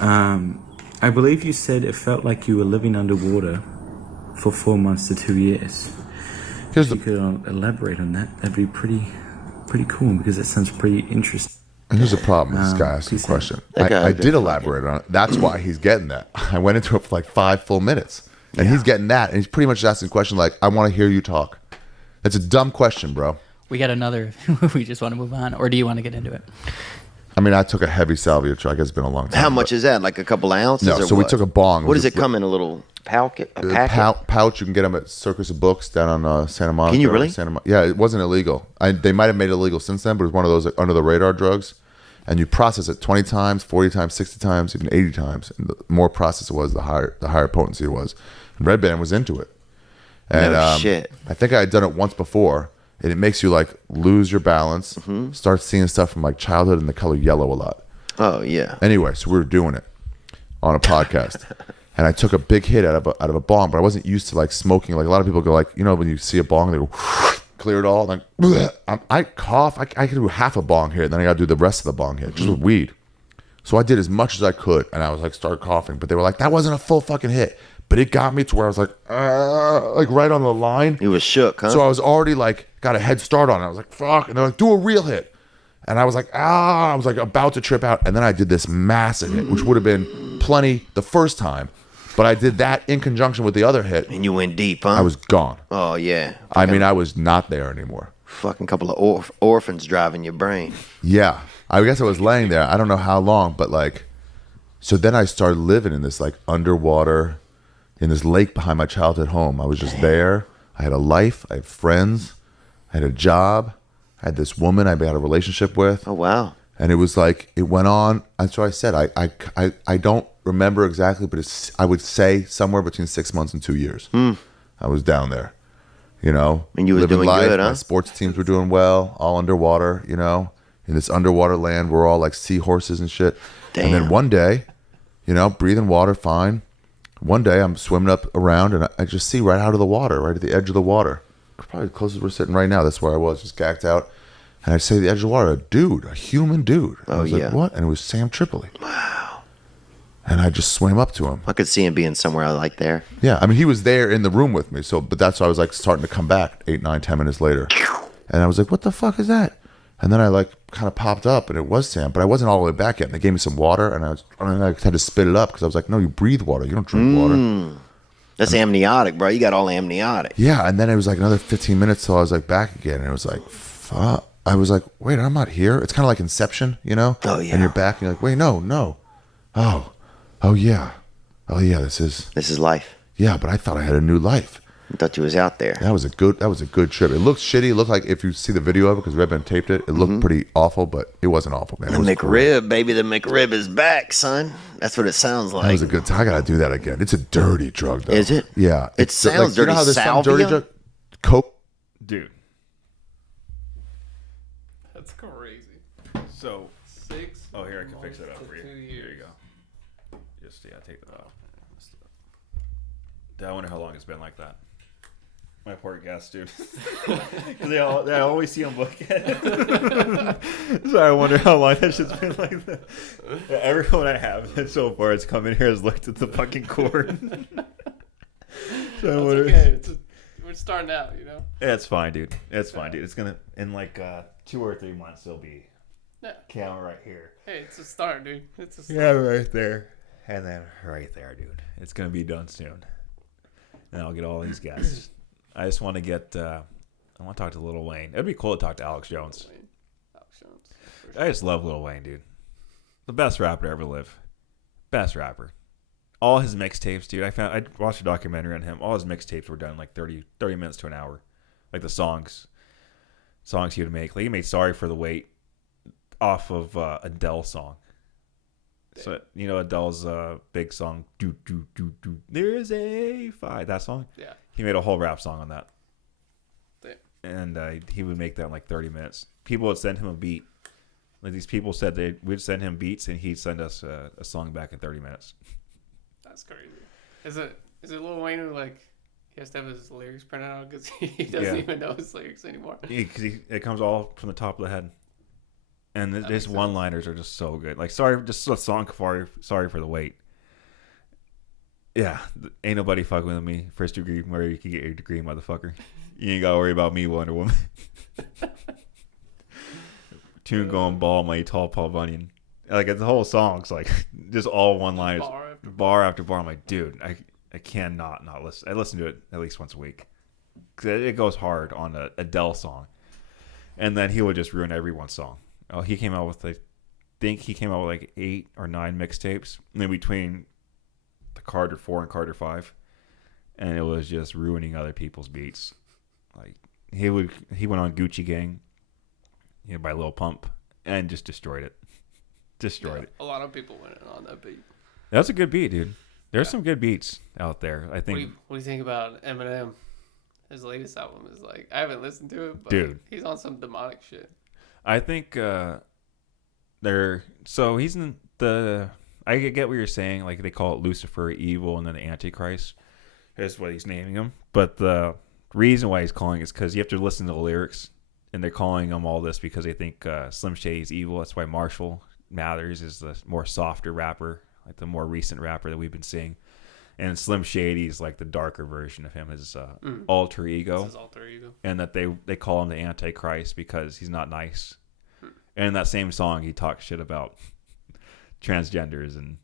I believe you said it felt like you were living underwater for 4 months to 2 years. If you could elaborate on that, that'd be pretty cool, because that sounds pretty interesting. And here's the problem with this guy asking the question. I did elaborate on it. That's why he's getting that. I went into it for like 5 full minutes. And he's getting that. And he's pretty much asking the question like, I want to hear you talk. That's a dumb question, bro. We got another. We just want to move on. Or do you want to get into it? I mean, I took a heavy salvia truck. It's been a long time. How much is that? Like a couple ounces? No, or so what? we took a bong. What does it come in? A little packet? A packet? Pouch. You can get them at Circus of Books down on Santa Monica. Can you really? Yeah, it wasn't illegal. They might have made it illegal since then, but it was one of those like, under the radar drugs. And you process it 20 times, 40 times, 60 times, even 80 times. And the more process it was, the higher potency it was. And Red Band was into it. And, no shit. I think I had done it once before, and it makes you like lose your balance, start seeing stuff from like childhood and the color yellow a lot. Oh yeah. Anyway, so we were doing it on a podcast, and I took a big hit out of a bong, but I wasn't used to like smoking. Like a lot of people go like, you know, when you see a bong, they go clear it all. Like I cough. I could do half a bong hit, then I got to do the rest of the bong hit just with weed. So I did as much as I could, and I was like started coughing, but they were like, that wasn't a full fucking hit. But it got me to where I was like right on the line. You was shook, huh? So I was already like got a head start on it. I was like, fuck. And they're like, do a real hit. And I was like, I was like about to trip out. And then I did this massive hit, which would have been plenty the first time. But I did that in conjunction with the other hit. And you went deep, huh? I was gone. Oh, yeah. I mean, I was not there anymore. Fucking couple of orphans driving your brain. Yeah. I guess I was laying there. I don't know how long, but like, so then I started living in this like underwater, in this lake behind my childhood home. I was just there. I had a life. I had friends. I had a job. I had this woman I had a relationship with. Oh, wow. And it was like, it went on. That's what I said. I don't remember exactly, but I would say somewhere between 6 months and 2 years. I was down there, you know. And you was living doing life. good, huh? My sports teams were doing well, all underwater, you know. In this underwater land, we're all like seahorses and shit. Damn. And then one day, you know, breathing water, fine. One day I'm swimming up around and I just see right out of the water, right at the edge of the water. Probably the closest we're sitting right now. That's where I was, just gacked out. And I say the edge of the water, a human dude. And I was like, what? And it was Sam Tripoli. Wow. And I just swam up to him. I could see him being somewhere like there. Yeah, I mean, he was there in the room with me. So, but that's why I was like starting to come back 8, 9, 10 minutes later. And I was like, what the fuck is that? And then I like kind of popped up and it was Sam, but I wasn't all the way back yet. And they gave me some water and I had to spit it up because I was like, no, you breathe water. You don't drink water. That's amniotic, bro. You got all amniotic. Yeah, and then it was like another 15 minutes till I was like back again. And it was like, fuck. I was like, wait, I'm not here. It's kind of like Inception, you know? Oh, yeah. And you're back and you're like, wait, no. Oh yeah. This is life. Yeah, but I thought I had a new life. I thought you was out there. That was a good trip. It looked shitty. It looked like, if you see the video of it, because Redman taped it, it looked pretty awful, but it wasn't awful, man. The It was McRib, baby. The McRib is back, son. That's what it sounds like. That was a good time. I gotta do that again. It's a dirty drug, though. Is it? Yeah. It sounds dirty. You know how there's some Salvia? dirty drug? Coke. Dude. That's crazy. So 6. Oh, here, I can fix it up months for to you. 2 Here you years. go. Just, yeah, take that off. I wonder how long it's been like that. My poor guest, dude. Because I always see them look at it. So I wonder how long that shit's been like that. Everyone I have so far has come in here has looked at the fucking cord. So I wonder. Okay. We're starting out, you know? Yeah, it's fine, dude. It's fine, dude. It's going to, in like 2 or 3 months, there'll be camera right here. Hey, it's a start, dude. It's a start. Yeah, right there. And then right there, dude. It's going to be done soon. And I'll get all these guys. I just want to get, I want to talk to Lil Wayne. It'd be cool to talk to Alex Jones. I just love Lil Wayne, dude. The best rapper to ever live. Best rapper. All his mixtapes, dude. I watched a documentary on him. All his mixtapes were done like 30 minutes to an hour. Like the songs he would make. Like he made Sorry for the Wait off of Adele song. So, you know Adele's big song, do, there's a fight, that song? Yeah. He made a whole rap song on that. Damn. And he would make that in like 30 minutes. People would send him a beat. Like these people said we'd send him beats and he'd send us a song back in 30 minutes. That's crazy. Is it Lil Wayne who, like, he has to have his lyrics printed out because he doesn't even know his lyrics anymore? Because it comes all from the top of the head. And his one-liners are just so good. Like, just a song sorry for the wait. Yeah, ain't nobody fucking with me. First degree, where you can get your degree, motherfucker. You ain't gotta worry about me, Wonder Woman. Tune going ball, my tall Paul Bunyan. Like, the whole song's like just all one-liners, bar after bar. I'm like, dude, I cannot not listen. I listen to it at least once a week. 'Cause it goes hard on a Adele song, and then he would just ruin everyone's song. Oh, he came out with, I think he came out with like 8 or 9 mixtapes in between the Carter 4 and Carter 5, and it was just ruining other people's beats. Like he went on Gucci Gang, by Lil Pump, and just destroyed it. Destroyed it. A lot of people went in on that beat. That's a good beat, dude. There's some good beats out there. I think. What do you think about Eminem? His latest album is like, I haven't listened to it, but dude, he's on some demonic shit. I think he's in the. I get what you're saying. Like they call it Lucifer, evil, and then the Antichrist. Is what he's naming him. But the reason why he's calling it is because you have to listen to the lyrics, and they're calling him all this because they think Slim Shady is evil. That's why Marshall Mathers is the more softer rapper, like the more recent rapper that we've been seeing. And Slim Shady is like the darker version of him, his alter ego. That's his alter ego. And that they call him the Antichrist because he's not nice. And in that same song, he talks shit about transgenders and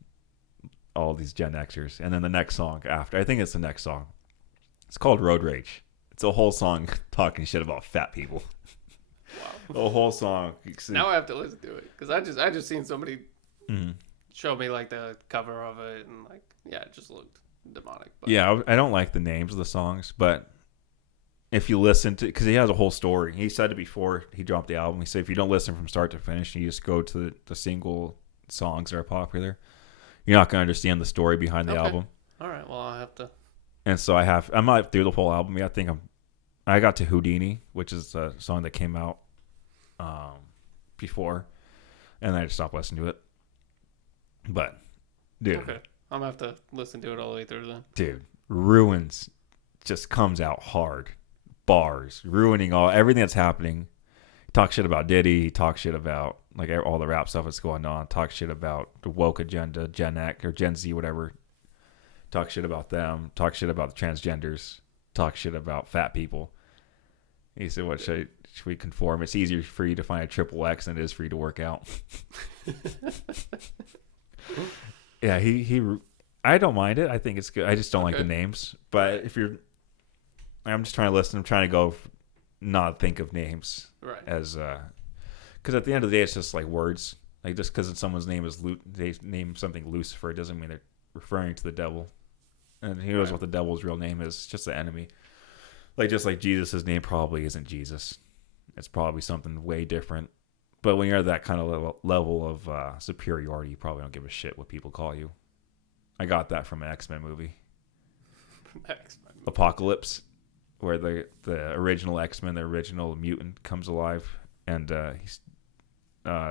all these Gen Xers. And then the next song after, I think it's the next song. It's called Road Rage. It's a whole song talking shit about fat people. Wow. The whole song. Now I have to listen to it because I just seen somebody show me like the cover of it and like it just looked demonic. But. Yeah, I don't like the names of the songs, but if you listen to, because he has a whole story. He said it before he dropped the album. He said if you don't listen from start to finish, you just go to the single songs that are popular, you're not going to understand the story behind the album. All right, well I'll have to. And so I'm not through the whole album yet. I got to Houdini, which is a song that came out before, and I just stopped listening to it. But, dude. Okay. I'm going to have to listen to it all the way through then. Dude, Ruins just comes out hard. Bars, ruining everything that's happening. He talks shit about Diddy. He talks shit about like all the rap stuff that's going on. Talks shit about the woke agenda, Gen X or Gen Z, whatever. Talk shit about them. Talk shit about the transgenders. Talk shit about fat people. He said, "What should we conform? It's easier for you to find a triple X than it is for you to work out." Yeah, he. I don't mind it. I think it's good. I just don't like the names. But I'm just trying to listen. I'm trying to go not think of names as because at the end of the day, it's just like words. Like just because someone's name is they name something Lucifer doesn't mean they're referring to the devil. And who knows what the devil's real name is? It's just the enemy. Like just like Jesus' name probably isn't Jesus. It's probably something way different. But when you're at that kind of level of superiority, you probably don't give a shit what people call you. I got that from an X-Men movie. Apocalypse, where the original X-Men, the original mutant, comes alive, and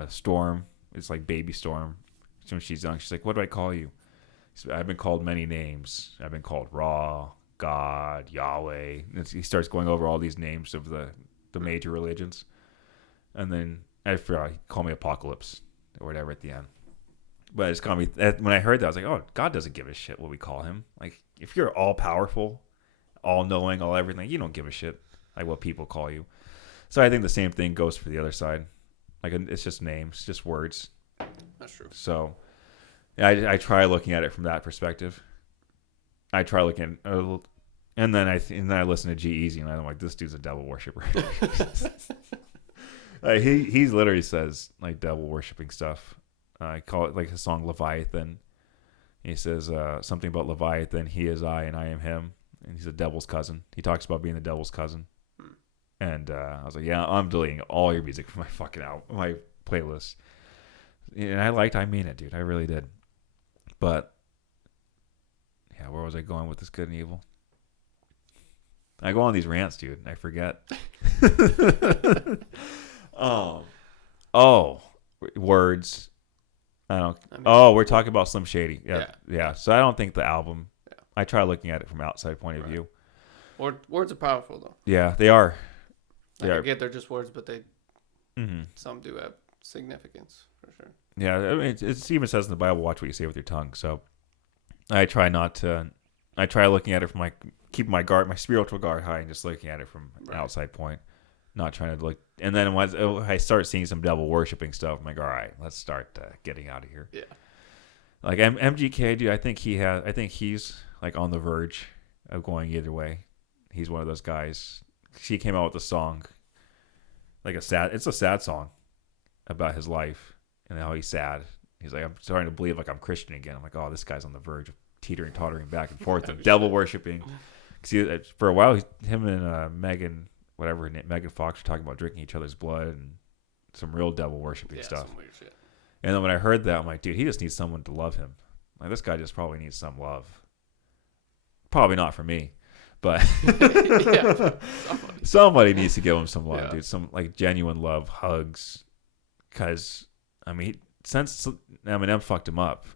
Storm, it's like baby Storm. When she's young, she's like, "What do I call you?" I've been called many names. I've been called Ra, God, Yahweh. And he starts going over all these names of the major religions, and then I forgot, he called me Apocalypse or whatever at the end. But it's got me. When I heard that, I was like, "Oh, God doesn't give a shit what we call him. Like, if you're all powerful, all knowing, all everything, you don't give a shit like what people call you." So I think the same thing goes for the other side. Like, it's just names, just words. That's true. So yeah, I try looking at it from that perspective. I try looking, and then I listen to G-Eazy, and I'm like, this dude's a devil worshiper. He literally says like devil worshipping stuff. I call it like his song Leviathan. He says something about Leviathan. He is I, and I am him, and he's the devil's cousin. He talks about being the devil's cousin. And I was like, yeah, I'm deleting all your music from my fucking my playlist. And I mean it, dude. I really did. But yeah, where was I going with this good and evil? I go on these rants, dude, and I forget. Words. We're talking about Slim Shady. Yeah. So I don't think the album. Yeah. I try looking at it from outside point of view. Words are powerful, though. Yeah, they are. I get they're just words, but they some do have significance for sure. Yeah, I mean, it even says in the Bible, "Watch what you say with your tongue." So I try not to. I try looking at it from keeping my spiritual guard high, and just looking at it from an outside point, not trying to look. And then once I start seeing some devil worshipping stuff, I'm like, all right, let's start getting out of here. Yeah. Like MGK, dude, I think he's like on the verge of going either way. He's one of those guys. He came out with a song, it's a sad song about his life and how he's sad. He's like, I'm starting to believe like I'm Christian again. I'm like, oh, this guy's on the verge of tottering back and forth and devil worshipping. Because for a while, him and Megan Fox were talking about drinking each other's blood and some real devil worshipping stuff. Some weird shit. And then when I heard that, I'm like, dude, he just needs someone to love him. Like, this guy just probably needs some love. Probably not for me, but somebody needs to give him some love, dude. Some like genuine love, hugs. Because since Eminem fucked him up,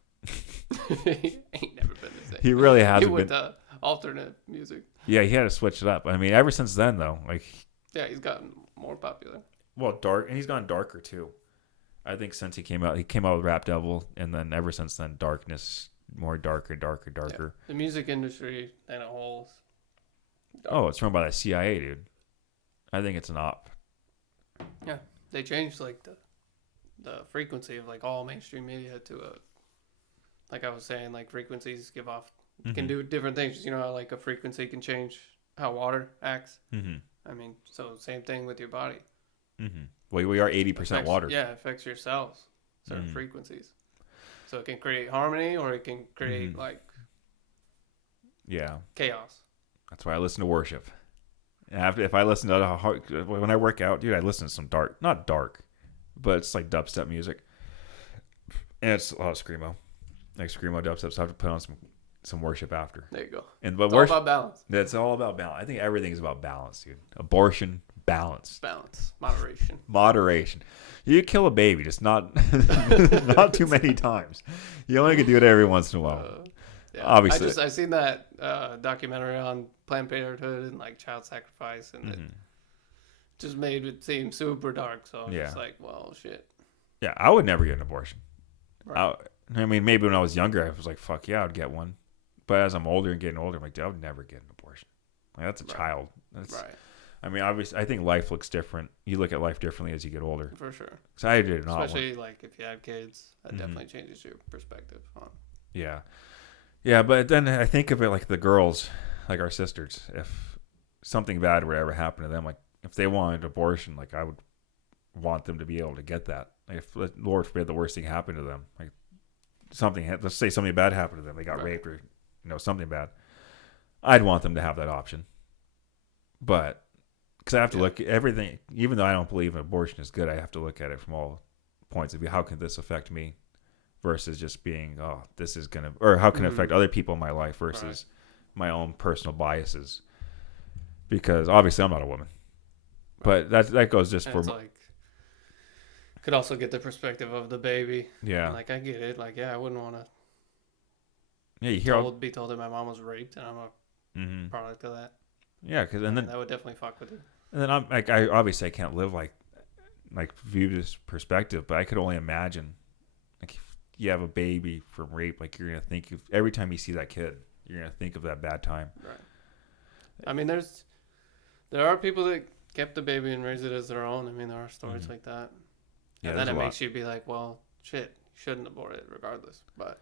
he ain't never been the same. He really hasn't been. With the alternate music. Yeah, he had to switch it up. Ever since then though, he's gotten more popular. Well, dark, and he's gone darker too. I think since he came out with Rap Devil, and then ever since then, darkness, more darker. Yeah. The music industry in a whole. Oh, it's run by the CIA, dude. I think it's an op. Yeah, they changed the frequency of all mainstream media to like I was saying, frequencies give off can do different things. You know how a frequency can change how water acts. Mm-hmm. So same thing with your body. Mm-hmm. Well, we are 80% water. Yeah, it affects your cells, certain frequencies. So it can create harmony, or it can create chaos. That's why I listen to worship. If I listen to when I work out, dude, I listen to some not dark, but it's like dubstep music, and it's a lot of screamo, dubstep. So I have to put on some worship after. There you go. And it's all about balance. It's all about balance. I think everything is about balance, dude. Abortion, balance, moderation. You kill a baby, just not not too many times. You only can do it every once in a while. Yeah. Obviously, I seen that documentary on Planned Parenthood and child sacrifice, and it just made it seem super dark. So I'm just like, well, shit. Yeah, I would never get an abortion. Right. Maybe when I was younger, I was like, fuck yeah, I'd get one. But as I'm older and getting older, I'm like, dude, I would never get an abortion. That's a child. That's, right. Obviously, I think life looks different. You look at life differently as you get older. For sure. So I did not. Especially if you have kids, that definitely changes your perspective on. Yeah. Yeah, but then I think of it like the girls, like our sisters. If something bad would ever happen to them, if they wanted abortion, like I would want them to be able to get that. Like if Lord forbid the worst thing happened to them, like let's say something bad happened to them, they got raped or something bad, I'd want them to have that option. But because I have to look at everything, even though I don't believe abortion is good, I have to look at it from all points of view. How can this affect me versus just being, this is going to, or how can it affect other people in my life versus my own personal biases? Because obviously I'm not a woman, but that goes just and for it's like, could also get the perspective of the baby. Yeah. Like I get it. Like, I wouldn't want to you hear be told that my mom was raped and I'm a product of that. Yeah, because then that would definitely fuck with you. And then I'm like, I obviously I can't live like view this perspective, but I could only imagine, like, if you have a baby from rape, like you're gonna think of every time you see that kid, you're gonna think of that bad time. Right. I mean, there are people that kept the baby and raised it as their own. I mean, there are stories like that. Yeah, and then it makes you be like, well, shit, you shouldn't abort it regardless. But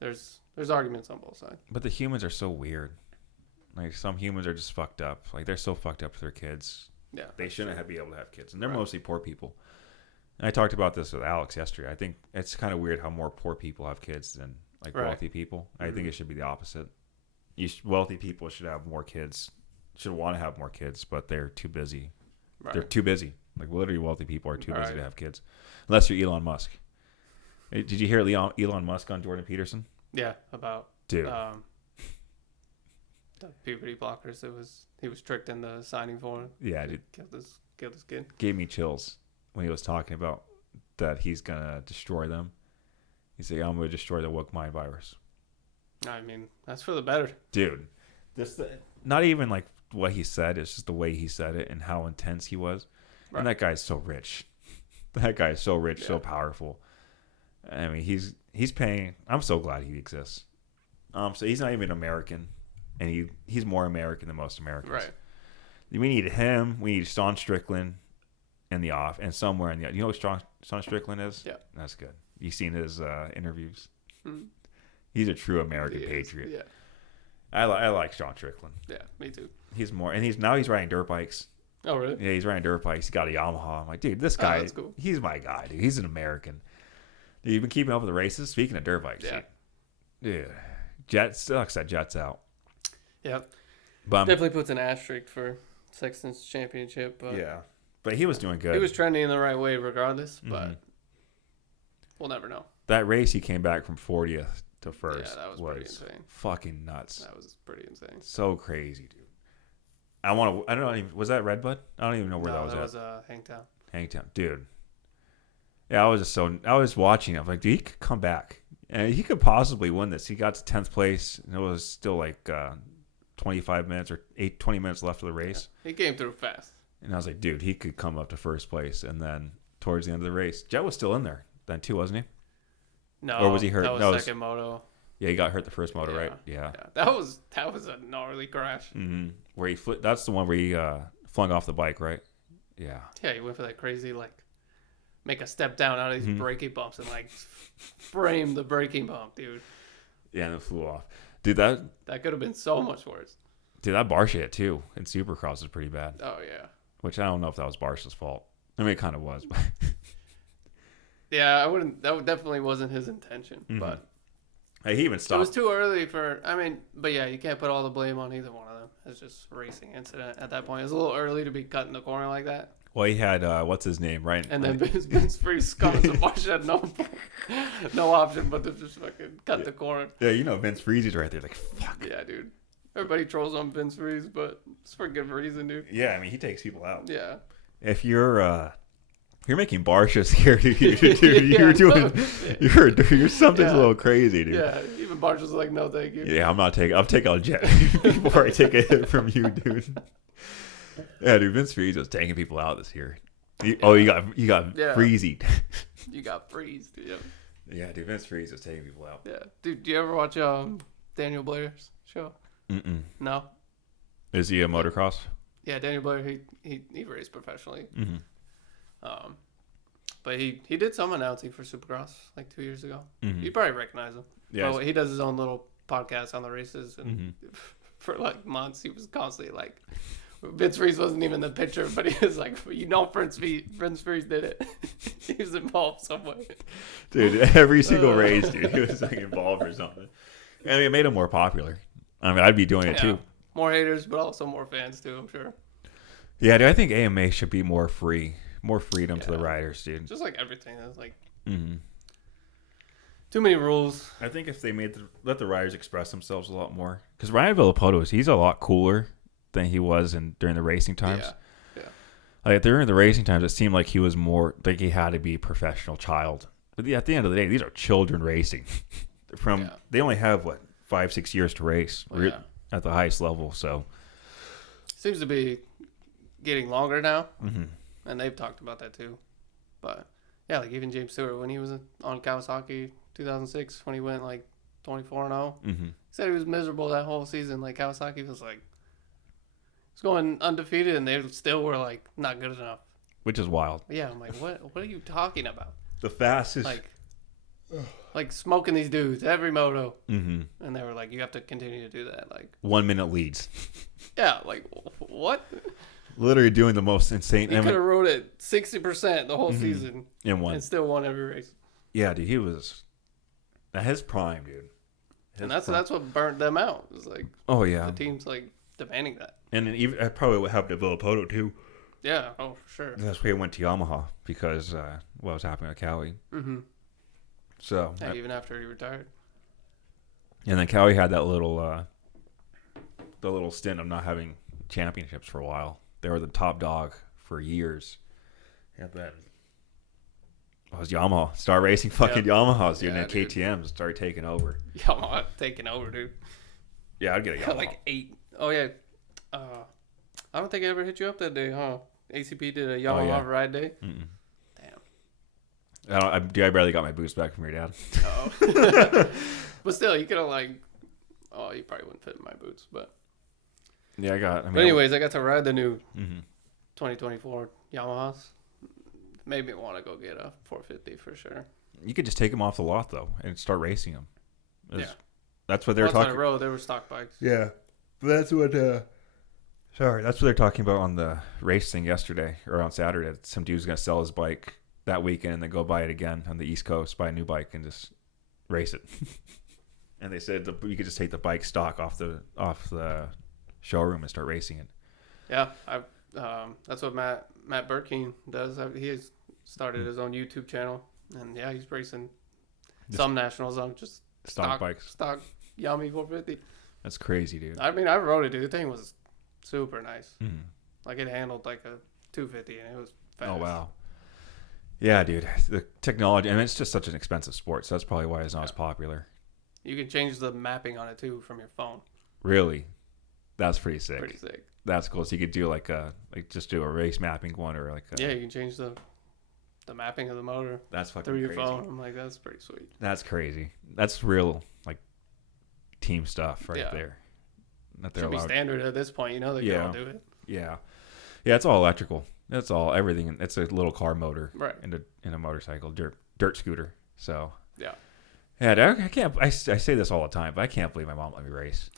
there's arguments on both sides. But the humans are so weird. Like some humans are just fucked up. Like they're so fucked up with their kids. Yeah, they shouldn't be able to have kids, and they're mostly poor people. And I talked about this with Alex yesterday. I think it's kind of weird how more poor people have kids than like wealthy people. I think it should be the opposite. Wealthy people should have more kids, should want to have more kids, but they're too busy. Right. They're too busy. Like literally, wealthy people are too busy to have kids, unless you're Elon Musk. Did you hear Elon Musk on Jordan Peterson? Yeah, about the puberty blockers. He was tricked into signing for it. Yeah, dude. Killed this kid. Gave me chills when he was talking about that he's gonna destroy them. He said, "I'm gonna destroy the woke mind virus." I mean, that's for the better, dude. Not even like what he said. It's just the way he said it and how intense he was. Right. And that guy's so rich. That guy is so rich, so powerful. I mean, he's paying. I'm so glad he exists. So he's not even American. And he's more American than most Americans. Right. We need him. We need Sean Strickland in the off and somewhere in the. You know what Sean Strickland is? Yeah. That's good. You've seen his interviews. He's a true American patriot. Yeah. I like Sean Strickland. Yeah, me too. He's more, and he's riding dirt bikes. Oh really? Yeah, he's riding dirt bikes. He's got a Yamaha. I'm like, dude, this guy. That's cool. He's my guy, dude. He's an American. Dude, you've been keeping up with the races. Speaking of dirt bikes, dude, Jet sucks. That Jet's out. Yep. But definitely puts an asterisk for Sexton's championship. But but he was doing good. He was trending in the right way regardless, but we'll never know. That race, he came back from 40th to first. Yeah, that was pretty insane. Fucking nuts. That was pretty insane. So crazy, dude. I don't know. Was that Redbud? I don't even know where that was at. That was Hangtown. Hangtown, dude. Yeah, I was watching it. I was like, dude, he could come back. And he could possibly win this. He got to 10th place, and it was still like 25 minutes or 20 minutes left of the race. Yeah, he came through fast. And I was like, dude, he could come up to first place. And then towards the end of the race, Jet was still in there then too, wasn't he? No. Or was he hurt? That was second moto. Yeah, he got hurt the first moto, right? Yeah. That was a gnarly crash. Mm-hmm. Where he that's the one where he flung off the bike, right? Yeah. Yeah, he went for that crazy make a step down out of these braking bumps and frame the braking bump, dude. Yeah, and it flew off. Dude, that could have been so much worse. Dude, that Barcia hit too in Supercross is pretty bad. Oh yeah. Which I don't know if that was Barcia's fault. I mean, it kind of was, but yeah, I wouldn't. That definitely wasn't his intention, but hey, he even stopped. It was too early for. I mean, but yeah, you can't put all the blame on either one of them. It's just a racing incident at that point. It was a little early to be cutting the corner like that. Well, he had what's his name, right? And then Vince Freeze comes and Barcia had no option but to just fucking cut the corner. Yeah, you know Vince Freeze is right there, like fuck. Yeah, dude. Everybody trolls on Vince Freeze, but it's for good reason, dude. Yeah, I mean he takes people out. Yeah. If you're making Barcia scared of you, dude. You're something's a little crazy, dude. Yeah, even Barcia's like, no, thank you. Yeah, I'm taking out Jet before I take a hit from you, dude. Yeah, dude, Vince Freeze was taking people out this year. You got Freezy. You got Freeze, dude. Yeah, dude, Vince Freeze was taking people out. Yeah, dude. Do you ever watch Daniel Blair's show? No. Is he a motocross? Yeah, Daniel Blair. He raced professionally. But he did some announcing for Supercross 2 years ago. You probably recognize him. Yeah. But he does his own little podcast on the races, and for months he was constantly Vince Freeze wasn't even the pitcher, but he was like, Vince Freeze did it. He was involved some way. Dude, every single race, dude, he was like involved or something. I mean, it made him more popular. I mean, I'd be doing it too. More haters, but also more fans too, I'm sure. Yeah, dude, I think AMA should be more free. More freedom to the riders, dude. Just like everything. That's like too many rules. I think if they let the riders express themselves a lot more. Because Ryan Villopoto, he's a lot cooler than he was during the racing times. Yeah. Like during the racing times, it seemed like he was more like he had to be a professional child. But at the end of the day, these are children racing. They only have 5-6 years to race at the highest level. So seems to be getting longer now, and they've talked about that too. But yeah, like even James Stewart when he was on Kawasaki 2006 when he went like 24-0, he said he was miserable that whole season. Like Kawasaki was like was going undefeated, and they still were like not good enough, which is wild. Yeah, I'm like, what are you talking about? The fastest, like smoking these dudes every moto, and they were like, you have to continue to do that. Like 1 minute leads. Yeah, like what? Literally doing the most insane. He could have rode it 60% the whole season and still won every race. Yeah, dude, he was at his prime, dude. And that's what burnt them out. It was like, oh yeah, the team's like demanding that. And even probably what happened to Villopoto too. Yeah, for sure. That's why he went to Yamaha because what was happening with Cowie. So even after he retired. And then Cowie had that little stint of not having championships for a while. They were the top dog for years. And then it was Yamaha. Start racing Yamahas, dude. And then KTM started taking over. Yamaha taking over, dude. Yeah, I'd get a Yamaha. Like 8. Oh, yeah. I don't think I ever hit you up that day, huh? ACP did a Yamaha ride day. Damn. I barely got my boost back from your dad. Oh. But still, you could have you probably wouldn't fit in my boots, but. Yeah, but anyways, I got to ride the new 2024 Yamahas. Made me want to go get a 450 for sure. You could just take them off the lot though and start racing them. That's what they were talking. On the road, they were stock bikes. Yeah, but that's what. That's what they're talking about on the race thing yesterday or on Saturday. Some dude's gonna sell his bike that weekend and then go buy it again on the East Coast, buy a new bike and just race it. And they said you could just take the bike stock off the showroom and start racing it. Yeah, that's what Matt Burkeen does. He has started his own YouTube channel, and yeah, he's racing some nationals on just stock bikes, stock Yami 450. That's crazy, dude. I mean, I rode it, dude. The thing was super nice. Like it handled like a 250, and it was fast. Oh wow. Yeah, dude. The technology, and it's just such an expensive sport, so that's probably why it's not as popular. You can change the mapping on it too from your phone. Really? That's pretty sick. Pretty sick. That's cool. So you could do just do a race mapping one or you can change the mapping of the motor. That's fucking through your crazy. phone. I'm like, that's pretty sweet. That's crazy. That's real team stuff right there. That they're should be allowed. Standard at this point. They can all do it. Yeah. Yeah, it's all electrical. That's all everything. It's a little car motor, right? In a motorcycle, dirt scooter. So yeah. Yeah, I can't. I say this all the time, but I can't believe my mom let me race.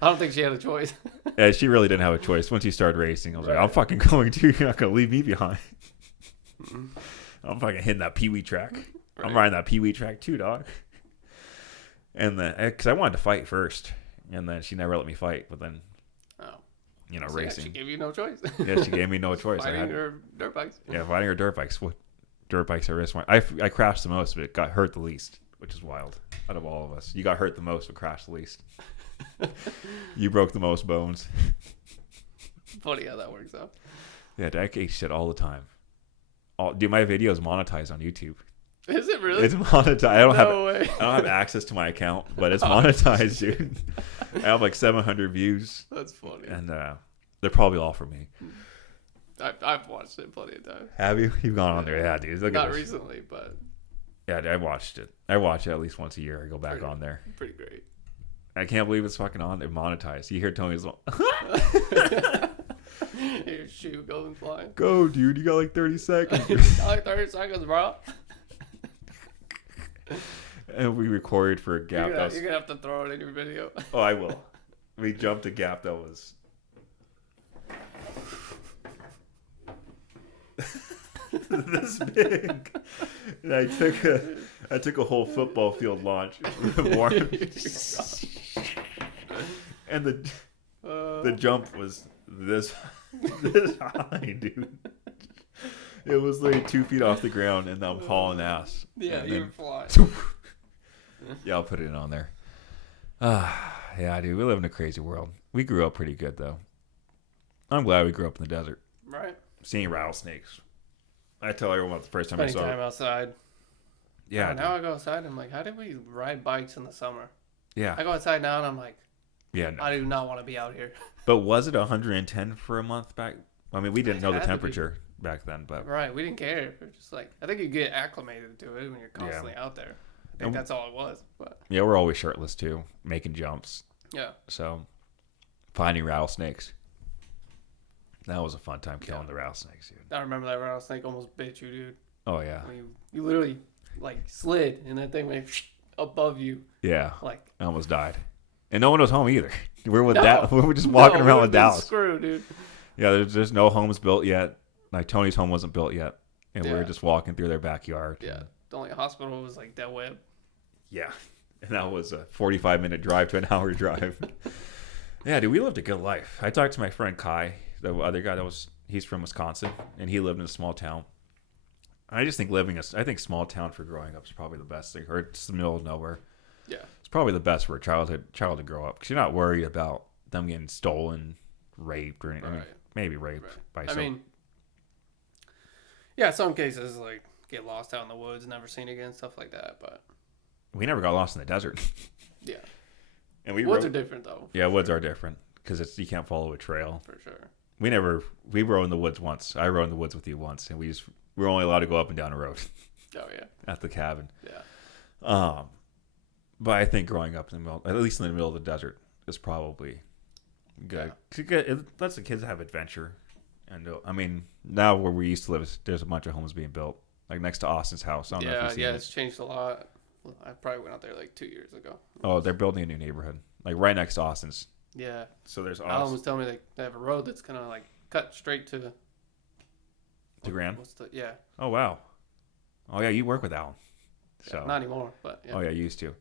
I don't think she had a choice. Yeah, she really didn't have a choice. Once you started racing, I was like, I'm fucking going to. You're not going to leave me behind. I'm fucking hitting that Pee-wee track. Right. I'm riding that Pee-wee track too, dog. And then, because I wanted to fight first, and then she never let me fight. But then, racing. She gave you no choice. Yeah, she gave me no choice. Fighting her dirt bikes. Yeah, fighting her dirt bikes. What dirt bikes are risk? I crashed the most, but it got hurt the least, which is wild. Out of all of us, you got hurt the most, but crashed the least. You broke the most bones. Funny how that works out. Yeah, I ate shit all the time. Dude, my video is monetized on YouTube. Is it really? It's monetized. I don't way. I don't have access to my account, but it's monetized, dude. I have like 700 views. That's funny. And they're probably all for me. I've watched it plenty of times. Have you? You've gone on there, yeah, dude. Look Not recently, but yeah, dude, I watched it. I watch it at least once a year. I go back on there. Pretty great. I can't believe it's fucking on. They're monetized. You hear Tony's your shoe going flying. Go, dude. You got like 30 seconds. Like 30 seconds, bro. And we recorded for a gap. You're gonna have to throw it in your video. Oh, I will. We jumped a gap that was this big. And I took a whole football field launch. And the jump was this high, dude. It was like 2 feet off the ground, and I'm hauling ass. Yeah, and you're flying. Yeah, I'll put it on there. Yeah, dude, we live in a crazy world. We grew up pretty good, though. I'm glad we grew up in the desert. Right. Seeing rattlesnakes. I tell everyone about the first time I Spending saw time it. outside. Yeah, Now I go outside and I'm like, how did we ride bikes in the summer? Yeah. I go outside now and I'm like, Yeah, no. I do not want to be out here. But was it 110 for a month back? I mean, we didn't know the had to be. temperature back then, but Right, we didn't care. We're just like, I think you get acclimated to it when you're constantly out there. I think that's all it was. But yeah, we're always shirtless too, making jumps. yeah. So finding rattlesnakes. That was a fun time killing the rattlesnakes, dude. I remember that rattlesnake almost bit you, dude. Oh yeah. I mean, you literally like slid and that thing went above you. Yeah. Like I almost died. And no one was home either. We're with No. we were just walking around we've with been Dallas. Screwed, dude. Yeah, there's no homes built yet. Like Tony's home wasn't built yet. And we were Yeah. just walking through their backyard. Yeah. The only hospital was like Del Webb. Yeah. And that was a 45-minute drive to an hour drive. Yeah, dude, we lived a good life. I talked to my friend Kai, the other guy he's from Wisconsin, and he lived in a small town. I just think I think small town for growing up is probably the best thing. Or it's the middle of nowhere. Yeah. It's probably the best for a child to grow up because you're not worried about them getting stolen, raped, or anything. I mean, maybe raped by some. I mean, yeah, some cases like get lost out in the woods, never seen again, stuff like that. But we never got lost in the desert. Yeah. And woods are different though. Yeah, woods are different because you can't follow a trail. For sure. We rode in the woods once. I rode in the woods with you once, and we were only allowed to go up and down a road. Oh yeah. At the cabin. Yeah. But I think growing up at least in the middle of the desert, is probably good. Yeah. It lets the kids have adventure, and I mean, now where we used to live, there's a bunch of homes being built, like next to Austin's house. I don't know if you've seen it's changed a lot. I probably went out there like 2 years ago. Oh, they're building a new neighborhood, like right next to Austin's. Yeah. So there's Alan was telling me they have a road that's gonna like cut straight to Grand. Yeah. Oh wow. Oh yeah, you work with Alan. So yeah, not anymore, but yeah. Oh yeah, you used to.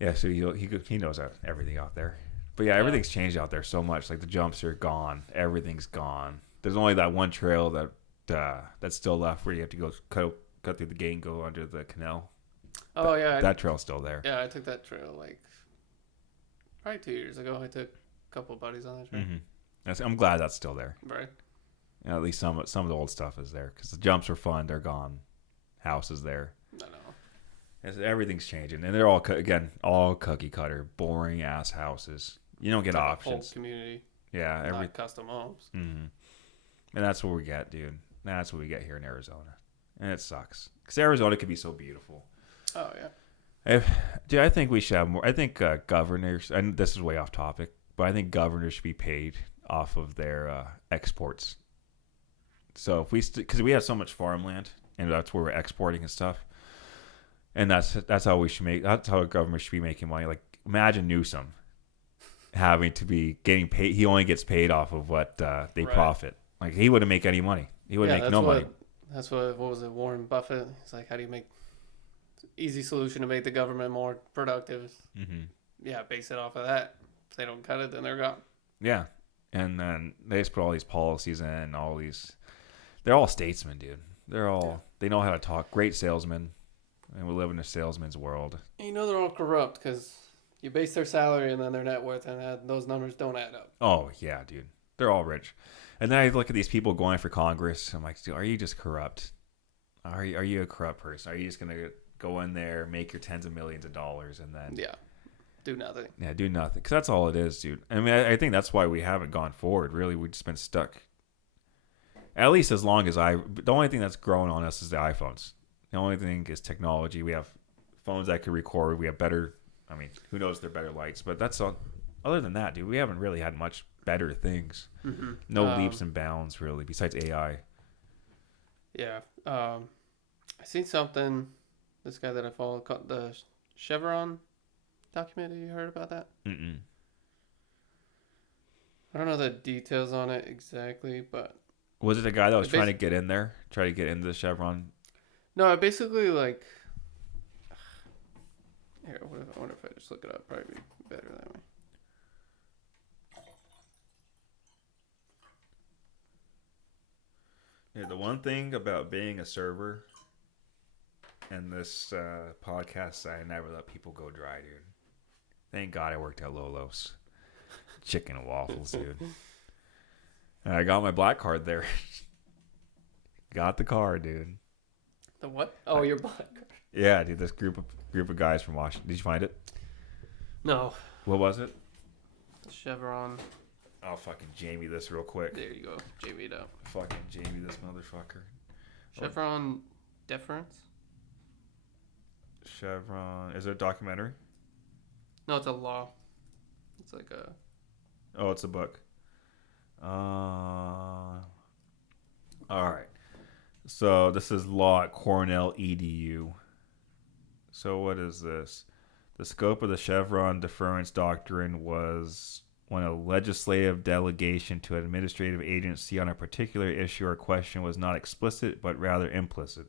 Yeah, so he knows everything out there. But yeah, everything's changed out there so much. Like the jumps are gone, everything's gone. There's only that one trail that's still left where you have to go cut through the gate and go under the canal. Oh yeah, that trail's still there. Yeah, I took that trail like probably 2 years ago. I took a couple of buddies on that trail. Mm-hmm. I'm glad that's still there. Right. Yeah, at least some of the old stuff is there because the jumps are fun. They're gone. House is there. I know. Everything's changing, and they're all all cookie cutter, boring ass houses. You don't get it's options. Like a whole community. Yeah, not custom homes. Mm-hmm. And that's what we get, dude. That's what we get here in Arizona, and it sucks because Arizona could be so beautiful. Oh yeah. Dude, I think we should have more. I think governors, and this is way off topic, but I think governors should be paid off of their exports. So if because we have so much farmland, and that's where we're exporting and stuff, and that's how we should make. That's how a government should be making money. Like imagine Newsom having to be getting paid. He only gets paid off of what they profit. Like he wouldn't make any money. He would make no money. That's what was it? Warren Buffett. It's like, how do you make easy solution to make the government more productive? Mm-hmm. Yeah, base it off of that. If they don't cut it, then they're gone. Yeah, and then they just put all these policies in, all these. They're all statesmen, dude. They know how to talk. Great salesmen, and we live in a salesman's world. You know they're all corrupt because you base their salary and then their net worth, and those numbers don't add up. Oh yeah, dude. They're all rich. And then I look at these people going for Congress. I'm like, dude, are you just corrupt? Are you a corrupt person? Are you just gonna go in there, make your tens of millions of dollars, and then do nothing? Yeah, do nothing. Because that's all it is, dude. I mean, I think that's why we haven't gone forward. Really, we've just been stuck. At least as long as the only thing that's growing on us is the iPhones. The only thing is technology. We have phones that can record. We have better. I mean, who knows? They're better lights, but that's all. Other than that, dude, we haven't really had much better things. Mm-hmm. No leaps and bounds, really, besides AI. Yeah. I seen something. This guy that I follow called the Chevron documentary. You heard about that? Mm-mm. I don't know the details on it exactly, but Was it the guy that was trying to get in there? Try to get into the Chevron? No, basically like. Here, I wonder if I just look it up. Probably be better that way. Yeah, the one thing about being a server and this podcast, I never let people go dry, dude. Thank God I worked at Lolo's. Chicken and waffles, dude. And I got my black card there. Got the card, dude. The what? Oh, your black card. Yeah, dude. This group of guys from Washington. Did you find it? No. What was it? Chevron. I'll fucking Jamie this real quick. There you go. Jamie it out. Fucking Jamie this motherfucker. Chevron deference? Chevron. Is it a documentary? No, it's a law. It's like a... Oh, it's a book. All right. So this is law at Cornell EDU. So what is this? The scope of the Chevron deference doctrine was when a legislative delegation to an administrative agency on a particular issue or question was not explicit but rather implicit.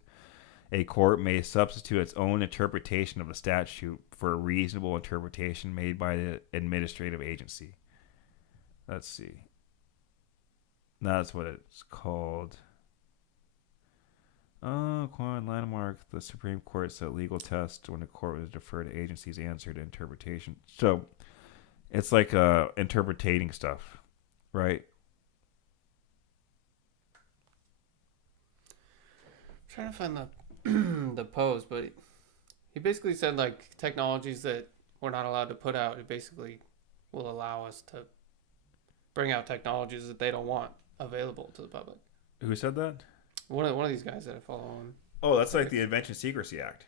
A court may substitute its own interpretation of the statute for a reasonable interpretation made by the administrative agency. Let's see. That's what it's called. Quote, landmark, the Supreme Court set legal test when the court was deferred to agency's answer to interpretation. So it's like interpreting stuff, right? I'm trying to find the post, but he basically said like technologies that we're not allowed to put out, it basically will allow us to bring out technologies that they don't want available to the public. Who said that? One of these guys that I follow on. Oh, that's like the Invention Secrecy Act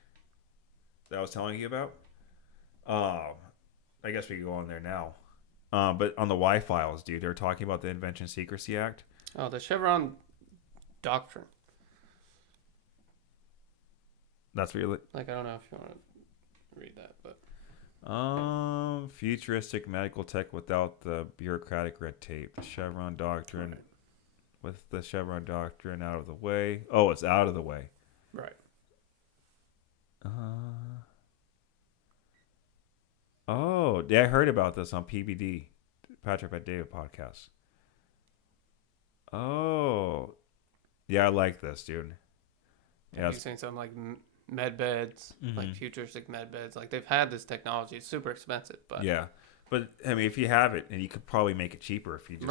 that I was telling you about. I guess we can go on there now. But on the Y-Files, dude, they're talking about the Invention Secrecy Act. Oh, the Chevron doctrine. That's what you're like. I don't know if you want to read that, but. Futuristic medical tech without the bureaucratic red tape. The Chevron doctrine. Right. With the Chevron doctrine out of the way. Oh, it's out of the way. Right. Oh, yeah, I heard about this on PBD, Patrick Bet David podcast. Oh, yeah, I like this, dude. Yeah, you're saying something like med beds, like futuristic med beds. Like they've had this technology. It's super expensive, but yeah. But I mean, if you have it, and you could probably make it cheaper if you just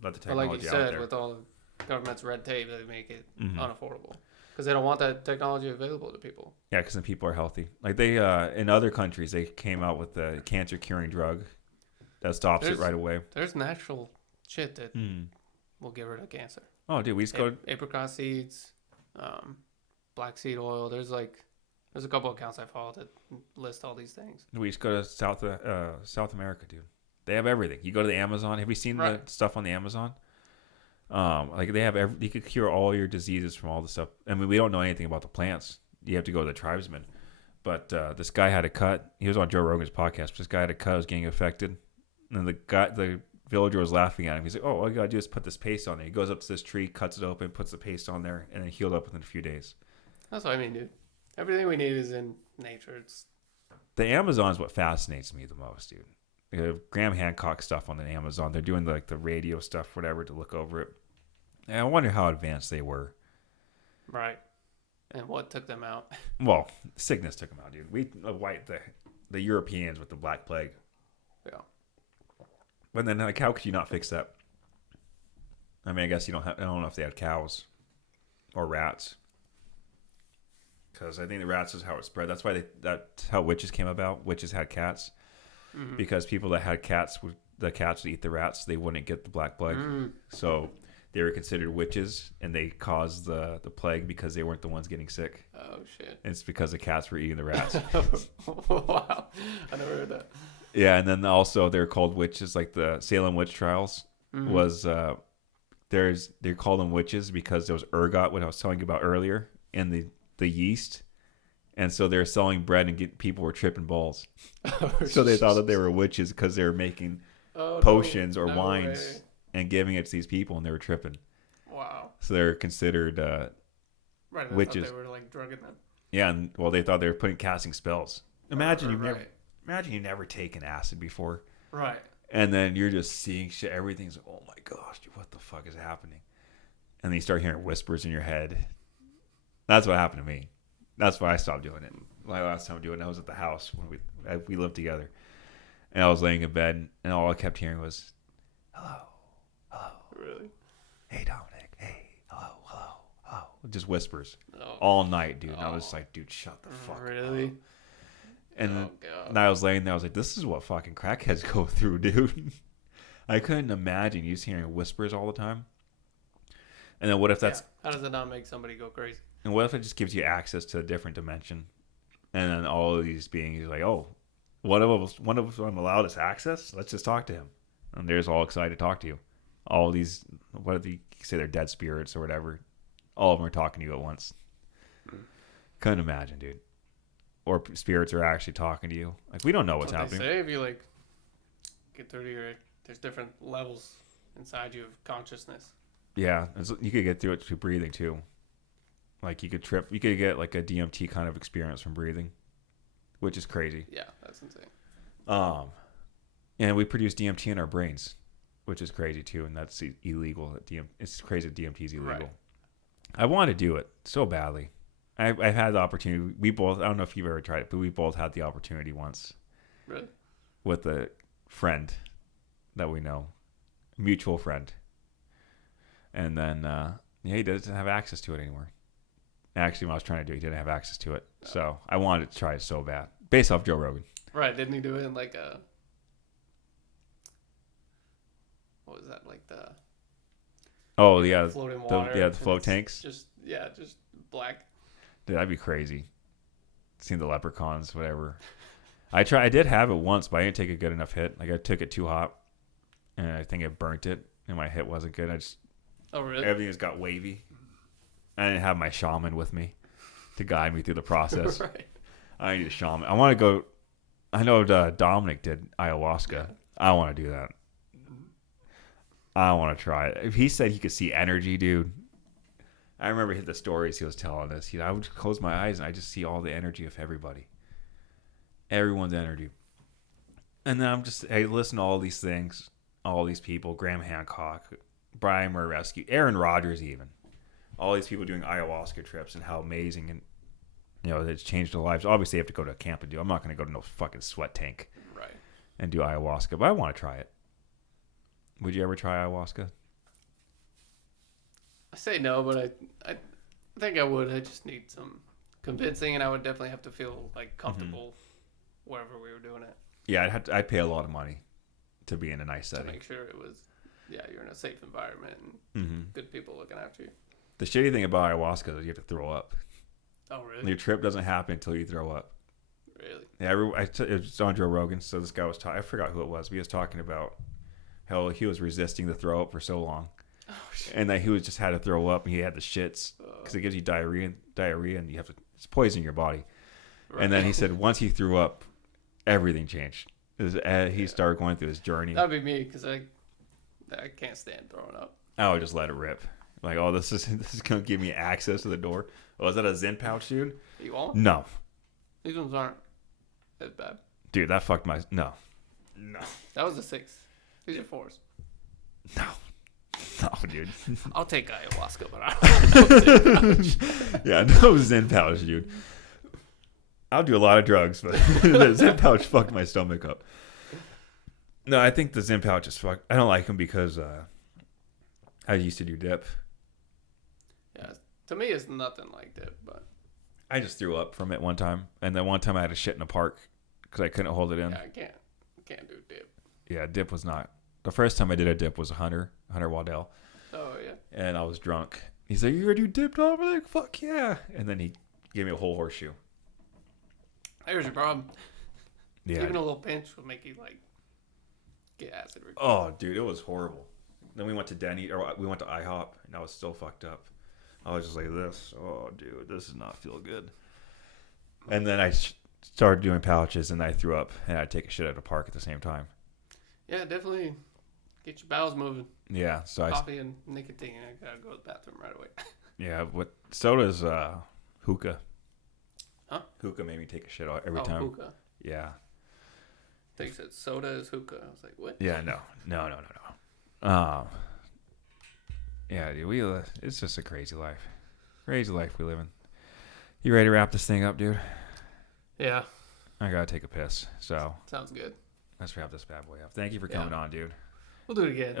let the technology out there. Like you said, with all the government's red tape, they make it unaffordable because they don't want that technology available to people. Yeah, because then people are healthy. Like they, in other countries, they came out with the cancer curing drug that stops it right away. There's natural shit that will get rid of cancer. Oh, dude, we just go apricot seeds, black seed oil. There's a couple accounts I follow that list all these things. We just go to South America, dude. They have everything. You go to the Amazon. Have you seen the stuff on the Amazon? Like they have you could cure all your diseases from all the stuff. I mean, we don't know anything about the plants. You have to go to the tribesmen. But this guy had a cut. He was on Joe Rogan's podcast. But this guy had a cut. Was getting affected, and the villager was laughing at him. He's like, "Oh, all you gotta do is put this paste on there." He goes up to this tree, cuts it open, puts the paste on there, and then healed up within a few days. That's what I mean, dude. Everything we need is in nature. It's the Amazon is what fascinates me the most, dude. You know, Graham Hancock stuff on the Amazon. They're doing the radio stuff, whatever, to look over it. And I wonder how advanced they were. Right. And what took them out? Well, sickness took them out, dude. We wiped the Europeans with the Black Plague. Yeah. But then, like, how could you not fix that? I mean, I guess I don't know if they had cows or rats. Because I think the rats is how it spread. That's why that's how witches came about. Witches had cats. Mm-hmm. Because people that had cats, the cats would eat the rats. They wouldn't get the Black Plague. So they were considered witches, and they caused the plague because they weren't the ones getting sick. Oh, shit. And it's because the cats were eating the rats. Wow. I never heard that. Yeah, and then also they're called witches. Like the Salem witch trials was, they call them witches because there was ergot, what I was telling you about earlier, in the yeast. And so they're selling bread and people were tripping balls. So they thought that they were witches because they were making potions or wines and giving it to these people, and they were tripping. Wow. So they're considered Right. I witches. thought they were like drugging them. Yeah, and well, they thought they were casting spells. Imagine you've Right. never never taken acid before, Right. and then you're just seeing shit. Everything's like, oh my gosh, dude, what the fuck is happening? And then you start hearing whispers in your head. That's what happened to me. That's why I stopped doing it. My last time doing it, I was at the house when we lived together, and I was laying in bed, and all I kept hearing was, "Hello, hello, Really? hey Dominic, hey, hello, hello, hello," just whispers Oh. all night, dude. And I was like, dude, shut the fuck up. Really? And God. and I was laying there. I was like, this is what fucking crackheads go through, dude. I couldn't imagine you just hearing whispers all the time. And then what if that's How does it not make somebody go crazy? and what if it just gives you access to a different dimension? And then all of these beings are like, oh, one of them allowed us access. Let's just talk to him. And they're just all excited to talk to you. All these, what do you say, they're dead spirits or whatever. All of them are talking to you at once. Couldn't imagine, dude. Or spirits are actually talking to you. Like, we don't know what's happening. They say if you like get through to your, there's different levels inside you of consciousness. Yeah, you could get through it through breathing too. Like you could get like a DMT kind of experience from breathing, which is crazy. Yeah, that's insane. And we produce DMT in our brains, which is crazy too, and that's illegal. It's crazy that DMT is illegal. Right. I want to do it so badly. I've had the opportunity. We both. I don't know if you've ever tried it, but we both had the opportunity once. Really? With a friend that we know, mutual friend. And then he doesn't have access to it anymore. Actually, what I was trying to do, he didn't have access to it. So I wanted to try it so bad, based off Joe Rogan. Right? Didn't he do it in like a? What was that like the? Oh yeah, floating water. the float tanks. Just black. Dude, that'd be crazy. Seeing the leprechauns, whatever. I did have it once, but I didn't take a good enough hit. Like I took it too hot, and I think it burnt it, and my hit wasn't good. Oh really? Everything just got wavy. I didn't have my shaman with me to guide me through the process. Right. I need a shaman. I want to go. I know Dominic did ayahuasca. Yeah. I want to do that. I want to try it. If he said he could see energy, dude. I remember the stories he was telling us. I would close my eyes and I just see all the energy of everybody. Everyone's energy. And then I listen to all these things, all these people, Graham Hancock, Brian Murrescu, Aaron Rodgers even. All these people doing ayahuasca trips and how amazing and it's changed their lives. Obviously, you have to go to a camp and do. I'm not going to go to no fucking sweat tank, right, and do ayahuasca. But I want to try it. Would you ever try ayahuasca? I say no, but I think I would. I just need some convincing, and I would definitely have to feel like comfortable wherever we were doing it. Yeah, I'd pay a lot of money to be in a nice setting to make sure it was. Yeah, you're in a safe environment and good people looking after you. The shitty thing about ayahuasca is you have to throw up. Oh, really? Your trip doesn't happen until you throw up. Really? Yeah, it was on Joe Rogan. So this guy was talking. I forgot who it was. But he was talking about how he was resisting the throw up for so long, and that he was just had to throw up and he had the shits because it gives you diarrhea, and you have to it's poison your body. Right. And then he said once he threw up, everything changed. He started going through his journey. That'd be me because I can't stand throwing up. I would just let it rip. Like, oh, this is gonna give me access to the door. Oh, is that a Zen pouch, dude? You want? No. These ones aren't as bad. Dude, that fucked my no. That was a 6. These are 4s. No, dude. I'll take ayahuasca, but I don't know Zen pouch. Yeah, no Zen pouch, dude. I'll do a lot of drugs, but the Zen pouch fucked my stomach up. No, I think the Zen pouch is fucked. I don't like them because I used to do dip. Yeah, to me it's nothing like dip, but I just threw up from it one time, and then one time I had to shit in a park because I couldn't hold it in. Yeah, I can't do dip. Yeah, dip was not. The first time I did a dip was Hunter Waddell. Oh yeah. And I was drunk. He's like, "You gonna do dip, Dom?" I'm like, "Fuck yeah!" And then he gave me a whole horseshoe. Here's your problem. Yeah. Even a little pinch will make you like get acid reflux. Oh, dude, it was horrible. Then we went to we went to IHOP, and I was still fucked up. I was just like this. Oh, dude, this does not feel good. And then I started doing pouches, and I threw up, and I'd take a shit at a park at the same time. Yeah, definitely Get your bowels moving. Yeah, so Coffee and nicotine. I gotta go to the bathroom right away. yeah, what soda's hookah. Huh? Hookah made me take a shit every Oh, time. hookah. Yeah. I think you said soda is hookah. I was like, what? Yeah, no. Yeah, dude, it's just a crazy life. Crazy life we live in. You ready to wrap this thing up, dude? Yeah. I gotta take a piss, so Sounds good. let's wrap this bad boy up. Thank you for coming on, dude. We'll do it again.